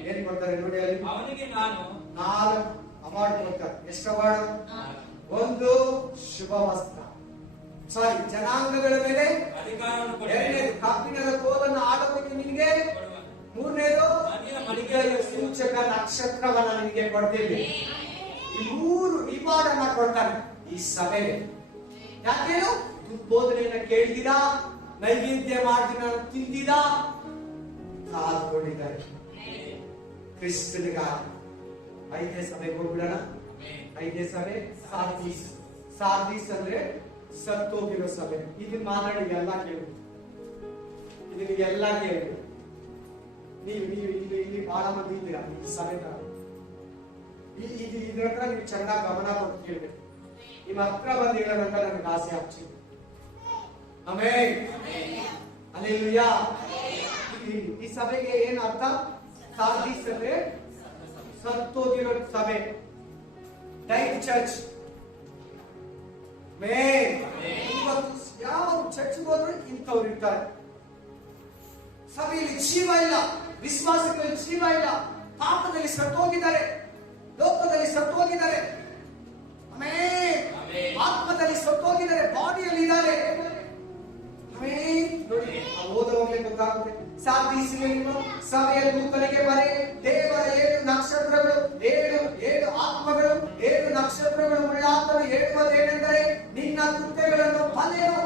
ಏನ್ ಕೊಡ್ತಾರೆ ನೋಡಿ, ಅಲ್ಲಿ ಅವನಿಗೆ ನಾನು 4 ಅವಾರ್ಡ್ ಕೊಡ್ತಾರೆ. ಎಷ್ಟು ಅವಾರ್ಡ್? 1 ಶುಭ ವಸ್ತ್ರ, ಸಾರಿ ಜನಾಂಗಗಳ ಮೇಲೆ ಅಧಿಕಾರವನ್ನು ಕೊಡುವೆನು. 2ನೇದು ಕಬ್ಬಿಣದ ಕೋಲನ್ನು ಆಡೋದಕ್ಕೆ ನಿನಗೆ, 3ನೇದು ಸೂಚಕ ನಕ್ಷತ್ರವನ್ನ ನಿನಗೆ ಕೊಡ್ತೀವಿ. ಈ 3 ರಿವಾರ್ಡ್ ಅನ್ನ ಕೊಡ್ತಾನೆ ಈ ಸಭೆಗೆ. ಯಾಕೇನು? ಬೋಧನೆಯನ್ನ ಕೇಳಿದಿರಾ, ನೈವೇದ್ಯ ಮಾಡ್ದಿನ ತಿಂದಿರಾ, ಕಾದ್ಕೊಂಡಿದ್ದಾರೆ ಕ್ರಿಸ್ತನಿಗಾಗಿ. 5ನೇ ಸಭೆಗೆ ಹೋಗ್ಬಿಡೋಣ. 5ನೇ ಸಭೆ ಸಾರ್ದೀಸ್. ಸಾರ್ದೀಸ್ ಅಂದ್ರೆ ಸತ್ತೋಗಿರೋ ಸಭೆ. ಇದನ್ನ ಮಾತಾಡಿ ಎಲ್ಲ ಕೇಳಿ, ಇದನ್ನ ಎಲ್ಲ ಕೇಳಿ. ನೀವು ಇಲ್ಲಿ ಬಹಳ ಮಂದಿ ಇದ್ದೀರಾ ಈ ಸಭೆ ತರ. ಇದ್ರ ಹತ್ರ ನೀವು ಚೆನ್ನಾಗಿ ಗಮನ ಕೊಟ್ಟು ಕೇಳ್ಬೇಕು. ನಿಮ್ಮ ಹತ್ರ ಬಂದು ಹೇಳೋದಂತ ನನಗೆ ಆಸೆ ಆಗ್ತಿದೆ. ಆಮೆನ್. ಹಲ್ಲೆಲೂಯಾ. ಈ ಸಭೆಗೆ ಏನ್ ಅರ್ಥ? ಸಾರ್ದೀಸ್ ಅಂದ್ರೆ ಸತ್ತೋಗಿರೋ ಸಭೆ, ಡೈಡ್ ಚರ್ಚ್. ಇವತ್ತು ಯಾವ ಚರ್ಚ್ ಹೋದ್ರು ಇಂಥವ್ರು ಇರ್ತಾರೆ. ಸಭೆಯಲ್ಲಿ ಜೀವ ಇಲ್ಲ, ವಿಶ್ವಾಸಗಳಲ್ಲಿ ಜೀವ ಇಲ್ಲ, ಪಾಪದಲ್ಲಿ ಸತ್ತೋಗಿದ್ದಾರೆ, ಲೋಕದಲ್ಲಿ ಸತ್ತೋಗಿದ್ದಾರೆ, ಆತ್ಮದಲ್ಲಿ ಸತ್ತೋಗಿದ್ದಾರೆ, ಬಾಡಿಯಲ್ಲಿ ಇದ್ದಾರೆ. ನೋಡಿ ಓದುವಾಗಲೇ ಗೊತ್ತಾಗುತ್ತೆ. ಸಾರ್ದೀಸಿಗೆ ಸಭೆಯ ದೂತನಿಗೆ ಬರೆ, ದೇವರ 7 ನಕ್ಷತ್ರಗಳು, 7 ಆತ್ಮಗಳು, 7 ನಕ್ಷತ್ರಗಳು ಉಳ್ಳಾತನು ಹೇಳುವುದೇನೆಂದರೆ, ನಿನ್ನ ಕೃತ್ಯಗಳನ್ನು ಬಲ್ಲೆನು.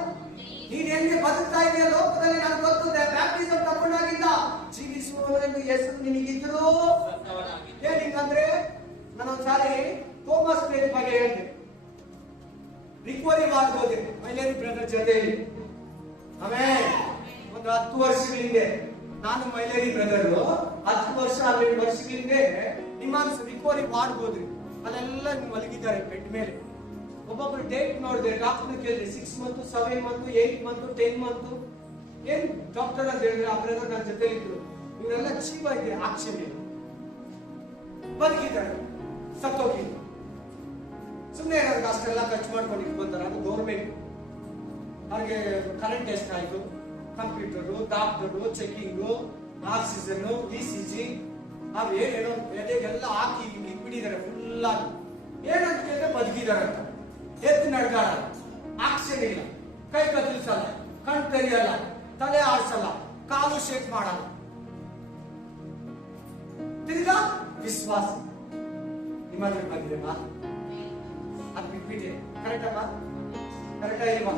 ನೀನು ಹೆಂಗೆ ಬದುಕ್ತಾ ಇದೆಯಾ ಲೋಕದಲ್ಲಿ ನನಗೆ ಗೊತ್ತು. ಬ್ಯಾಪ್ಟಿಸಮ್ ತಗೊಂಡಾಗಿಂದ ಜೀವಿಸುವವರೆಂದು ಹೆಸರು ನಿನಗಿದ್ರು. ಏನಿಂಗಂದ್ರೆ ನಾನೊಂದ್ಸಾರಿ ಥೋಮಸ್ ಸ್ಟೇಜ್ ಬಗ್ಗೆ ಹೇಳಿದೆ. ರಿಕವರಿ ಮಾಡ್ಬೋದೆ ಮೈಲೇರಿ ಬ್ರದರ್ ಜೊತೆಯಲ್ಲಿ. ಆಮೇಲೆ ಒಂದು 10 ವರ್ಷಗಳ ಹಿಂದೆ ನಾನು ಮೈಲೇರಿ ಬ್ರದರ್ 10 ವರ್ಷ 12 ವರ್ಷಗಳ ಹಿಂದೆ ನಿಮ್ಮ ರಿಕವರಿ ಮಾಡ್ಬೋದ್ರಿ. ಅಲ್ಲೆಲ್ಲ ಮಲಗಿದ್ದಾರೆ ಬೆಡ್ ಮೇಲೆ. ಒಬ್ಬೊಬ್ರು ಡೇಟ್ ನೋಡಿದೆ, ಡಾಕ್ಟರ್ ಕೇಳಿದೆ 6 ಮಂತ್, 7 ಮಂತ್, 8 ಮಂತ್, 10 ಮಂತ್. ಏನ್ ಡಾಕ್ಟರ್ ಅಂತ ಹೇಳಿದ್ರೆ ಆ ಬ್ರದರ್ ನನ್ನ ಜೊತೆ ಇದ್ರು. ಇವರೆಲ್ಲ ಜೀವ ಇದೆ, ಆಕ್ಷನ್ ಬದುಕಿದ್ದಾರೆ, ಸತ್ತೋಗಿ ಸುಮ್ಮನೆ ಏನಾದ್ರು ಅಷ್ಟೆಲ್ಲ ಖರ್ಚು ಮಾಡ್ಕೊಂಡು ಇಟ್ಕೊಂತಾರೆ. ಅದು ಗೌರ್ಮೆಂಟ್. ಅವ್ರಿಗೆ ಕರೆಂಟ್ ಎಷ್ಟಾಯ್ತು, computer, doctor, checking, oxygen, ECG, ಅವ್ರು ಏನೇನೋ ಎದೆಗೆಲ್ಲ ಹಾಕಿ ಇಟ್ಬಿಟ್ಟಿದ್ದಾರೆ ಫುಲ್ ಆಗಿ. ಏನಂತ ಕೇಳಿದ್ರೆ ಬದುಕಿದ್ದಾರೆ ಅಂತ. ಎದ್ದು ನಡ್ಗಾಡ, ಆಕ್ಷನ್ ಇಲ್ಲ, ಕೈ ಕತ್ತರಿಸಲ್ಲ, ಕಣ್ ತೆರೆಯಲ್ಲ, ತಲೆ ಆಡ್ಸಲ್ಲ, ಕಾಲು ಶೇಕ್ ಮಾಡಲ್ಲ. ತಿರ್ಗಾ ವಿಶ್ವಾಸ ನಿಮ್ಮದ್ರ ಬಂದಿದೆ ಮಾತು. ಅದು ಬಿಟ್ಬಿಟ್ಟೆ. ಕರೆಕ್ಟ್ ಅಮ್ಮ? ಕರೆಕ್ಟ್ ಇಲ್ವಾ?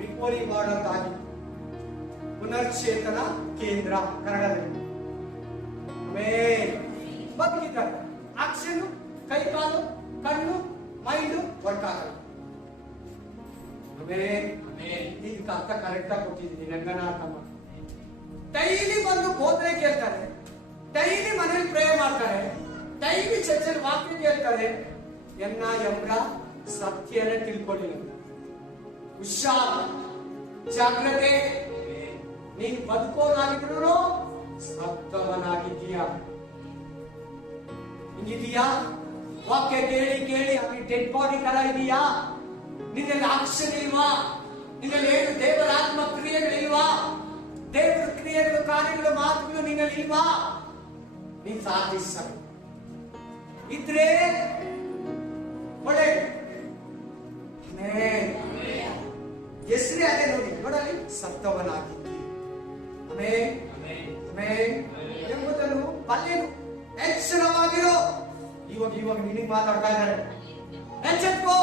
ರಿಕವರಿ ಮಾಡೋದಾಗಿ ಪುನರ್ಚೇತನ ಕೇಂದ್ರ ಕನ್ನಡದಲ್ಲಿ. ಬದುಕಿದ್ದಾರೆ, ಆಕ್ಷನ್, ಕೈ ಕಾಲು, ಕಣ್ಣು, ಮೈಂಡ್ ವರ್ಕ್ ಆಗಲ್ಲ. ಇದಕ್ಕೆ ಅರ್ಥ ಕರೆಕ್ಟ್ ಆಗಿ ಕೊಟ್ಟಿದ್ದೀನಿ. ರಂಗನ ಅರ್ಥ ಮಾಡಿ ಡೈಲಿ ಬಂದು ಬೋಧನೆ ಕೇಳ್ತಾರೆ, ಡೈಲಿ ಮನೇಲಿ ಪ್ರೇ ಮಾಡ್ತಾರೆ, ಡೈಲಿ ಚರ್ಚಲ್ಲಿ ವಾಕ್ಯ ಕೇಳ್ತಾರೆ. ಎನ್ನ ಎಂಬ್ರ ಸತ್ಯನೇ ತಿಳ್ಕೊಳ್ಳಿ. ಹುಷಾರ್, ಜಾಗ್ರತೆ. ನೀನು ಬದುಕೋನಾಗಿದ್ರು ಸತ್ತವನಾಗಿದ್ದೀಯಾ? ಹಿಂಗಿದೀಯಾ? ವಾಕ್ಯ ಕೇಳಿ ಕೇಳಿ ಅಲ್ಲಿ ಡೆಡ್ ಬಾಡಿ ತರ ಇದೀಯಾ? ನಿನ್ನಲ್ಲಿ ಆಕ್ಷನ್ ಇಲ್ವಾ? ನಿನ್ನಲ್ಲಿ ಏನು ದೇವರ ಆತ್ಮ ಕ್ರಿಯೆಗಳಿಲ್ವಾ? ದೇವರ ಕ್ರಿಯೆಗಳು, ಕಾರ್ಯಗಳು, ಮಾತುಗಳು ನಿನ್ನಲ್ಲಿ ಇಲ್ವಾ? ನೀನ್ ಸಾಧಿಸ ಇದ್ರೆ ಒಳ್ಳೆ ಹೆಸರೇ ಅದೇ ನೋಡಿ. ನೋಡಲಿ, ಸತ್ತವನಾಗಿದ್ದಿ ಎಂಬುದನ್ನು ಬಲ್ಲೆನು. ಎಚ್ಚರವಾಗಿರೋ. ಇವಾಗ ನಿನಗೆ ಮಾತಾಡ್ತಾ ಇದ್ದಾರೆ. ಎಚ್ಚೆತ್ಕೋ.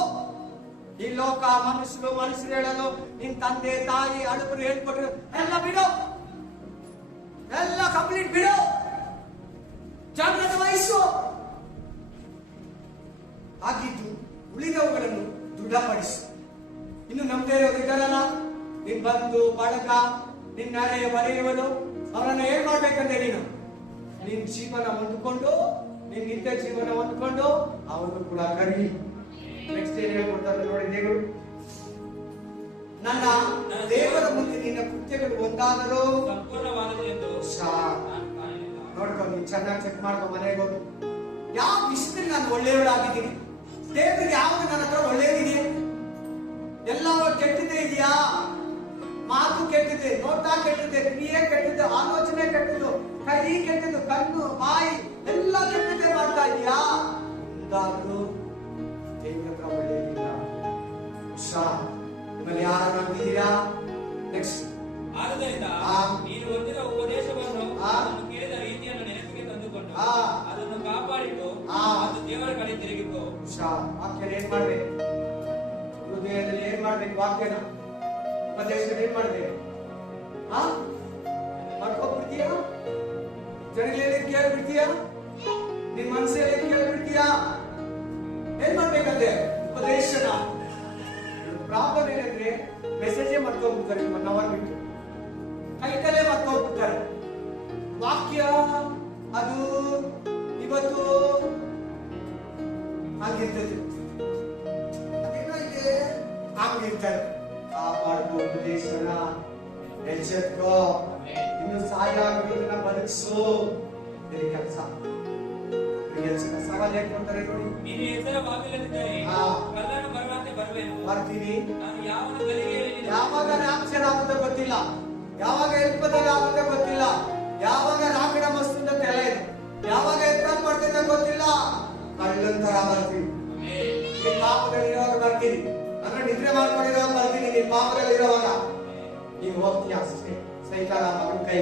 ಈ ಲೋಕ, ಮನುಷ್ಯರು ಹೇಳಲು, ನಿನ್ ತಂದೆ ತಾಯಿ ಅಡುಗರು ಹೇಳ್ಕೊಟ್ರು ಎಲ್ಲ ಬಿಡು, ಎಲ್ಲ ಕಂಪ್ಲೀಟ್ ಬಿಡು, ಜಾಗ್ರತೆ ವಹಿಸು. ಆಗಿದ್ದು ಉಳಿದವುಗಳನ್ನು ದೃಢಪಡಿಸು. ಇನ್ನು ನಮ್ದೇ ಇರೋದಿದ್ದಾರಲ್ಲ, ನಿನ್ ಬಂಧು ಬಳಗ, ನಿನ್ನ ನೆರೆಯ ಬರೆಯುವುದು, ಅವರನ್ನ ಏನ್ ಮಾಡ್ಬೇಕಂದ್ರೆ ನೀನು ನಿನ್ ಜೀವನ ಹೊಂದಿಕೊಂಡು ನೀನ್ ನಿತ್ಯ ಜೀವನ ಹೊಂದ್ಕೊಂಡು ಅವನು ಕೂಡ ಕರಿ. ನೆಕ್ಸ್ಟ್ ಏನ್ ಹೇಳ್ಕೊಡ್ತಾರೆ ನೋಡಿ ದೇವರು, ನನ್ನ ದೇವರ ಮುಂದೆ ನಿನ್ನ ಕೃತ್ಯಗಳು ಒಂದಾದರೂ ಸಂಪೂರ್ಣವಾದದ್ದು ಎಂದು ನೋಡ್ಕೊ. ನೀನ್ ಚೆನ್ನಾಗಿ ಚೆಕ್ ಮಾಡ್ಕೊ ಮನೆಗೆ ಹೋಗಿ. ಯಾವ ವಿಷಯದಲ್ಲಿ ನಾನು ಒಳ್ಳೆಯವಳಾಗಿದ್ದೀನಿ? ದೇವರಿಗೆ ಯಾವಾಗ ನನ್ನ ಹತ್ರ ಒಳ್ಳೆಯದಿದೆ? ಎಲ್ಲ ಕೆಟ್ಟದೇ ಇದೆಯಾ? ಮಾತು ಕೆಟ್ಟಿದೆ, ನೋಟ ಕೆಟ್ಟಿದೆ, ಕ್ರಿಯೆ ಕೆಟ್ಟಿದೆ, ಆಲೋಚನೆ ಕೆಟ್ಟದು, ಕೈ ಕೆಟ್ಟದು, ಕಣ್ಣು ಬಾಯಿ ಎಲ್ಲ ಕೆಟ್ಟದೆ ಮಾಡ್ತಾ ಇದೆಯಾ? ಒಂದಾದ್ರೂ ದೇವರ ಹತ್ರ ಒಳ್ಳೆಯದಿಲ್ಲ. ನಿಮ್ಮಲ್ಲಿ ಯಾರು ನಂಬಿದ್ದೀರಾ? ನೆಕ್ಸ್ಟ್, ಆದುದರಿಂದ ನೀನು ಹೊಂದಿದ ಉಪದೇಶವನ್ನು ಅದನ್ನು ಕೇಳಿದ ರೀತಿಯನ್ನು ನೆನಪಿಗೆ ತಂದುಕೊಂಡು ಅದನ್ನು ಕಾಪಾಡಿಟ್ಟು ಅದು ದೇವರ ಕಡೆ ತಿರುಗಿಕೋ. ವಾಕ್ಯನ ಏನ್ ಮಾಡ್ಬೇಕು? ಹೃದಯದಲ್ಲಿ ಏನ್ ಮಾಡ್ಬೇಕು? ವಾಕ್ಯನ ಉಪದೇಶದಲ್ಲಿ ಏನ್ ಮಾಡ್ಬೇಕು? ಮಾಡ್ಕೊಬಿಡ್ತೀಯ? ಜನಗಳಲ್ಲಿ ಕೇಳ್ಬಿಡ್ತೀಯ? ನಿನ್ ಮನಸ್ಸಲ್ಲಿ ಕೇಳ್ಬಿಡ್ತೀಯ? ಏನ್ ಮಾಡ್ಬೇಕಂದ್ರೆ ಉಪದೇಶನ. ಪ್ರಾಬ್ಲಮ್ ಏನಂದ್ರೆ ಮೆಸೇಜೇ ಮಾಡ್ಕೊಂಡ್ಬಿಡ್ತಾರೆ, 1 hour ಬಿಟ್ಟು ಕೈಕಲ್ಲೇ ಮಾಡ್ಕೊಂಡ್ಬಿಡ್ತಾರೆ. ವಾಕ್ಯ ಅದು ಇವತ್ತು ಹಂಗಿರ್ತದೆ, ಅದೇನೋ ಇದೆ ಹಂಗಿರ್ತಾರೆ. ಕಾಪಾಡ್ಕೋ ಉಪದೇಶನ, ಎಚ್ಚೆತ್ಕೋ, ಇನ್ನು ಸಾಯಾಗಿರೋದನ್ನ ಬದುಕಿಸು. ಕೆಲಸ ಸವಾಲ್ ಹೇಗೆ ಕೊಡ್ತಾರೆ ನೋಡಿ. ನೀನು ಹೆಸರ ಬಾಗಿಲಲ್ಲಿದ್ದರೆ ಕಲ್ಲನ್ನು ಬರುವಂತೆ ಬರುವೆನು. ಬರ್ತೀನಿ. ನಾನು ಯಾವಾಗ ಗಲಿಗೆಯಲ್ಲಿ ಯಾವಾಗ ರಾಕ್ಷರ ಆಗುತ್ತೆ ಗೊತ್ತಿಲ್ಲ, ಯಾವಾಗ ಎಲ್ಪದಲ್ಲಿ ಆಗುತ್ತೆ ಗೊತ್ತಿಲ್ಲ, ಯಾವಾಗ ರಾಕಡ ಮಸ್ತಿಂದ ತಲೆ ಇದೆ, ಯಾವಾಗ ಎತ್ತ ಮಾಡ್ತಿದ್ದ ಗೊತ್ತಿಲ್ಲ. ಕಳ್ಳಂತರ ಬರ್ತೀನಿ. ನೀನ್ ಪಾಪದಲ್ಲಿ ಇರುವಾಗ ಬರ್ತೀನಿ, ಅಂದ್ರೆ ನಿದ್ರೆ ಮಾಡ್ಕೊಂಡಿರುವಾಗ ಬರ್ತೀನಿ. ನೀನ್ ಪಾಪದಲ್ಲಿ ಇರುವಾಗ ನೀನ್ ಹೋಗ್ತೀಯಾ ಸೈತಾನ ಮಗನ ಕೈ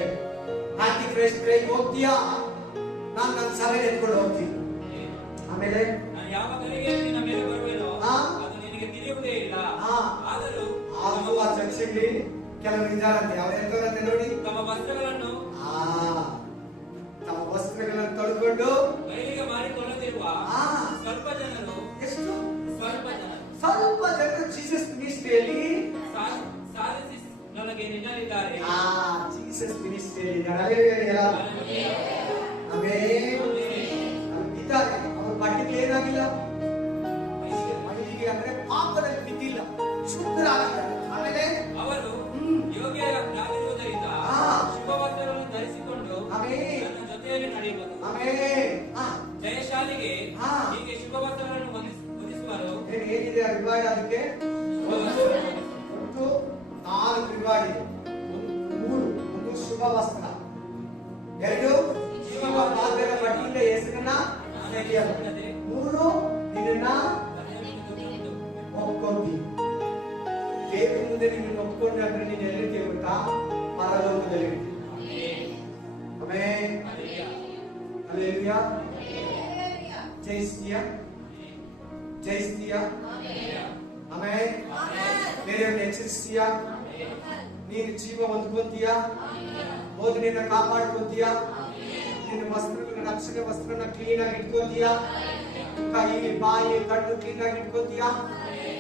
ಹಾಕಿ ಕ್ರೈಸ್ಟ್ ಕೈಗೆ ಹೋಗ್ತೀಯಾ? ನಾನು ನನ್ನ ಸಭೆ ಎತ್ಕೊಂಡು ಹೋಗ್ತೀನಿ. ಆಮೇಲೆ ನಾನು ಯಾವ ಗಲಿಗೆಯಲ್ಲಿ ನಿನ್ನ ಮೇಲೆ ಬರುವೆನೋ ಅದು ನಿನಗೆ ತಿಳಿಯುವುದೇ ಇಲ್ಲ. ಆದರೂ ಆ ಚರ್ಚೆಯಲ್ಲಿ ಕೆಲವರು ಇದ್ದಾರಂತೆ, ಅವ್ರು ಎಂತವ್ರಂತೆ ನೋಡಿ, ತಮ್ಮ ವಸ್ತ್ರಗಳನ್ನು ತೊಳ್ಕೊಂಡು ಕೈಲಿಗೆ ಮಾಡಿಕೊಳ್ಳದಿರುವ ಸ್ವಲ್ಪ ಜನರು, ಎಷ್ಟು ಸ್ವಲ್ಪ ಜನರು ಜೀಸಸ್ ಮಿನಿಸ್ಟ್ರಿಯಲ್ಲಿ ನನಗೆ ನಿನ್ನಲ್ಲಿದ್ದಾರೆ. ಜೀಸಸ್ ಮಿನಿಸ್ಟ್ರಿಯಲ್ಲಿ ಇದ್ದಾರೆ. ಅವ್ರ ಬಟ್ಟೆಗೆ ಏನಾಗಿಲ್ಲ, ಮೈಲಿಗೆ ಅಂದ್ರೆ ಪಾಪದಲ್ಲಿ ಬಿದ್ದಿಲ್ಲ, ಶುದ್ಧರಾಗಿದ್ದಾರೆ. ಆಮೇಲೆ ಅವರು ಯೋಗ್ಯರಾಗಿರುವುದರಿಂದ ಶುಭ ವಸ್ತ್ರಗಳನ್ನು ಧರಿಸಿಕೊಂಡು ನನ್ನ ಜೊತೆಯಲ್ಲಿ ನಡೆಯುವುದು. ಜಯಶಾಲಿಗೆ ಹೀಗೆ ಶುಭ ವಸ್ತ್ರಗಳನ್ನು ಹೊದಿಸುವರು. ಏನಿದೆ ರಿವಾರ್ಡ್? ಅದಕ್ಕೆ ಒಟ್ಟು 4 ರಿವಾರ್ಡ್ ಇದೆ. 1 ಶುಭ ವಸ್ತ್ರ, 2 ಜೀವ ಬಟ್ಟೆಯಿಂದ ಹೆಸರನ್ನ ತೆಗೆಯಲು, 3 ನಿನ್ನ ಒಪ್ಕೊಂಡಿ. ದೇವರ ಮುಂದೆ ನಿನ್ನನ್ನು ಒಪ್ಕೊಂಡೆ ಅಂದ್ರೆ ನೀನು ಎಲ್ಲಿರ್ತೀಯ ಗೊತ್ತಾ? ಪರಲೋಕದಲ್ಲಿ ಇರ್ತೀಯ. ಆಮೆನ್. ಹಲ್ಲೆಲೂಯಾ. ಜಯಿಸ್ತೀಯಾ? ಆಮೆನ್. ಬೇರೆಯವ್ರನ್ನ ಎಚ್ಚರಿಸ್ತೀಯಾ? ನೀನು ಜೀವ ಹೊಂದ್ಕೊಂತೀಯಾ? ಬೋಧನೆಯನ್ನ ಕಾಪಾಡ್ಕೊಂತೀಯಾ? ನಿನ್ನ ವಸ್ತ್ರಗಳನ್ನ, ರಕ್ಷಣೆ ವಸ್ತ್ರನ ಕ್ಲೀನ್ ಆಗಿ ಇಟ್ಕೊಂತೀಯಾ? ಕೈ ಬಾಯಿ ಕಣ್ಣು ಕ್ಲೀನ್ ಆಗಿ ಇಟ್ಕೊಂತೀಯಾ?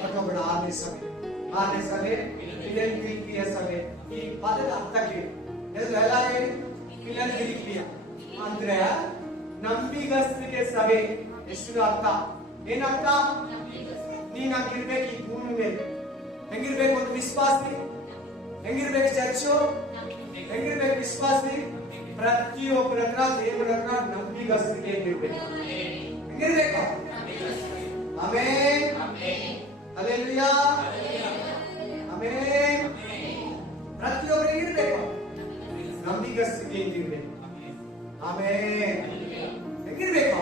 ಅಥವಾ 6ನೇ ಸಭೆ ಫಿಲಡೆಲ್ಫಿಯ ಸಭೆ. ಈ ಪದದ ಅರ್ಥ ಕೇಳಿ, ಎಲ್ಲ ಹೇಳಿ. ಫಿಲಡೆಲ್ಫಿಯ ಅಂದ್ರೆ ನಂಬಿಗಸ್ತಿಕೆ ಸಭೆ. ಎಷ್ಟು ಅರ್ಥ? ಏನರ್ಥ? ನೀನ್ ಹಂಗಿರ್ಬೇಕು ಈ ಭೂಮಿ ಮೇಲೆ. ಹೆಂಗಿರ್ಬೇಕು? ಒಂದು ವಿಶ್ವಾಸಿ. ಹೆಂಗಿರ್ಬೇಕು ಚರ್ಚು? ಹೆಂಗಿರ್ಬೇಕು ವಿಶ್ವಾಸಿ? ಪ್ರತಿಯೊಬ್ಬರ ಹತ್ರ ದೇವರ ಹತ್ರ ನಂಬಿಗಸ್ತಿಕೆ ಇರ್ಬೇಕು. ಹೆಂಗಿರ್ಬೇಕು? ಆಮೆನ್. ಹಲ್ಲೆಲೂಯಾ. ಆಮೆನ್. ಪ್ರತಿಯೊಬ್ಬರಿಗೆ ಇರ್ಬೇಕು ನಂಬಿಗಸ್ತಿಕೆ ಇರ್ಬೇಕು. ಆಮೆನ್. ಹೆಂಗಿರ್ಬೇಕು?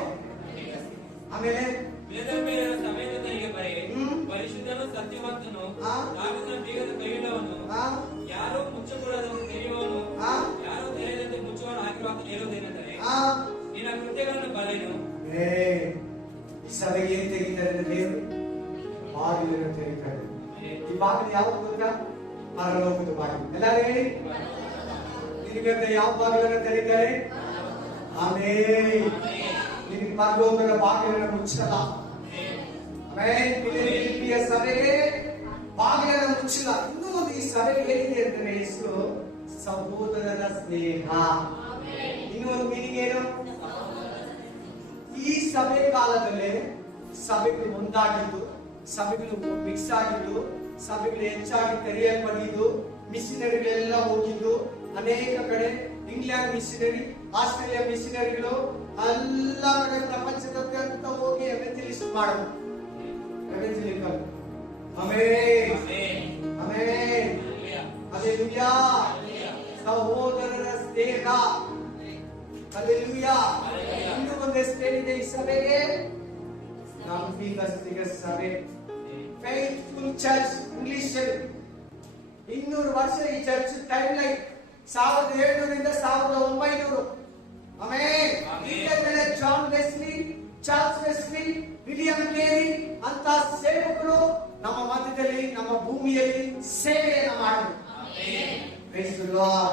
ಆಮೇಲೆ ಫಿಲಡೆಲ್ಫಿಯರ ಸಭೆಯರಿಗೆ ಬರೆ, ಪರಿಶುದ್ಧನು ಸತ್ಯವಂತನು, ದಾವೀದನ ಬೀಗದ ಕೈಯುಳ್ಳವನು, ಯಾರೋ ಮುಚ್ಚಕೂಡದವನು ತೆರೆಯುವವನು, ಯಾರೋ ತೆರೆಯದಂತೆ ಮುಚ್ಚುವವನು ಆಗಿರುವಾಗ ಹೇಳುವುದೇನೆಂದರೆ, ನಿನ್ನ ಕೃತ್ಯಗಳನ್ನು ಬಲ್ಲೆನು. ಈ ಸಭೆಗೆ ಏನ್ ತೆಗಿತಾರೆ? ದೇವರು ಬಾಗಿಲನ್ನು ತೆರೀತಾರೆ. ಈ ಬಾಗಿಲು ಯಾವ್ದು ಗೊತ್ತಾ? ಪರಲೋಕದ ಬಾಗಿಲು. ಎಲ್ಲರೂ ಹೇಳಿ, ನಿನಗಂತ ಯಾವ ಬಾಗಿಲನ್ನು ತೆರೀತಾರೆ? ಆಮೆನ್. ನಿನಗೆ ಪರಲೋಕದ ಬಾಗಿಲನ್ನು ಮುಚ್ಚಲ್ಲ. ಆಮೆನ್. ಫಿಲಡೆಲ್ಫಿಯ ಸಭೆಗೆ ಬಾಗಿಲನ್ನು ಮುಚ್ಚಿಲ್ಲ. ಇನ್ನೂ ಒಂದು ಈ ಸಭೆಗೆ ಏನಿದೆ ಅಂದ್ರೆ ಹೆಸರು ಸಹೋದರರ ಸ್ನೇಹ. ಇನ್ನೂ ಒಂದು ಮೀನಿಂಗ್ ಏನು? ಈ ಈ ಸಭೆ ಕಾಲದಲ್ಲಿ ಸಭೆಗಳು ಒಂದಾಗಿದ್ದು, ಸಭೆಗಳು ಮಿಕ್ಸ್ ಆಗಿದ್ದು, ಸಭೆಗಳು ಹೆಚ್ಚಾಗಿ ತೆರೆಯಲ್ಪಟ್ಟಿದ್ದು, ಮಿಷನರಿಗಳೆಲ್ಲ ಹೋಗಿದ್ದು, ಅನೇಕ ಕಡೆ ಇಂಗ್ಲೆಂಡ್ ಮಿಷನರಿ, ಆಸ್ಟ್ರೇಲಿಯಾ ಮಿಷನರಿಗಳು ಎಲ್ಲ ಕಡೆ ಪ್ರಪಂಚದಾದ್ಯಂತ ಹೋಗಿ ಎವೆಂಜಲಿಸ್ಟ್ ಮಾಡೋದು. ಎವೆಂಜಲಿಕಲ್. Amen, amen, hallelujah. ಸಹೋದರರ ಸ್ನೇಹ, ಹಲ್ಲೆಲೂಯಾ. ಇನ್ನು ಒಂದು ಹೆಸರೇನಿದೆ ಈ ಸಭೆಗೆ? ನಂಬಿಗಸ್ತಿಗ ಸಭೆ, ಫೇತ್ಫುಲ್ ಚರ್ಚ್. ಇಂಗ್ಲಿಷ್ 200 ವರ್ಷ ಈ ಚರ್ಚ್ ಟೈಮ್ ಲೈನ್ 1700 1900. ಆಮೆನ್. ಇಂಗ್ಲೆಂಡ್ನಲ್ಲಿ John Wesley, Charles Wesley, William Carey ಅಂತ ಸೇವಕರು ನಮ್ಮ ಮಧ್ಯದಲ್ಲಿ, ನಮ್ಮ ಭೂಮಿಯಲ್ಲಿ ಸೇವೆಯನ್ನು ಮಾಡಿದರು. Praise the Lord.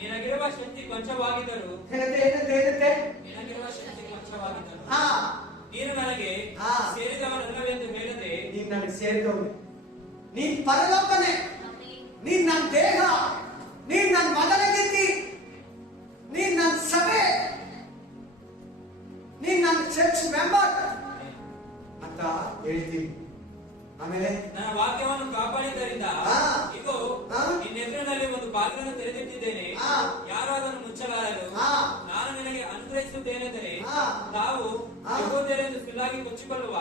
ನಿನಗಿರುವ ಶಕ್ತಿ ಕೊಂಚವಾಗಿದ್ದರು, ನಿನಗಿರುವ ಶಕ್ತಿ ಕೊಂಚವಾಗಿದ್ದರು, ನೀನು ನನಗೆ ಸೇರಿದವನಲ್ಲವೆಂದು ಹೇಳದೆ, ನೀನು ನನಗೆ ಸೇರಿದವನು, ನೀನ್ ಪರಲೋಕನೇ, ನೀನ್ ನನ್ನ ದೇಹ, ನೀನ್ ನನ್ನ ಮೊದಲ ಗೆದ್ದಿ, ನೀನ್ ನನ್ನ ಸಭೆ, ನೀನ್ ನನ್ನ ಚರ್ಚ್ ಮೆಂಬರ್ ಅಂತ ಹೇಳ್ತೀವಿ. ಆಮೇಲೆ ನನ್ನ ವಾಕ್ಯವನ್ನು ಕಾಪಾಡಿದ್ದರಿಂದ ಇಗೋ ನಿನ್ನ ಎದುರಿನಲ್ಲಿ ಒಂದು ಬಾಗಿಲನ್ನು ತೆರೆದಿಟ್ಟಿದ್ದೇನೆ, ಯಾರು ಅದನ್ನು ಮುಚ್ಚಲಾರರು. ನಾನು ನಿನಗೆ ಅನುಗ್ರಹಿಸುತ್ತೇನೆಂದರೆ ತಾವು ಯೆಹೂದ್ಯರೆಂದು ಸುಳ್ಳಾಗಿ ಕೊಚ್ಚಿಕೊಳ್ಳುವ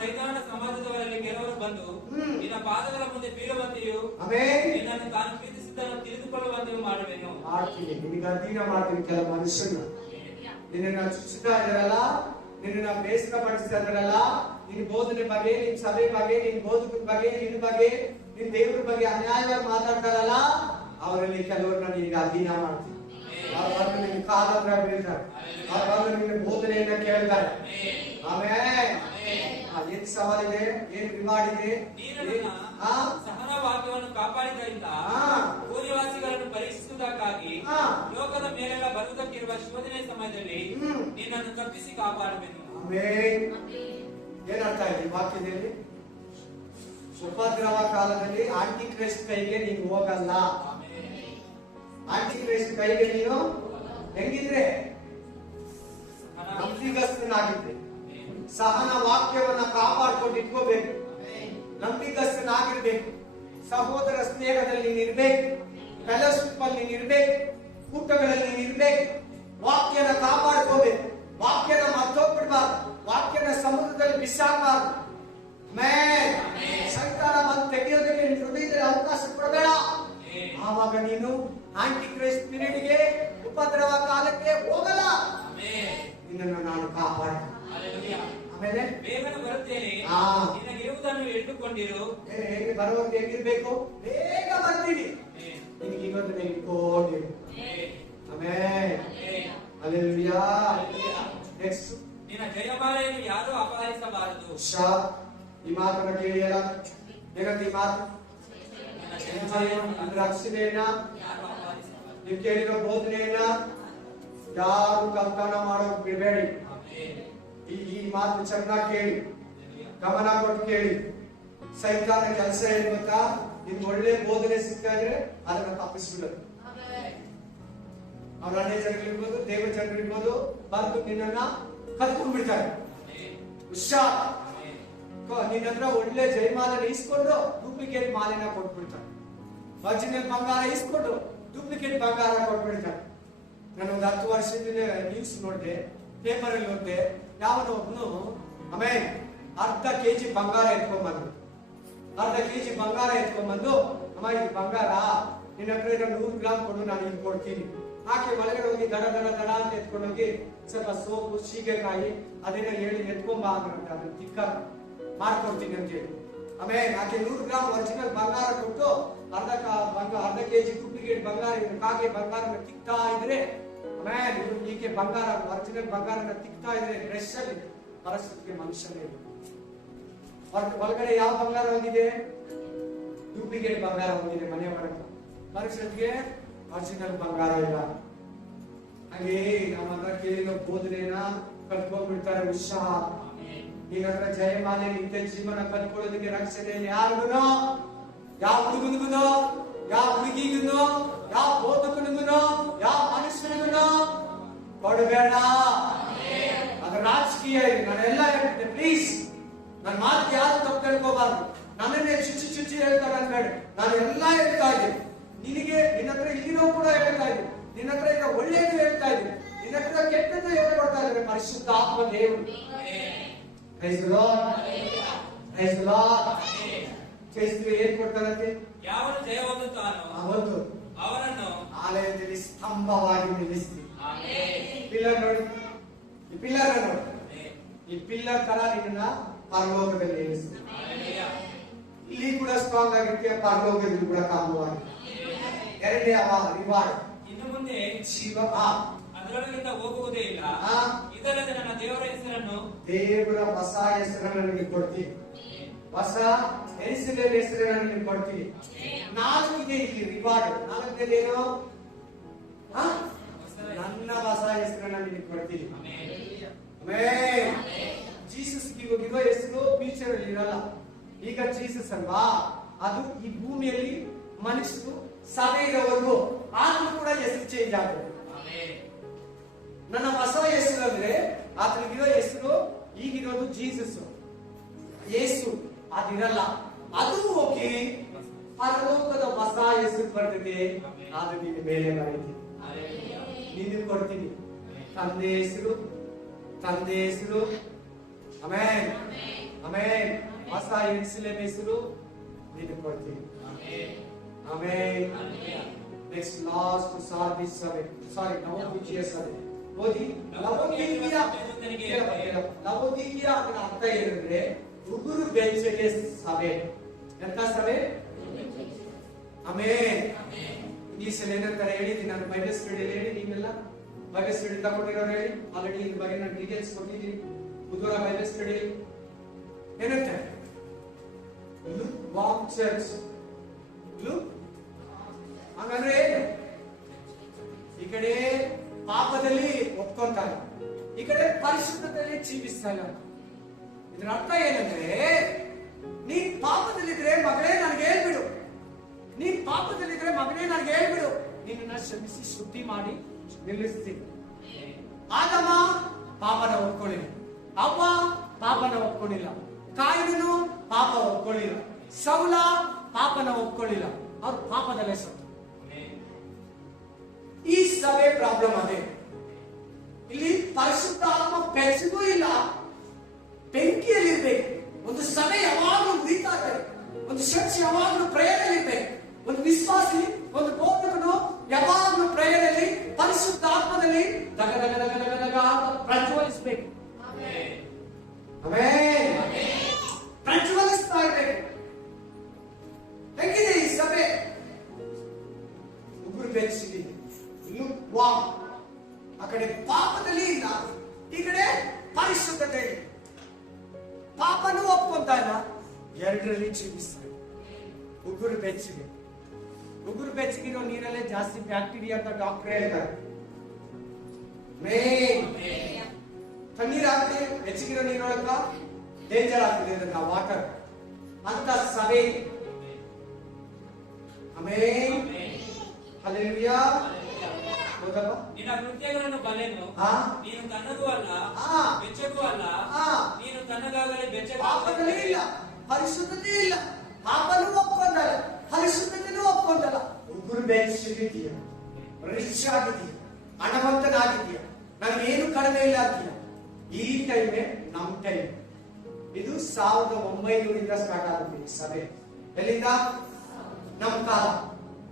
ಸೈತಾನನ ಸಮಾಜದವರಲ್ಲಿ ಕೆಲವರು ಬಂದು ನಿನ್ನ ಪಾದಗಳ ಮುಂದೆ ಬೀಳುವಂತೆಯೂ ನಿನ್ನನ್ನು ತಾನು ಪ್ರೀತಿಸಿದ್ದನ್ನು ತಿಳಿದುಕೊಳ್ಳುವಂತೆಯೂ ಮಾಡುವೆನು. ಮಾಡ್ತೀನಿ, ನಿನಗೆ ಅಧೀನ ಮಾಡ್ತೀನಿ. ಕೆಲವು ಮನುಷ್ಯನ ನಿನ್ನ ಚುಚ್ಚುತ್ತಾ ಇದ್ದಾರಲ್ಲ, ನಿನ್ನ ಬೇಸರ ಪಡಿಸ್ತಾ ಇದ್ದಾರಲ್ಲ, ನಿನ್ನ ಬೋಧನೆ ಬಗ್ಗೆ, ನಿನ್ ಸಭೆ ಬಗ್ಗೆ, ನಿನ್ ಬೋಧಕರ ಬಗ್ಗೆ, ನಿನ್ನ ಬಗ್ಗೆ, ನಿನ್ ದೇವರ ಬಗ್ಗೆ ಅನ್ಯಾಯವಾಗಿ ಮಾತಾಡ್ತಾರಲ್ಲ, ಅವರಲ್ಲಿ ಕೆಲವರನ್ನ ನಿನಗೆ ಅಧೀನ ಮಾಡ್ತೀನಿ. ಅವ್ರು ಬಂದು ನಿನ್ನ ಕಾಲ ಹತ್ರ ಬೀಳ್ತಾರೆ, ಅವ್ರು ಬಂದು ನಿನ್ನ ಬೋಧನೆಯನ್ನ ಕೇಳ್ತಾರೆ. ಆಮೇಲೆ ಏನ್ ಸವಾಲಿದೆ, ಏನ್ ರಿವಾರ್ಡ್ ಇದೆ? ಸಹನ ವಾಕ್ಯವನ್ನು ಕಾಪಾಡಿದ್ದರಿಂದ ಭೂನಿವಾಸಿಗಳನ್ನು ಪರೀಕ್ಷಿಸುವುದಕ್ಕಾಗಿ ಲೋಕದ ಮೇಲೆಲ್ಲ ಬರುವುದಕ್ಕಿರುವ ಶೋಧನೆ ಸಮಯದಲ್ಲಿ ನಿನ್ನನ್ನು ತಪ್ಪಿಸಿ ಕಾಪಾಡಬೇಕು. ಏನರ್ಥ ಇದೆ ವಾಕ್ಯದಲ್ಲಿ? ಉಪದ್ರವ ಕಾಲದಲ್ಲಿ ಆಂಟಿ ಕ್ರೈಸ್ಟ್ ಕೈಗೆ ನೀನು ಹೋಗಲ್ಲ. ಆಂಟಿ ಕ್ರೈಸ್ಟ್ ಕೈಗೆ ನೀನು ಹೆಂಗಿದ್ರೆ ನಂಬಿಗಸ್ತನಾಗಿದ್ರೆ, ಸಹನ ವಾಕ್ಯವನ್ನ ಕಾಪಾಡ್ಕೊಂಡು ಇಟ್ಕೋಬೇಕು, ನಂಬಿಗಸ್ತನಾಗಿರ್ಬೇಕು, ಸಹೋದರ ಸ್ನೇಹದಲ್ಲಿ ನೀನಿರ್ಬೇಕು, ಫೆಲೋಶಿಪ್ ಅಲ್ಲಿ ನೀನಿರ್ಬೇಕು, ಕೂಟಗಳಲ್ಲಿ ನೀನಿರ್ಬೇಕು, ವಾಕ್ಯನ ಕಾಪಾಡ್ಕೋಬೇಕು, ವಾಕ್ಯನ ಮರ್ತೋಗ್ಬಿಡ್ಬಾರ್ದು, ವಾಕ್ಯನ ಸಮುದ್ರದಲ್ಲಿ ಬಿಸಾಕಬಾರ್ದು. ಸೈತಾನ ಬಂದು ತೆಗೆಯೋದಕ್ಕೆ ನಿನ್ನ ಹೃದಯದಲ್ಲಿ ಅವಕಾಶ ಕೊಡಬೇಡ. ಆವಾಗ ನೀನು ಆಂಟಿ ಕ್ರೈಸ್ಟ್ ಪೀರಿಯಡ್ಗೆ, ಉಪದ್ರವ ಕಾಲಕ್ಕೆ ಹೋಗಲ್ಲ. ನಿನ್ನನ್ನು ನಾನು ಕಾಪಾಡ್ತೀನಿ. ಆಮೇಲೆ ಬೇಗನೆ ಬರುತ್ತೇನೆ, ನಿನಗಿರುವುದನ್ನು ಹಿಡಿದುಕೊಂಡಿರು. ಹೇಗೆ ಬರುವಾಗ ಹೇಗಿರ್ಬೇಕು? ಬೇಗ ಬರ್ತೀನಿ, ನಿನಗೆ ಇವತ್ತು ಇಟ್ಕೊಂಡಿರು. ಆಮೇಲೆ ಹಲ್ಲೆಲೂಯಾ. ನೆಕ್ಸ್ಟ್, ನಿನ್ನ ಜಯಮಾಲೆಯನ್ನು ಯಾರೂ ಅಪಹರಿಸಬಾರದು. ಈ ಮಾತನ್ನ ಕೇಳಿಯಲ್ಲ, ಏನಂತ ಈ ಮಾತು? ರಕ್ಷಣೆಯನ್ನ, ನೀವು ಕೇಳಿರೋ ಬೋಧನೆಯನ್ನ ಯಾರು ಕಲ್ಪನ ಮಾಡೋಕ್ ಬಿಡಬೇಡಿ. ಈ ಮಾತು ಚೆನ್ನಾಗಿ ಕೇಳಿ, ಗಮನ ಕೊಟ್ಟು ಕೇಳಿ. ಸೈತಾನ ಕೆಲಸ ಏನ್ ಗೊತ್ತಾ? ನಿಮ್ಗೆ ಒಳ್ಳೆ ಬೋಧನೆ ಸಿಗ್ತಾ ಇದ್ರೆ ಅದನ್ನ ತಪ್ಪಿಸ್ಬಿಡೋದು. ಅವ್ರ ಅನ್ಯ ಜನಗಳಿರ್ಬೋದು, ದೇವ ಜನಗಳಿರ್ಬೋದು, ಬಂದು ನಿನ್ನನ್ನ ಕತ್ಕೊಂಡ್ ಬಿಡ್ತಾರೆ. ಹುಷಾರ್, ನಿನ್ನ ಹತ್ರ ಒಳ್ಳೆ ಜಯಮಾಲೆನ ಇಸ್ಕೊಂಡು ಡೂಪ್ಲಿಕೇಟ್ ಮಾಲೆನ ಕೊಟ್ಬಿಡ್ತಾರೆ. ಒರಿಜಿನಲ್ ಬಂಗಾರ ಇಸ್ಕೊಂಡು ಡೂಪ್ಲಿಕೇಟ್ ಬಂಗಾರ ಕೊಟ್ಬಿಡ್ತಾರೆ. ನಾನು ಒಂದು 10 ವರ್ಷದಿಂದ ನ್ಯೂಸ್ ನೋಡಿದೆ, ಪೇಪರ್ ಅಲ್ಲಿ ನೋಡಿದೆ. ಯಾವನೋ ಒಬ್ನು ಆಮೇಲೆ ಅರ್ಧ ಕೆಜಿ ಬಂಗಾರ ಎತ್ಕೊಂಡ್ಬಂದು, ಅಮ್ಮ ಇದು ಬಂಗಾರ ನಿನ್ನ ಹತ್ರ 100 ಗ್ರಾಮ್ ಕೊಡು, ನಾನು ಇಲ್ಲಿ ಕೊಡ್ತೀನಿ. ಆಕೆ ಒಳಗಡೆ ಹೋಗಿ ದಡ ದಡ ದಡ ಅಂತ ಎತ್ಕೊಂಡೋಗಿ ಸ್ವಲ್ಪ ಸೋಪು, ಸೀಗೆಕಾಯಿ ಅದನ್ನ ಹೇಳಿ ಎತ್ಕೊಂಬ ಅಂತ ಅದನ್ನ ತಿಕ್ಕ ಮಾಡ್ಕೊಡ್ತೀನಿ ಅಂತ ಹೇಳಿ. ಆಮೇಲೆ ಆಕೆ 100 ಗ್ರಾಮ್ ಒರಿಜಿನಲ್ ಬಂಗಾರ ಕೊಟ್ಟು ಅರ್ಧ ಕೆಜಿ ಡೂಪ್ಲಿಕೇಟ್ ಬಂಗಾರ, ಕಾಗೆ ಬಂಗಾರನ ತಿಕ್ತಾ ಇದ್ರೆ, ಆಮೇಲೆ ಈಕೆ ಬಂಗಾರ ಒರಿಜಿನಲ್ ಬಂಗಾರನ ತಿಕ್ತಾ ಇದ್ರೆ ಫ್ರೆಶ್ ಅಲ್ಲಿ ಪರಿಸ್ಥಿತಿಗೆ ಮನುಷ್ಯನೇ ಇಲ್ಲ. ಒಳಗಡೆ ಯಾವ ಬಂಗಾರ ಹೋಗಿದೆ? ಡೂಪ್ಲಿಕೇಟ್ ಬಂಗಾರ ಹೋಗಿದೆ. ಮನೆ ಒಳಗೆ ಪರಿಸ್ಥಿತಿಗೆ ಒರಿಜಿನಲ್ ಬಂಗಾರ ಇಲ್ಲ. ಹಾಗೆ ನಮ್ಮ ಹತ್ರ ಕೇಳಿರೋ ಬೋಧನೆನ ಕಲ್ತ್ಕೊಂಡ್ಬಿಡ್ತಾರೆ. ಉತ್ಸಾಹ, ನಿನ್ನ ಹತ್ರ ಜಯಮಾಲೆ, ನಿತ್ಯ ಜೀವನ ಕಲ್ತ್ಕೊಳ್ಳೋದಕ್ಕೆ ರಕ್ಷಣೆ ಯಾರಿಗೂ, ಯಾವ ಹುಡುಗನಿಗೂ, ಯಾವ ಹುಡುಗಿಗೂ, ಯಾವ ಬೋಧಕನಿಗೂ, ಯಾವ ಮನುಷ್ಯನಿಗೂ ಕೊಡಬೇಡ. ಅದು ರಾಜಕೀಯ ಇದೆ. ನಾನೆಲ್ಲ ಹೇಳ್ತೇನೆ, ಪ್ಲೀಸ್ ನನ್ನ ಮಾತು ಯಾರು ತಪ್ಪು ತಿಳ್ಕೋಬಾರ್ದು. ನನ್ನನ್ನೇ ಚುಚ್ಚಿ ಹೇಳ್ತಾರೆ ಅನ್ಬೇಡ. ನಾನು ಎಲ್ಲ ಹೇಳ್ತಾ ಇದ್ದೀನಿ. ನಿನಗೆ ನಿನ್ನ ಹತ್ರ ಇಲ್ಲಿನೂ ಕೂಡ ಹೇಳ್ತಾ ಇದ್ದೀನಿ. ನಿನ್ನ ಹತ್ರ ಈಗ ಒಳ್ಳೆಯದು ಹೇಳ್ತಾ ಇದ್ದೀನಿ, ನಿನ್ನ ಹತ್ರ ಕೆಟ್ಟದ್ದು ಹೇಳ್ಕೊಡ್ತಾ ಇದ್ದಾರೆ ಪರಿಶುದ್ಧ ಆತ್ಮ ದೇವರು. Praise the lord, praise the lord. ಕ್ರೈಸ್ತರು ಏನ್ ಕೊಡ್ತಾರಂತೆ? ಯಾವನು ಜಯ ಹೊಂದುತ್ತಾನೋ ಅವತ್ತು ಅವನನ್ನು ಆಲಯದಲ್ಲಿ ಸ್ತಂಭವಾಗಿ ನಿಲ್ಲಿಸ್ತೀವಿ. ಆಮೆನ್. ಪಿಲ್ಲರ್ ನೋಡಿ, ಈ ಪಿಲ್ಲರ್ ನೋಡಿ, ಈ ಪಿಲ್ಲರ್ ತರ ನಿನ್ನ ಪರಲೋಕದಲ್ಲಿ ನಿಲ್ಲಿಸ್ತೀವಿ. ಇಲ್ಲಿ ಕೂಡ ಸ್ಟ್ರಾಂಗ್ ಆಗಿರ್ತೀಯ, ಪರಲೋಕದಲ್ಲಿ ಕೂಡ ಕಾಮವಾಗಿ. ಎರಡನೇ ರಿವಾರ್ಡ್, ಇನ್ನು ಮುಂದೆ ಜೀವ ಅದರೊಳಗಿಂದ ಹೋಗುವುದೇ ಇಲ್ಲ. ಇದಲ್ಲದೆ ನನ್ನ ದೇವರ ಹೆಸರನ್ನು, ದೇವರ ಹೊಸ ಹೆಸರನ್ನು ನಿನಗೆ ಕೊಡ್ತೀನಿ. ಹೊಸ ಎರಿಸಿಲೇಮ್ ಹೆಸರನ್ನು ನಿನಗೆ ಕೊಡ್ತೀನಿ. ನಾಲ್ಕಿದೆ ಇಲ್ಲಿ ರಿವಾರ್ಡ್. ನಾಲ್ಕನೇದೇನು? ನನ್ನ ಹೊಸ ಹೆಸರನ್ನ ನಿನಗೆ ಕೊಡ್ತೀನಿ. ಆಮೆನ್. ಜೀಸಸ್ ಇರೋ ಹೆಸರು ಫ್ಯೂಚರ್ ಅಲ್ಲಿ ಇರಲ್ಲ. ಈಗ ಜೀಸಸ್ ಅಲ್ವಾ, ಅದು ಈ ಭೂಮಿಯಲ್ಲಿ ಮನುಷ್ಯರು ಸಭೆ ಇರೋವರೆಗೂ ಆದ್ರೂ ಕೂಡ ಹೆಸರು ಚೇಂಜ್ ಆಗುತ್ತೆ. ನನ್ನ ಹೊಸ ಹೆಸರು ಅಂದ್ರೆ ಆತನಿಗಿರೋ ಹೆಸರು ಈಗಿರೋದು ಜೀಸಸ್, ಯೇಸು ಅದಿರಲ್ಲ. ಅದು ಹೋಗಿ ಪರಲೋಕದ ಹೊಸ ಹೆಸರು ಬರ್ತದೆ. ಅದು ನೀನು ಮೇಲೆ ಬರೀತೀನಿ, ನೀನು ಕೊಡ್ತೀನಿ. ತಂದೆ ಹೆಸರು, ತಂದೆ ಹೆಸರು. Amen, amen. ಹೊಸ ಯೆರೂಸಲೇಮ್ ಹೆಸರು ನೀನು ಕೊಡ್ತೀನಿ. ಆಮೆನ್. ನೆಕ್ಸ್ಟ್ ಲಾಸ್ಟ್ ಸಾರ್ದಿಸ್ ಸಭೆ, ಸಾರಿ ನವೋದಿಯ ಸಭೆ. ಓದಿ. ನವೋದಿಯ ಅದರ ಅರ್ಥ ಏನಂದ್ರೆ ಉಗುರು ಬೆಚ್ಚಗೆ ಸಭೆ. ಎಂತ ಸಭೆ? ಆಮೆನ್. ಈ ಸಲ ಏನಂತಾರೆ ಹೇಳಿದ್ದೀನಿ ನಾನು ಬೈಬಲ್ ಸ್ಟಡಿಯಲ್ಲಿ ಹೇಳಿ. ನೀವೆಲ್ಲ ಬೈಬಲ್ ಸ್ಟಡಿ ತಗೊಂಡಿರೋರು ಹೇಳಿ. ಆಲ್ರೆಡಿ ಇದ್ರ ಬಗ್ಗೆ ನಾನು ಡೀಟೇಲ್ಸ್ ಕೊಟ್ಟಿದ್ದೀನಿ ಬುಧವಾರ ಬೈಬಲ್ ಸ್ಟಡಿಯಲ್ಲಿ. ಏನಂತೆ? Look warm church. ಲುಕ್ ಹಂಗಂದ್ರೆ ಈ ಕಡೆ ಪಾಪದಲ್ಲಿ ಒಪ್ಕೊಂತಾರೆ, ಈ ಕಡೆ ಪರಿಶುದ್ಧತೆಯಲ್ಲಿ ಜೀವಿಸ್ತಾ ಇಲ್ಲ. ಇದರ ಅರ್ಥ ಏನಂದ್ರೆ, ನೀನ್ ಪಾಪದಲ್ಲಿದ್ರೆ ಮಗಳೇ ನನಗೆ ಹೇಳ್ಬಿಡು, ನೀನ್ ಪಾಪದಲ್ಲಿದ್ರೆ ಮಗನೇ ನನಗೆ ಹೇಳ್ಬಿಡು, ನಿನ್ನನ್ನ ಶ್ರಮಿಸಿ ಶುದ್ಧಿ ಮಾಡಿ ನಿಲ್ಲಿಸ್ತೀನಿ. ಆದಮ ಪಾಪನ ಒಪ್ಕೊಳ್ಳಿಲ್ಲ, ಅವ್ವ ಪಾಪನ ಒಪ್ಕೊಳ್ಳಿಲ್ಲ, ಕಾಯಿನನು ಪಾಪ ಒಪ್ಕೊಳ್ಳಿಲ್ಲ, ಸೌಲ ಪಾಪನ ಒಪ್ಕೊಳ್ಳಿಲ್ಲ, ಅವ್ರು ಪಾಪದಲ್ಲೇ ಸತ್ತು. ಈ ಸಭೆ ಪ್ರಾಬ್ಲಮ್ ಅದೇ. ಇಲ್ಲಿ ಪರಿಶುದ್ಧ ಆತ್ಮ ಬೆಚ್ಚಗೂ ಇಲ್ಲ, ಬೆಂಕಿಯಲ್ಲಿರ್ಬೇಕು. ಒಂದು ಸಭೆ ಯಾವಾಗಲೂ ಉರಿತಾ ಇರ್ಬೇಕು, ಒಂದು ಚರ್ಚ್ ಯಾವಾಗಲೂ ಪ್ರೇರಣೆಯಲ್ಲಿರ್ಬೇಕು, ಒಂದು ವಿಶ್ವಾಸಿ, ಒಂದು ಬೋಧಕನು ಯಾವಾಗಲೂ ಪ್ರೇರಣೆಯಲ್ಲಿ ಪರಿಶುದ್ಧ ಆತ್ಮದಲ್ಲಿ ದಗ ದಗ ದಗ ದಗ ದಗ ಅಂತ ಪ್ರಜ್ವಲಿಸಬೇಕು. ಆಮೆನ್. ಪ್ರಜ್ವಲಿಸ್ತಾ ಇರ್ಬೇಕು. ಹೆಂಗಿದೆ ಈ ಸಭೆ? ಉಗುರು ಬೆಚ್ಚಗಿದೆ. ಆ ಕಡೆ ಪಾಪದಲ್ಲಿ ಇಲ್ಲ, ಈ ಕಡೆ ಪರಿಶುದ್ಧತೆ. ಪಾಪನೂ ಒಪ್ಕೊಂತ ಇಲ್ಲ, ಎರಡರಲ್ಲಿ ಜೀವಿಸ್ತಾರೆ. ಉಗುರು ಬೆಚ್ಚಗೆ. ಉಗುರು ಬೆಚ್ಚಗಿರೋ ನೀರಲ್ಲೇ ಜಾಸ್ತಿ ಬ್ಯಾಕ್ಟೀರಿಯಾ ಅಂತ ಡಾಕ್ಟರ್ ಹೇಳ್ತಾರೆ. ತಣ್ಣೀರ್ ಆಗ್ತದೆ, ಬೆಚ್ಚಗಿರೋ ನೀರೊಳಗ ಡೇಂಜರ್ ಆಗ್ತದೆ ಅದನ್ನ ವಾಟರ್ ಅಂತ ಸಭೆ. ಆಮೆನ್. ಹಲ್ಲೆಲೂಯಾ. ನಿನ್ನ ಕೃತ್ಯಗಳನ್ನು ಬಲ್ಲೆನು, ನೀನು ತನ್ನಗೂ ಅಲ್ಲ ಬೆಚ್ಚಗೂ ಅಲ್ಲ, ನೀನು ತನ್ನಗಾಗಲೇ ಬೆಚ್ಚಗಾಗಲೇ ಇಲ್ಲ, ಪರಿಶುದ್ಧತೆ ಇಲ್ಲ, ಪಾಪನೂ ಒಪ್ಕೊಂಡಲ್ಲ, ಪರಿಶುದ್ಧತೆನೂ ಒಪ್ಕೊಂಡಲ್ಲ. ಉಗುರು ಬೆಚ್ಚಗಿದೀಯ, ರಿಚ್ ಆಗಿದೀಯ, ಹಣವಂತನಾಗಿದೀಯ, ನನಗೇನು ಕಡಿಮೆ ಇಲ್ಲ ಅಂತೀಯ. ಈ ಟೈಮೇ ನಮ್ ಟೈಮ್. ಇದು 1900 ಸ್ಟಾರ್ಟ್ ಆಗುತ್ತೆ ಈ ಸಭೆ. ಎಲ್ಲಿಂದ? ನಮ್ ಕಾಲ,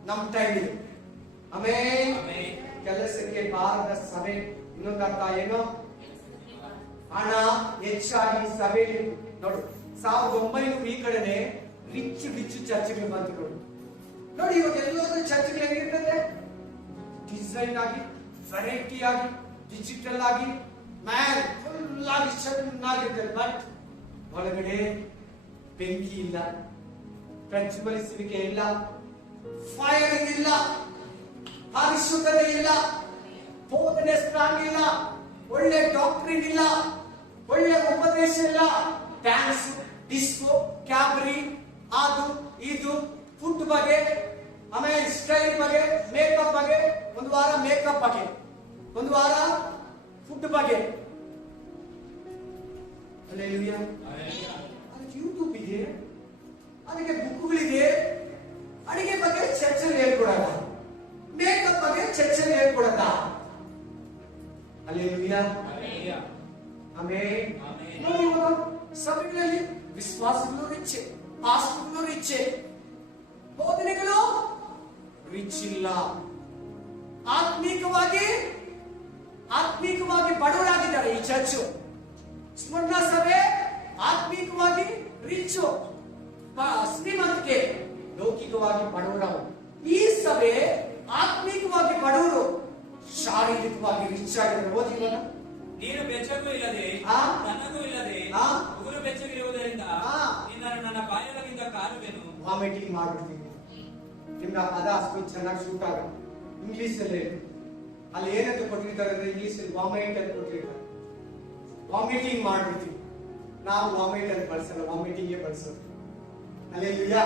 ನಮ್ ಟೈಮ್ ಇದು. ಆಮೆನ್. ಕೆಲಸಕ್ಕೆ ಬಾರದ ಸಭೆ. ಇನ್ನೊಂದು ಅರ್ಥ ಏನು? ಹಣ ಹೆಚ್ಚಾಗಿ ಸಭೆ. ನೋಡು, 1900 ಈ ಕಡೆನೆ ರಿಚ್ ಚರ್ಚ್ಗಳು ಬಂತು. ನೋಡಿ ಇವಾಗ ಎಲ್ಲೋದ್ರೂ ಚರ್ಚ್ಗಳು ಹೆಂಗಿರ್ತದೆ? ಡಿಸೈನ್ ಆಗಿ, ವೆರೈಟಿ ಆಗಿ, ಡಿಜಿಟಲ್ ಆಗಿ, ಮ್ಯಾನ್ ಫುಲ್ ಆಗಿ ಚೆನ್ನಾಗಿರ್ತದೆ. ಬಟ್ ಒಳಗಡೆ ಬೆಂಕಿ ಇಲ್ಲ, ಪ್ರಜ್ವಲಿಸುವಿಕೆ ಇಲ್ಲ, ಫೈರ್ ಇಲ್ಲ, ಪರಿಶುದ್ಧತೆ ಇಲ್ಲ, ಬೋಧನೆ ಸ್ಟ್ರಾಂಗ್ ಇಲ್ಲ, ಒಳ್ಳೆ ಡಾಕ್ಟ್ರಿನ್ ಇಲ್ಲ, ಒಳ್ಳೆ ಉಪದೇಶ ಇಲ್ಲ. ಡ್ಯಾನ್ಸ್, ಡಿಸ್ಕೋ, ಕ್ಯಾಬ್ರಿ, ಅದು ಇದು, ಫುಡ್ ಬಗ್ಗೆ, ಆಮೇಲೆ ಸ್ಟೈಲ್ ಬಗ್ಗೆ, ಮೇಕಪ್ ಬಗ್ಗೆ, ಒಂದು ವಾರ ಮೇಕಪ್ ಬಗ್ಗೆ, ಒಂದು ವಾರ ಫುಡ್ ಬಗ್ಗೆ. ಹಲ್ಲೆಲೂಯಾ. ಅದಕ್ಕೆ ಯೂಟ್ಯೂಬ್ ಇದೆ, ಅದಕ್ಕೆ ಬುಕ್ಗಳಿದೆ. ಅಡಿಗೆ ಬಗ್ಗೆ ಚರ್ಚೆಗೆ ಹೇಳ್ಕೊಡಲ್ಲ, ಮೇಕಪ್ ಬಗ್ಗೆ ಚರ್ಚೆಗೆ ಹೇಳ್ಕೊಡಲ್ಲ. ಹಲ್ಲೆಲೂಯಾ. ಆಮೆನ್. ನೋಡಿ ಇವಾಗ ಸಭೆಗಳಲ್ಲಿ ವಿಶ್ವಾಸಗಳು ರಿಚ್, ಪಾಸ್ಟರ್ಗಳು ರಿಚ್, ಬೋಧನೆಗಳು ರಿಚ್ ಇಲ್ಲ. ಆತ್ಮೀಕವಾಗಿ ಬಡವರಾಗಿದ್ದಾರೆ ಈ ಚರ್ಚ್. ಸ್ಮರಣ ಸಭೆ ಆತ್ಮೀಕವಾಗಿ ರಿಚ್, ಶ್ರೀಮಂತಿಕೆ, ಲೌಕಿಕವಾಗಿ ಬಡವರು. ಈ ಸಭೆ ಆತ್ಮೀಕವಾಗಿ ಬಡವರು, ಶಾರೀರಿಕವಾಗಿ ರಿಚ್ ಆಗಿದ್ದಾರೆ. ಓದಿಲ್ಲ, ನೀನು ಬೆಚ್ಚಗೂ ಇಲ್ಲದೆ ತನಗೂ ಇಲ್ಲದೆ ಉಗುರು ಬೆಚ್ಚಗಿರುವುದರಿಂದ ನಿನ್ನನ್ನು ನನ್ನ ಬಾಯೊಳಗಿಂದ ಕಾರುವೆನು. ವಾಮಿಟಿಂಗ್ ಮಾಡ್ಬಿಡ್ತೀನಿ. ನಿಮ್ಗೆ ಪದ ಅಷ್ಟು ಚೆನ್ನಾಗಿ ಶೂಟ್ ಆಗ. ಇಂಗ್ಲಿಷ್ ಅಲ್ಲಿ ಅಲ್ಲಿ ಏನಂತ ಕೊಟ್ಟಿರ್ತಾರೆ ಅಂದ್ರೆ, ಇಂಗ್ಲಿಷ್ ಅಲ್ಲಿ ವಾಮಿಟ್ ಅಂತ ಕೊಟ್ಟಿರ್ತಾರೆ. ವಾಮಿಟಿಂಗ್ ಮಾಡ್ಬಿಡ್ತೀವಿ ನಾವು. ವಾಮಿಟ್ ಅಂತ ಬಳಸಲ್ಲ, ವಾಮಿಟಿಂಗ್ ಬಳಸೋದು. ಹಲ್ಲೆಲೂಯಾ.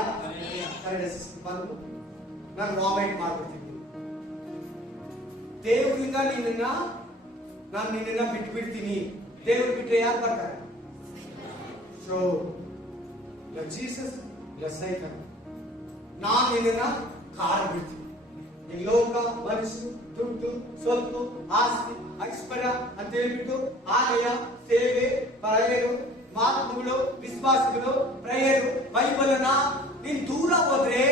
ಬಂದು ನಾನು ವಾಮಿಟ್ ಮಾಡ್ಬಿಡ್ತೀನಿ. ದೇವರಿಂದ ನಾನು ನಿನ್ನನ್ನ ಬಿಟ್ಬಿಡ್ತೀನಿ. ದೇವ್ರು ಬಿಟ್ಟರೆ ಯಾರು ಬರ್ತಾರೆ? ಸೊ ಜೀಸಸ್ ಸೈತಾನ. ನಾನು ನಿನ್ನನ್ನ ಕಾರ್ ಬಿಡ್ತೀನಿ. ಈ ಲೋಕ, ಮನಸ್ಸು, ದುಡ್ಡು, ಸ್ವತ್ತು, ಆಸ್ತಿ, ಐಶ್ವರ್ಯ ಅಂತ ಹೇಳ್ಬಿಟ್ಟು ಆಲಯ, ಸೇವೆ, ಪ್ರೇಯರು, ಮಾತುಗಳು, ವಿಶ್ವಾಸಗಳು, ಪ್ರೇಯರು, ಬೈಬಲ್ ಅನ್ನ ನೀನ್ ದೂರ ಹೋದ್ರೆ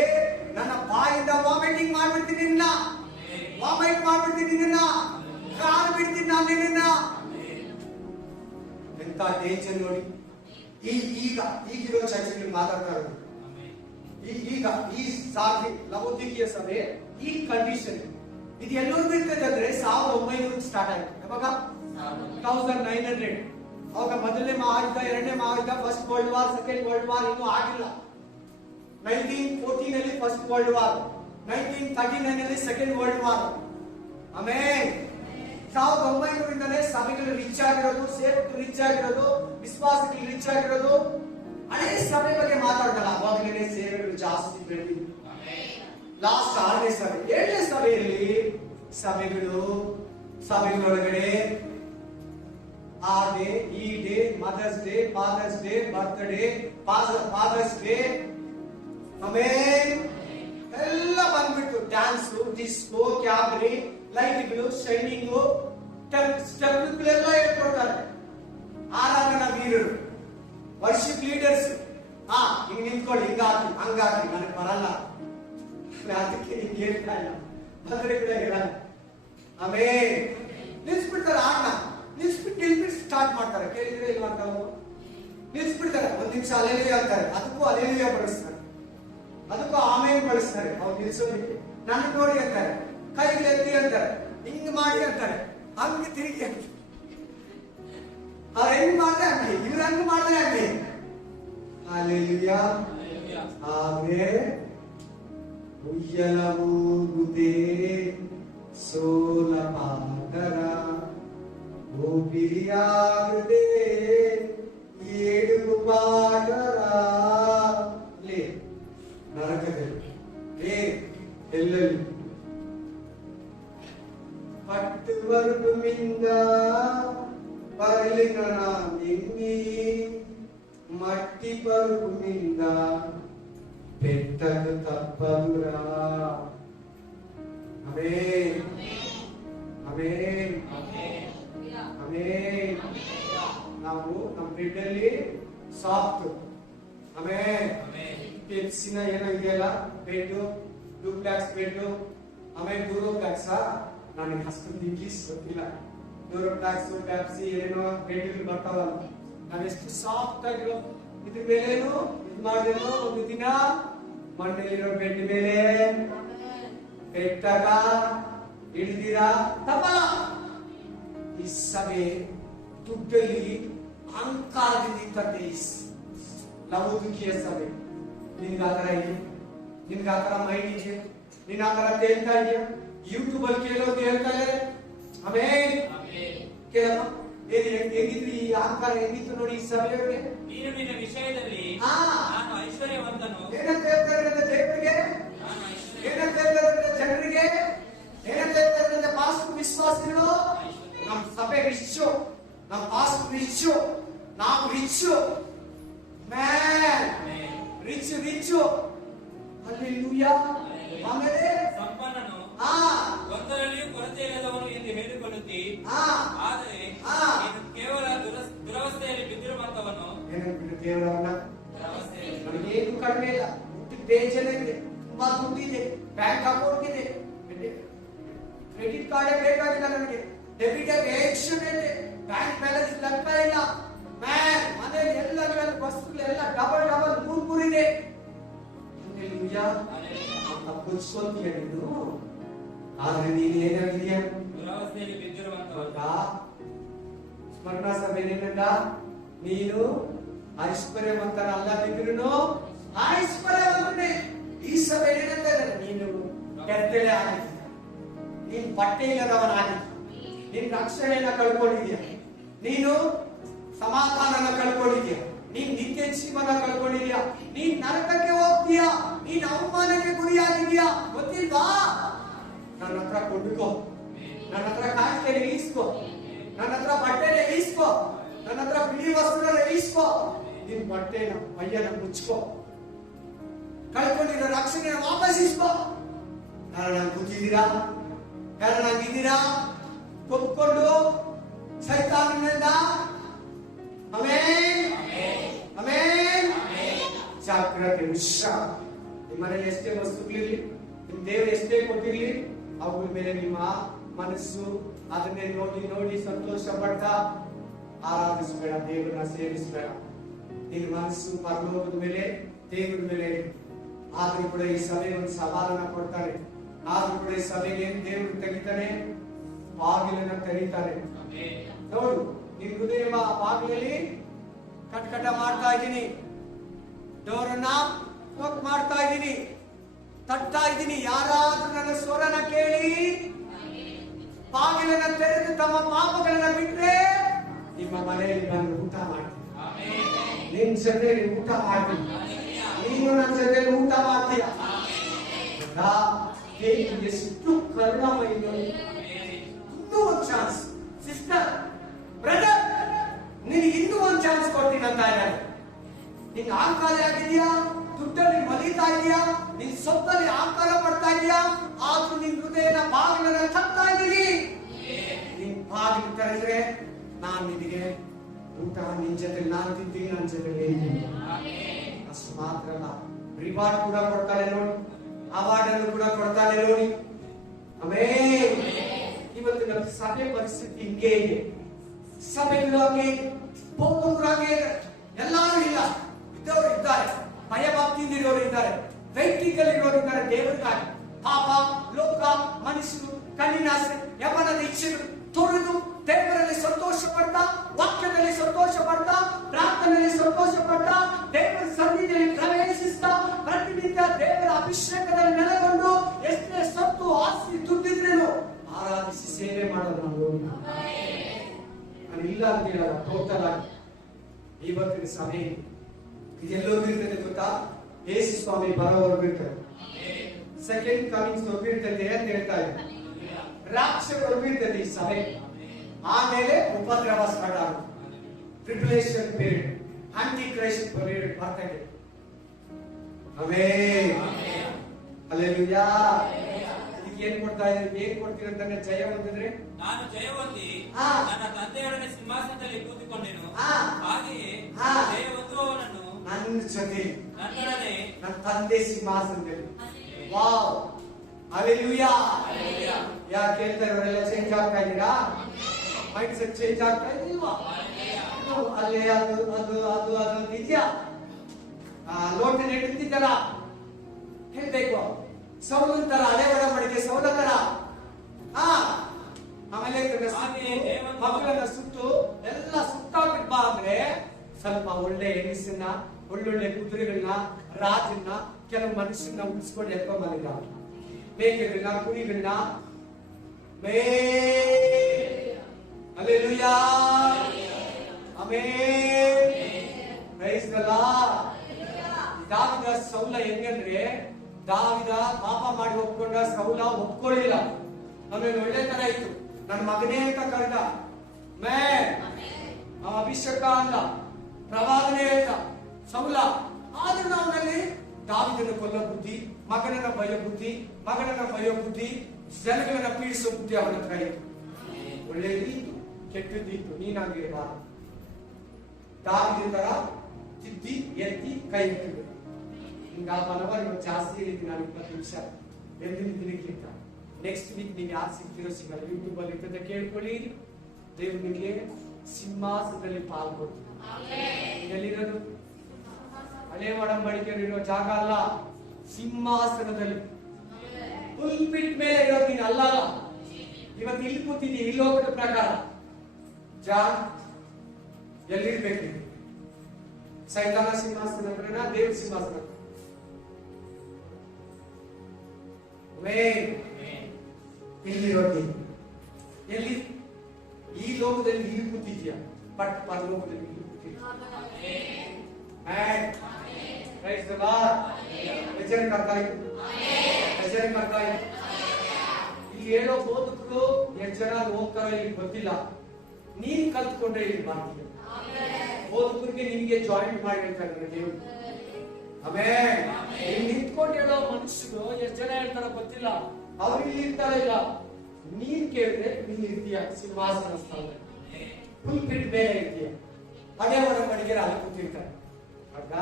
ನನ್ನ ಬಾಯಿಂದ ವಾಮಿಟಿಂಗ್ ಮಾಡ್ಬಿಡ್ತೀನಿ. ನಿನ್ನ ವಾಮಿಟ್ ಮಾಡ್ಬಿಡ್ತೀನಿ, ನಿನ್ನ ಕಾರ್ ಬಿಡ್ತೀನಿ ನಾನು ನಿನ್ನ. ಎಂತ ಡೇಂಜರ್ ನೋಡಿ. ಈಗಿರೋ ಚರ್ಚೆಗಳು ಮಾತಾಡ್ತಾ ಇರೋದು. ಈಗ ಈ ಸಾಧಿ ಲವೋದಿಕೀಯ ಸಭೆ ಈ ಕಂಡೀಷನ್ ಇದು ಎಲ್ಲರಿಗೂ ಇರ್ತದೆ ಅಂದ್ರೆ 1900 ಸ್ಟಾರ್ಟ್ ಆಯ್ತು. ಯಾವಾಗ? 1900. ಅವಾಗ ಮೊದಲನೇ ಮಹಾಯುದ್ಧ, ಎರಡನೇ ಮಹಾಯುದ್ಧ, first world war, second world war ಇನ್ನೂ ಆಗಿಲ್ಲ. 1914 ಅಲ್ಲಿ ಫಸ್ಟ್ ವರ್ಲ್ಡ್ ವಾರ್, 1939 ಅಲ್ಲಿ ಸೆಕೆಂಡ್ ವರ್ಲ್ಡ್ ವಾರ್. ಆಮೇಲೆ 1900ರಿಂದಲೇ ಸಭೆಗಳು ರಿಚ್ ಆಗಿರೋದು, ಸೇವಕರು ರಿಚ್ ಆಗಿರೋದು, ವಿಶ್ವಾಸಗಳು ರಿಚ್ ಆಗಿರೋದು. ಹಳೆ ಸಭೆ ಬಗ್ಗೆ ಮಾತಾಡಲ್ಲ, ಅವಾಗಲೇ ಸೇವೆಗಳು ಜಾಸ್ತಿ ಬೆಳೆದಿದ್ದು. ಲಾಸ್ಟ್ 6ನೇ ಸಭೆ, 7ನೇ ಸಭೆಯಲ್ಲಿ ಸಭೆಗಳೊಳಗಡೆ ಆ ಡೇ, ಈ day, mother's day, father's day, birthday, father's day, ಆಮೇಲೆ ಎಲ್ಲ ಬಂದ್ಬಿಟ್ಟು ಡ್ಯಾನ್ಸು, ಡಿಸ್ಕೋ, ಕ್ಯಾಬ್ರಿ, ಲೈಟ್ಗಳು, ಶೈನಿಂಗು, ಸ್ಟೆಪ್ಗಳೆಲ್ಲ ಹೇಳ್ಕೊಡ್ತಾರೆ. ಆರಾಧನಾ ವೀರರು, ವರ್ಷಿಪ್ ಲೀಡರ್ಸ್, ಹಿಂಗ್ ನಿಂತ್ಕೊಳ್ಳಿ, ಹಿಂಗಾಗಿ ಹಂಗಾಗಿ ನನಗೆ ಬರಲ್ಲ, ಅದಕ್ಕೆ ಹಿಂಗೆ ಹೇಳ್ತಾ ಇಲ್ಲ, ಬಂದ್ರೆ ಕೂಡ ಇರಲ್ಲ. ಆಮೇಲೆ ನಿಲ್ಸ್ಬಿಡ್ತಾರೆ, ಆಟ ನಿಲ್ಸ್ಬಿಟ್ಟು ಸ್ಟಾರ್ಟ್ ಮಾಡ್ತಾರೆ. ಕೇಳಿದ್ರೆ ಇಲ್ಲ ಅಂತ ನಿಲ್ಸ್ಬಿಡ್ತಾರೆ. 1 ನಿಮಿಷ ಅಲೆಲುಯ್ಯ ಅಂತಾರೆ, ಅದಕ್ಕೂ ಅಲೆಲುಯ್ಯ ಬಳಸ್ತಾರೆ, ಅದಕ್ಕೂ ಆಮೇಲೆ ಬಳಸ್ತಾರೆ. ಅವ್ರು ನಿಲ್ಸೋದಕ್ಕೆ ನನ್ನ ನೋಡಿ ಅಂತಾರೆ, ಕೈಗಳೆತ್ತಿ ಅಂತಾರೆ, ಹಿಂಗ್ ಮಾಡಿ ಅಂತಾರೆ, ಹಂಗೆ ತಿರುಗಿ ಅಂತ. ಅವ್ರು ಹೆಂಗ್ ಮಾಡಿದ್ರೆ ಹಂಗೆ, ಇವ್ರು ಹಂಗ್ ಮಾಡಿದ್ರೆ ಹಂಗೆ. ಹಲ್ಲೆಲೂಯಾ. ಆಮೇಲೆ ಉಯ್ಯಲವೂಗುದೇ ಸೋಲಪಾದರ ಗೋಪಿಯಾಗದೆ ಏಳು ಪಾದರ. ನರಕದಲ್ಲಿ ಎಲ್ಲಲ್ಲಿ பட்டு வருடும் இந்த பரலிங்கன எங்கி மட்டி பருகும் இந்த பெட்டது தப்பதுரா. ஆமென் ಆಮೆನ್ ಆಮೆನ್. ನಾವು ನಮ್ಮ ಬ್ರೆಡ್ಡಲ್ಲಿ ಸಾಫ್ಟ್ ಆಮೆನ್. ಪೆಪ್ಸಿನ ಏನೋ ಇದೆಯಲ್ಲ, ಬ್ರೆಡ್, ಡೂಪ್ಲೆಕ್ಸ್ ಬ್ರೆಡ್, ಆಮೇಲೆ ಡೂರೋಪ್ಲೆಕ್ಸ್. ನನಗೆ ಅಷ್ಟೊಂದು ಇಂಗ್ಲಿಷ್ ಗೊತ್ತಿಲ್ಲ. ಡೂರೋಪ್ಲೆಕ್ಸ್, ಪೆಪ್ಸಿ ಏನೋ ಬ್ರೆಡ್ಗಳು ಬರ್ತಾವಲ್ಲ, ನಾವೆಷ್ಟು ಸಾಫ್ಟ್ ಆಗಿರೋ ಇದ್ರ ಮೇಲೇನು ಇದು ಮಾಡಿದ್ರು. ಒಂದು ದಿನ ಮಣ್ಣಲ್ಲಿರೋ ಬೆಡ್ ಮೇಲೆ ಬೆಟ್ಟಾಗ ಹಿಡಿದಿರಾ ತಪ್ಪಲ್ಲ. ಈ ಸಭೆ ದುಡ್ಡಲ್ಲಿ ಅಹಂಕಾರದಿಂದ ಇರ್ತದೆ. ಲವೋದಿಕೀಯ ಸಭೆ ನಿನ್ಗೆ ಆತರ ಇದೆ, ನಿನ್ಗೆ ಆತರ ಮೈಂಡ್ ಇದೆ, ನೀನ್ ಆತರ ತೇಳ್ತಾ ಇದೆಯಾ? ಯೂಟ್ಯೂಬ್ ಅಲ್ಲಿ ಕೇಳೋದು ಹೇಳ್ತಾ ಇದ್ದಾರೆ. ಆಮೇಲೆ ಕೇಳಮ್ಮ, ಹೇಗಿದ್ರು ಈ ಅಹಂಕಾರ ಹೆಂಗಿತ್ತು ನೋಡಿ ಈ ಸಭೆಯವರಿಗೆ. ನೀನು ನಿನ್ನ ವಿಷಯದಲ್ಲಿ ನಾನು ಐಶ್ವರ್ಯವಂತನು ಏನಂತ ಹೇಳ್ತಾರೆ ದೇವರಿಗೆ, ಏನಂತ ಹೇಳ್ತಾರೆ ಜನರಿಗೆ, ಏನಂತ ಹೇಳ್ತಾರೆ ಪಾಸ್ಟರ್ ವಿಶ್ವಾಸಿಗಳು. ನಮ್ಮ ಸಭೆ ರಿಚ್ಚು, ನಮ್ಮ ಪಾಸ್ಟ್ ರಿಚ್ಚು, ನಾವು ರಿಚ್ಚು, ರಿಚ್ಚು. ಹಲ್ಲೆಲೂಯಾ. ಆಮೇಲೆ ಸಂಪನ್ನನು ಒಂದರಲ್ಲಿಯೂ ಕೊರತೆ ಇಲ್ಲದವನು ಎಂದು ಹೇಳಿಕೊಳ್ಳುತ್ತಿ, ಆದರೆ ನೀನು ಕೇವಲ ದುರವಸ್ಥೆಯಲ್ಲಿ ಬಿದ್ದಿರುವಂತವನು. ದೇವರವನ್ನ ನನಗೇನು ಕಡಿಮೆ ಇಲ್ಲ, ಬೇಜಾರ ಇದೆ, ತುಂಬಾ ದುಡ್ಡಿದೆ, ಬ್ಯಾಂಕ್ ಅಕೌಂಟ್ ಇದೆ, ಕ್ರೆಡಿಟ್ ಕಾರ್ಡ್ ಬೇಕಾಗಿಲ್ಲ ನನಗೆ, ಡೆಬಿಟ್ ಎಕ್ಷನ್ ಇದೆ, ಬ್ಯಾಂಕ್ ಬ್ಯಾಲೆನ್ಸ್ ಲೆಕ್ಕ ಇಲ್ಲ, ಮನೆಯಲ್ಲಿ ಎಲ್ಲ ವಸ್ತುಗಳೆಲ್ಲ ಡಬಲ್ ಮೂರ್ ಇದೆ. ಕುಚ್ಕೊಂತೀಯ ನೀನು, ಆದ್ರೆ ನೀನು ಏನಾಗಿದೆಯಾ? ದುರವಸ್ಥೆಯಲ್ಲಿ ಬಿದ್ದಿರುವಂತವನು. ಸ್ಮರಣ ಸಭೆ ಏನಂದ? ನೀನು ಐಶ್ವರ್ಯವಂತರ ಅಲ್ಲ ಬಿದ್ರು ಐಶ್ವರ್ಯವಂತನೇ. ಈ ಸಭೆ ಏನಂತ ನೀನು ಕೆತ್ತಲೆ ಆಗಿದ್ದೀಯ, ನೀನ್ ಬಟ್ಟೆ ಇಲ್ಲದವನಾಗಿದ್ದೀಯ, ನೀನ್ ರಕ್ಷಣೆಯನ್ನ ಕಳ್ಕೊಂಡಿದ್ಯಾ, ನೀನು ಸಮಾಧಾನನ ಕಳ್ಕೊಂಡಿದ್ಯಾ, ನೀನ್ ನಿತ್ಯ ಜೀವನ ಕಳ್ಕೊಂಡಿದ್ಯಾ, ನೀನ್ ನರಕಕ್ಕೆ ಹೋಗ್ತೀಯಾ, ನೀನ್ ಅವಮಾನಕ್ಕೆ ಗುರಿಯಾಗಿದ್ಯಾ. ಗೊತ್ತಿಲ್ವಾ? ನನ್ನ ಹತ್ರ ಕೊಂಡುಕೋ, ನನ್ನ ಹತ್ರ ಕಾಯಿಲೆ ಈಸ್ಕೋ, ನನ್ನ ಹತ್ರ ಬಟ್ಟೆನೆ ಈಸ್ಕೋ, ನನ್ನ ಹತ್ರ ಬಿಳಿ ವಸ್ತ್ರನ ಈಸ್ಕೋ, ನಿನ್ ಬಟ್ಟೆನ ಮೈಯನ್ನ ಮುಚ್ಕೋ, ಕಳ್ಕೊಂಡಿರೋ ರಕ್ಷಣೆ ವಾಪಸ್ ಇಸ್ಕೋ. ಕಾರಣ ಕೂತಿದ್ದೀರಾ, ಕಾರಣ ಇದ್ದೀರಾ ಕೊತ್ಕೊಂಡು ಸೈತಾನನಿಂದ. Amen, amen. ಜಾಗ್ರತೆ, ಹುಷಾರ್. ನಿಮ್ಮನೇಲಿ ಎಷ್ಟೇ ವಸ್ತುಗಳಿರ್ಲಿ, ನಿಮ್ ದೇವರು ಎಷ್ಟೇ ಕೊಟ್ಟಿರ್ಲಿ, ಅವುಗಳ ಮೇಲೆ ನಿಮ್ಮ ಮನಸ್ಸು ಅದನ್ನೇ ನೋಡಿ ನೋಡಿ ಸಂತೋಷ ಪಡ್ತಾ ಆರಾಧಿಸಬೇಡ, ದೇವರನ್ನ ಸೇವಿಸಬೇಡ. ನಿನ್ನ ಮನಸ್ಸು ಪರಲೋಕದ ಮೇಲೆ, ದೇವರ ಮೇಲೆ. ಆದ್ರೂ ಕೂಡ ಈ ಸಭೆ ಒಂದು ಸವಾಲನ್ನ ಕೊಡ್ತಾನೆ, ಆದ್ರೂ ಕೂಡ ಈ ಸಭೆಗೆ ದೇವರು ತೆಗಿತಾನೆ, ಬಾಗಿಲನ್ನ ತೆರೀತಾನೆ. ನೋಡು, ನಿನ್ ಹೃದಯ ಬಾಗಿಲಲ್ಲಿ ಕಟ್ಕಟ ಮಾಡ್ತಾ ಇದ್ದೀನಿ, ಡೋರನ್ನ ನೋಕ್ ಮಾಡ್ತಾ ಇದ್ದೀನಿ, ತಟ್ತಾ ಇದ್ದೀನಿ. ಯಾರಾದ್ರೂ ನನ್ನ ಸ್ವರನ ಕೇಳಿ ಬಾಗಿಲನ್ನ ತೆರೆದು ತಮ್ಮ ಪಾಪಗಳನ್ನ ಬಿಟ್ರೆ ನಿಮ್ಮ ಮನೆಯಲ್ಲಿ ನಾನು ಊಟ ಮಾಡ್ತೀನಿ, ನಿನ್ ಜೊತೆಯಲ್ಲಿ ಊಟ ಮಾಡ್ತೀನಿ, ನೀನು ನನ್ನ ಜೊತೆಯಲ್ಲಿ ಊಟ ಮಾಡ್ತೀಯ. ಎಷ್ಟು ಕರುಣಾಮಯ. ಇನ್ನೂ ಒಂದು ಚಾನ್ಸ್ ಸಿಸ್ಟರ್, ಬ್ರದರ್, ನಿನಗೆ ಇನ್ನೂ ಒಂದು ಚಾನ್ಸ್ ಕೊಡ್ತೀನಿ ಅಂತ ಇದ್ದಾರೆ. ನಿನ್ ಆಕಾರ ಆಗಿದ್ಯಾ, ದುಡ್ಡಲ್ಲಿ ಮಲೀತಾ ಇದೆಯಾ, ನಿನ್ ಸೊತ್ತಲ್ಲಿ ಆಕಾರ ಪಡ್ತಾ ಇದೆಯಾ, ಆದ್ರೂ ನಿನ್ ಹೃದಯನ ಬಾಗಿಲನ್ನ ತಟ್ತಾ ಇದ್ದೀನಿ. ನಿನ್ ಬಾಗಿಲು ತೆರೆದ್ರೆ ನಾನು ನಿನಗೆ ಊಟ, ನಿನ್ ಜೊತೆ ನಾನು ತಿಂತೀನಿ, ನನ್ನ ಜೊತೆ. ಅಷ್ಟು ಮಾತ್ರ ಅಲ್ಲ, ರಿವಾರ್ಡ್ ಕೂಡ ಕೊಡ್ತಾನೆ ನೋಡಿ, ಅವಾರ್ಡ್ ಅನ್ನು ಕೂಡ ಕೊಡ್ತಾನೆ ನೋಡಿ. ಆಮೇಲೆ ಇವತ್ತಿನ ಸಭೆ ಪರಿಸ್ಥಿತಿ ಹಿಂಗೆ ಇದೆ, ಸಭೆಗಳು ಹಾಗೆ, ಬೋಧಕರು ಹಾಗೆ, ಎಲ್ಲರೂ ಇಲ್ಲ, ಇದ್ದವರು ಇದ್ದಾರೆ, ಭಯಭಕ್ತಿಯಿಂದ ಇರೋರು ಇದ್ದಾರೆ, ವೈಯಕ್ತಿಕಲ್ಲಿ ಇರೋರು ಇದ್ದಾರೆ. ದೇವರಿಗಾಗಿ ಪಾಪ, ಲೋಕ, ಮನುಷ್ಯರು, ಕಣ್ಣಿನಾಸೆ, ಯಮನದ ಇಚ್ಛೆಗಳು ತೊರೆದು ದೇವರಲ್ಲಿ ಸಂತೋಷ ಪಡ್ತಾ, ವಾಕ್ಯದಲ್ಲಿ ಸಂತೋಷ ಪಡ್ತಾ, ಪ್ರಾರ್ಥನೆಯಲ್ಲಿ ಸಂತೋಷ ಪಡ್ತಾ, ದೇವರ ಸನ್ನಿಧಿಯಲ್ಲಿ ಪ್ರವೇಶಿಸ್ತಾ, ಪ್ರತಿನಿತ್ಯ ದೇವರ ಅಭಿಷೇಕದಲ್ಲಿ ನೆಲೆಗೊಂಡು ಎಷ್ಟೇ ಸತ್ತು ಆಸ್ತಿ ದುಡ್ಡಿದ್ರೇನು ಆರಾಧಿಸಿ ಸೇವೆ ಮಾಡೋದು ನಾವು. ನಾನು ಇಲ್ಲ ಅಂತ ಹೇಳಲ್ಲ, ಟೋಟಲ್ ಆಗಿ ಇವತ್ತಿನ ಸಮಯ ಇದೆಲ್ಲವೂ ಇರ್ತದೆ ಗೊತ್ತಾ? ಯೇಸು ಸ್ವಾಮಿ ಬರೋವರೆಗೂ ಇರ್ತದೆ, ಸೆಕೆಂಡ್ ಕಮಿಂಗ್ಸ್ ಇರ್ತದೆ ಅಂತ ಹೇಳ್ತಾ ಇದ್ದಾರೆ. ರಾಕ್ಷಸವರೆಗೂ ಇರ್ತದೆ ಈ ಸಭೆ, ಆಮೇಲೆ ಉಪದ್ರವ ಸ್ಟಾರ್ಟ್ ಆಗುತ್ತೆ. Tribulation period, aunty Christ period ಬರ್ತಾ ಇದೆ. Amen, hallelujah. ಇದಕ್ಕೆ ಏನ್ ಕೊಡ್ತಾ ಇದ್ದಾರೆ, ಏನ್ ಕೊಡ್ತೀರ ಅಂತ ಜಯ ಹೊಂದಿದ್ರೆ, ನಾನು ಜಯ ಹೊಂದಿ ನನ್ನ ತಂದೆಯೊಡನೆ ಸಿಂಹಾಸನದಲ್ಲಿ ಕೂತುಕೊಂಡೆನು, ಹಾಗೆಯೇ ಜಯ ಹೊಂದುವವನನ್ನು ನನ್ನ ಜೊತೆ ನನ್ನೊಡನೆ ನನ್ನ ತಂದೆ ಸಿಂಹಾಸನದಲ್ಲಿ. Wow, hallelujah. ಯಾಕೆ ಕೇಳ್ತಾ ಇರೋರೆಲ್ಲ ಚೇಂಜ್ ಆಗ್ತಾ ಇದ್ದೀರಾ? ಮೈಂಡ್ ಸೆಟ್ ಚೇಂಜ್ ಆಗ್ತಾ ಇದೆಯಲ್ವಾ? ಅಲ್ಲಿ ಅದು ಅದು ಅದು ಅದೊಂದು ಇದೆಯಾ? ಲೋಟ ನೆಟ್ಟಿದ್ದಾರ ಹೇಳ್ಬೇಕು, ಸೌಲನ್ ತರ, ಹಳೆ ಒಡಂಬಡಿಕೆ ಸೌಲ ತರ. ಆಮೇಲೆ ಮಕ್ಕಳನ್ನ ಸುತ್ತು ಎಲ್ಲ ಸುತ್ತಾಗ್ಬಿಟ್ ಬಾ ಅಂದ್ರೆ ಸ್ವಲ್ಪ ಒಳ್ಳೆ ಹೆಂಗಸನ್ನ, ಒಳ್ಳೊಳ್ಳೆ ಕುದುರೆಗಳನ್ನ, ರಾಜನ್ನ, ಕೆಲವು ಮನುಷ್ಯನ ಉಳಿಸ್ಕೊಂಡು ಎತ್ಕೊಂಡ್ ಬಂದಿದ್ದ, ಮೇಕೆಗಳನ್ನ, ಕುರಿಗಳನ್ನ. Hallelujah, amen, praise the lord. ದಾವಿದ ಸೌಲ ಹೆಂಗಂದ್ರೆ, ದಾವಿದ ಪಾಪ ಮಾಡಿ ಒಪ್ಕೊಂಡ, ಸೌಲ ಒಪ್ಕೊಳ್ಳಿಲ್ಲ. ಆಮೇಲೆ ಒಳ್ಳೆ ತರ ಇತ್ತು, ನನ್ನ ಮಗನೇ ಅಂತ ಕರೆದ, ಅಭಿಷೇಕ ಅಲ್ಲ, ಪ್ರವಾದನೆ ಇಲ್ಲ, ಸೌಲ. ಆದ್ರೆ ನಾವಲ್ಲಿ ದಾವಿದನ ಕೊಲ್ಲ ಬುದ್ಧಿ, ಮಗನನ್ನ ಭಯ ಬುದ್ಧಿ, ಮಗನನ್ನ ಭಯ ಬುದ್ಧಿ, ಜನಗಳನ್ನ ಪೀಡಿಸೋ ಬುದ್ಧಿ ಅವನ ಹತ್ರ ಇತ್ತು. ಒಳ್ಳೆಯದಿತ್ತು, ಕೆಟ್ಟದಿತ್ತು, ನೀನಾಗಿರಬಾರದು. ದಾವಿದ ತರ ತಿದ್ದಿ ಎತ್ತಿ ಕೈ ಎತ್ತಿದ್ರು. ಹಿಂಗ ಬಲವಾಗಿ ಜಾಸ್ತಿ ಹೇಳಿದ್ದೀನಿ ನಾನು 20 ನಿಮಿಷ ಎಂದಿನ ದಿನಕ್ಕಿಂತ. ನೆಕ್ಸ್ಟ್ ವೀಕ್ ನೀವು ಯಾರು ಸಿಗ್ತಿರೋ ಸಿಗಲ್ಲ, ಯೂಟ್ಯೂಬ್ ಅಲ್ಲಿ ಇರ್ತದೆ, ಕೇಳ್ಕೊಳ್ಳಿ. ದೇವನಿಗೆ ಸಿಂಹಾಸನದಲ್ಲಿ ಪಾಲ್ಗೊಳ್ತೀವಿ. ಎಲ್ಲಿರೋದು? ಹಳೆ ಒಡಂಬಡಿಕೆಯಲ್ಲಿರೋ ಜಾಗ ಅಲ್ಲ, ಸಿಂಹಾಸನದಲ್ಲಿ ಪುಲ್ಪಿಟ್ ಮೇಲೆ ಇರೋದು ನೀನು ಅಲ್ಲ. ಇವತ್ತು ಇಲ್ಲಿ ಕೂತಿದ್ದೀವಿ, ಇಲ್ಲಿ ಹೋಗೋದ ಪ್ರಕಾರ ಜಾಗ ಎಲ್ಲಿರ್ಬೇಕು? ಸೈತಾನ ಸಿಂಹಾಸನ ಹತ್ರನಾ, ದೇವ್ರ ಸಿಂಹಾಸನ? ಎಲ್ಲಿರೋದು? ಎಲ್ಲಿ? ಈ ಲೋಕದಲ್ಲಿ ಇಲ್ಲಿ ಕೂತಿದ್ಯಾ, ಬಟ್ ಪರಲೋಕದಲ್ಲಿ ಇಲ್ಲಿ ಕೂತಿದ್ಯಾ. ರಚನೆ ಮಾಡ್ತಾ ಇಲ್ಲಿ ಹೇಳೋ ಬೋಧಕರು ಎಷ್ಟು ಜನ ಹೋಗ್ತಾರೋ ಇಲ್ಲಿ ಗೊತ್ತಿಲ್ಲ. ನೀನ್ ಕಲ್ತ್ಕೊಂಡ್ರೆ ಇಲ್ಲಿ ಮಾಡ್ತೀವಿ. ಬೋಧಕರಿಗೆ ನಿನ್ಗೆ ಜಾಯಿಂಟ್ ಮಾಡಿ ಹೇಳ್ತಾರೆ ದೇವ್ರು. ಆಮೇಲೆ ನಿಂತ್ಕೊಂಡು ಹೇಳೋ ಮನುಷ್ಯರು ಎಷ್ಟು ಜನ ಹೇಳ್ತಾರೋ ಗೊತ್ತಿಲ್ಲ, ಅವ್ರು ಇಲ್ಲಿ ಇರ್ತಾರ ಇಲ್ಲ. ನೀನ್ ಕೇಳಿದ್ರೆ ನೀನ್ ಇರ್ತೀಯ ಸಿಂಹಾಸನ ಸ್ಥಾನದಲ್ಲಿ, ಪುಲ್ಪಿಟ್ ಮೇಲೆ ಇರ್ತೀಯ. ಅದೇ ಒಡಂಬಡಿಕೆಯರು ಅಲ್ಲಿ ಕೂತಿರ್ತಾರೆ. ಆಗ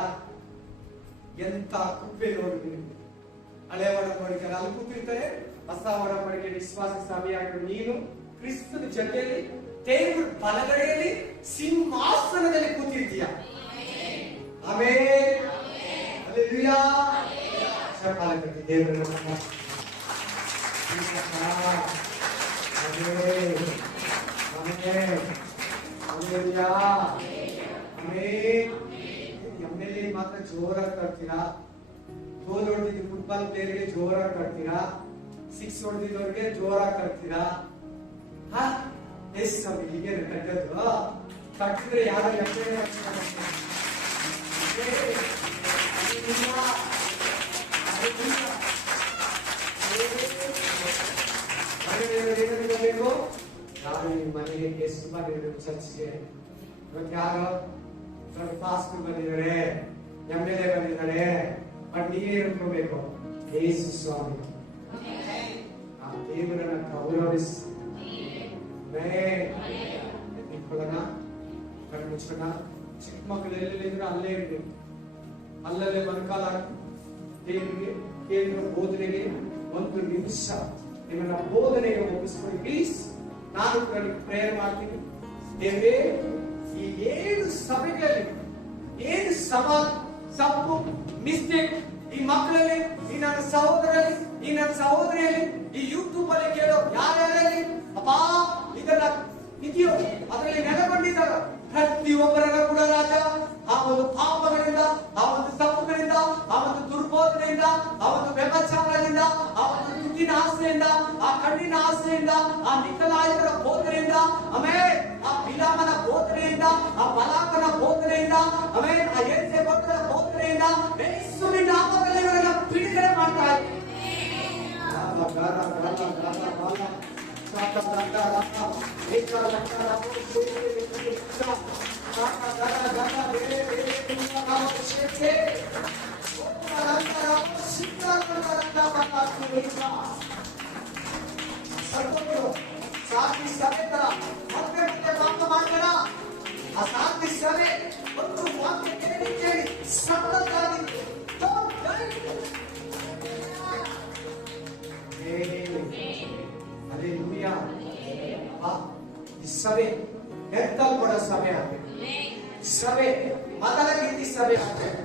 ಎಂತ ಕುಪ್ಪೆ ನೋಡಿ, ಹಳೆ ಒಡಂಬಡಿಕೆಯರು ಅಲ್ಲಿ ಕೂತಿರ್ತಾರೆ, ಹೊಸ ಒಡಂಬಡಿಕೆ ವಿಶ್ವಾಸ ಸಭೆಯಾಗಿರೋ ನೀನು ಕ್ರಿಸ್ತನ ಜೊತೆಯಲ್ಲಿ ದೇವರ ಬಲಗಡೆಯಲ್ಲಿ ಸಿಂಹಾಸನದಲ್ಲಿ ಕೂತಿರ್ತೀಯ. ಆಮೇಲೆ ಹಲ್ಲೆಲೂಯಾ. ದೇವರ ಎಮ್ಮೆಲ್ಲೆ ಮಾತ್ರ ಜೋರಾಗಿ ಕಟ್ತೀರಾ, ಗೋಲ್ ಹೊಡೆದಿದ್ದು ಫುಟ್ಬಾಲ್ ಪ್ಲೇಯರ್ಗೆ ಜೋರಾಗಿ ಕಟ್ತೀರಾ, 6 ಹೊಡೆದಿದ್ದವ್ರಿಗೆ ಜೋರಾಗಿ ಕಟ್ತೀರಾ. ಎಷ್ಟು ನಮ್ಗೆ ಹೀಗೆ ಕಟ್ಟೋದು? ಕಟ್ಟಿದ್ರೆ ಯಾರು ಬೇಕು? ಯಾರು ನಿಮ್ಮ ಮನೆಗೆ ಗೆಸ್ಟ್ ಬಂದಿದ್ರು ಚರ್ಚ್ಗೆ, ಇವತ್ತು ಯಾರು ಪಾಸ್ಟರ್ ಬಂದಿದ್ದಾರೆ, ಎಮ್ಮೆಲ್ಲೆ ಬಂದಿದ್ದಾರೆ, ಬಟ್ ನೀವೇ ಇಟ್ಕೋಬೇಕು ಯೇಸು ಸ್ವಾಮಿ. ಆ ದೇವರನ್ನ ಗೌರವಿಸಿ ನಿಂತ್ಕೊಳ್ಳೋಣ, ಕಣ್ಣು ಮುಚ್ಚೋಣ. ಚಿಕ್ಕ ಮಕ್ಕಳು ಎಲ್ಲೆಲ್ಲಿದ್ರು ಅಲ್ಲೇ ಇರ್ಬೇಕು, ಅಲ್ಲಲ್ಲೇ ಮನಕಾಲ ದೇವರಿಗೆ ಕೇಂದ್ರ ಬೋಧನೆಗೆ 1 ನಿಮಿಷ ನಿಮ್ಮನ್ನ ಬೋಧನೆಗೆ ಒಪ್ಪಿಸ್ಕೊಳ್ಳಿ ಪ್ಲೀಸ್. ನಾನು ಪ್ರೇಯರ್ ಮಾಡ್ತೀನಿ. ದೇವರೇ, ಈ 7 ಸಭೆಗಳಲ್ಲಿ ಏನು ತಪ್ಪು ಮಿಸ್ಟೇಕ್ ಈ ಮಕ್ಕಳಲ್ಲಿ, ಈ ನನ್ನ ಸಹೋದರಲ್ಲಿ, ಈ ನನ್ನ ಸಹೋದರಿಯಲ್ಲಿ, ಈ ಯೂಟ್ಯೂಬ್ ಅಲ್ಲಿ ಕೇಳೋ ಯಾರ್ಯಾರಲ್ಲಿ ಅಪ್ಪ ಇದನ್ನ ಇದೆಯೋ ಅದರಲ್ಲಿ ನೆಲೆಗೊಂಡಿದ್ದಾರ ಪ್ರತಿಯೊಬ್ಬರನ್ನ ಕೂಡ ರಾಜ ಆ ಒಂದು ಪಾಪಗಳಿಂದ, ಆ ಒಂದು ತಪ್ಪುಗಳಿಂದ, ಆ ಒಂದು ದುರ್ಬೋಧನೆಯಿಂದ, ಆ ಒಂದು ವ್ಯಭಚಾರದಿಂದ, ಆ ಒಂದು ದುಡ್ಡಿನ ಆಸೆಯಿಂದ, ಆ ಕಣ್ಣಿನ ಆಸೆಯಿಂದ, ಆ ನಿಖಲಾಯಕರ ಬೋಧನೆಯಿಂದ, ಆಮೇಲೆ ಆ ಬಿಲಾಮನ ಬೋಧನೆಯಿಂದ, ಆ ಬಲಾಕನ ಬೋಧನೆಯಿಂದ, ಆಮೇಲೆ ಆ ಏಸೆ ಭಕ್ತರ ಬೋಧನೆಯಿಂದ ಯೇಸುವಿನ ನಾಮದಲ್ಲಿ ಇವರನ್ನ ಬಿಡುಗಡೆ ಮಾಡ್ತಾ ಇದ್ದಾರೆ. ಸಾಕ್ಷಿ ಸಭೆ ತರ ಮತ್ತೆ ಮತ್ತೆ ಪಾಪ ಮಾಡ್ಬೇಡ. ಆ ಸಾಕ್ಷಿ ಸಭೆ ಒಂದು ವಾಕ್ಯ ಕೇಳಿ ಕೇಳಿ ಸತ್ತದ್ದಾಗಿ Haleluya. ಸಭೆ ಎತ್ತಲ್ಪಡ ಸಭೆ ಆಗಬೇಕು. ಸಭೆ ಮದಲಗಿತ್ತಿ ಸಭೆ ಆಗಬೇಕು.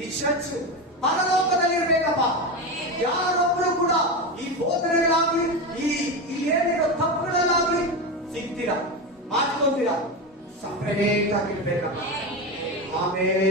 ಈ ಚರ್ಚ್ ಪರಲೋಕದಲ್ಲಿರ್ಬೇಕಪ್ಪ. ಯಾರೊಬ್ರು ಕೂಡ ಈ ಬೋಧನೆಗಳಾಗ್ಲಿ, ಈ ಏನಿರೋ ತಪ್ಪುಗಳಲ್ಲಾಗ್ಲಿ ಸಿಗ್ತೀರಾ, ಮಾಡ್ಕೊಂತೀರಾ, ಸಪರೇಟ್ ಆಗಿರ್ಬೇಕಪ್ಪ. ಆಮೇಲೆ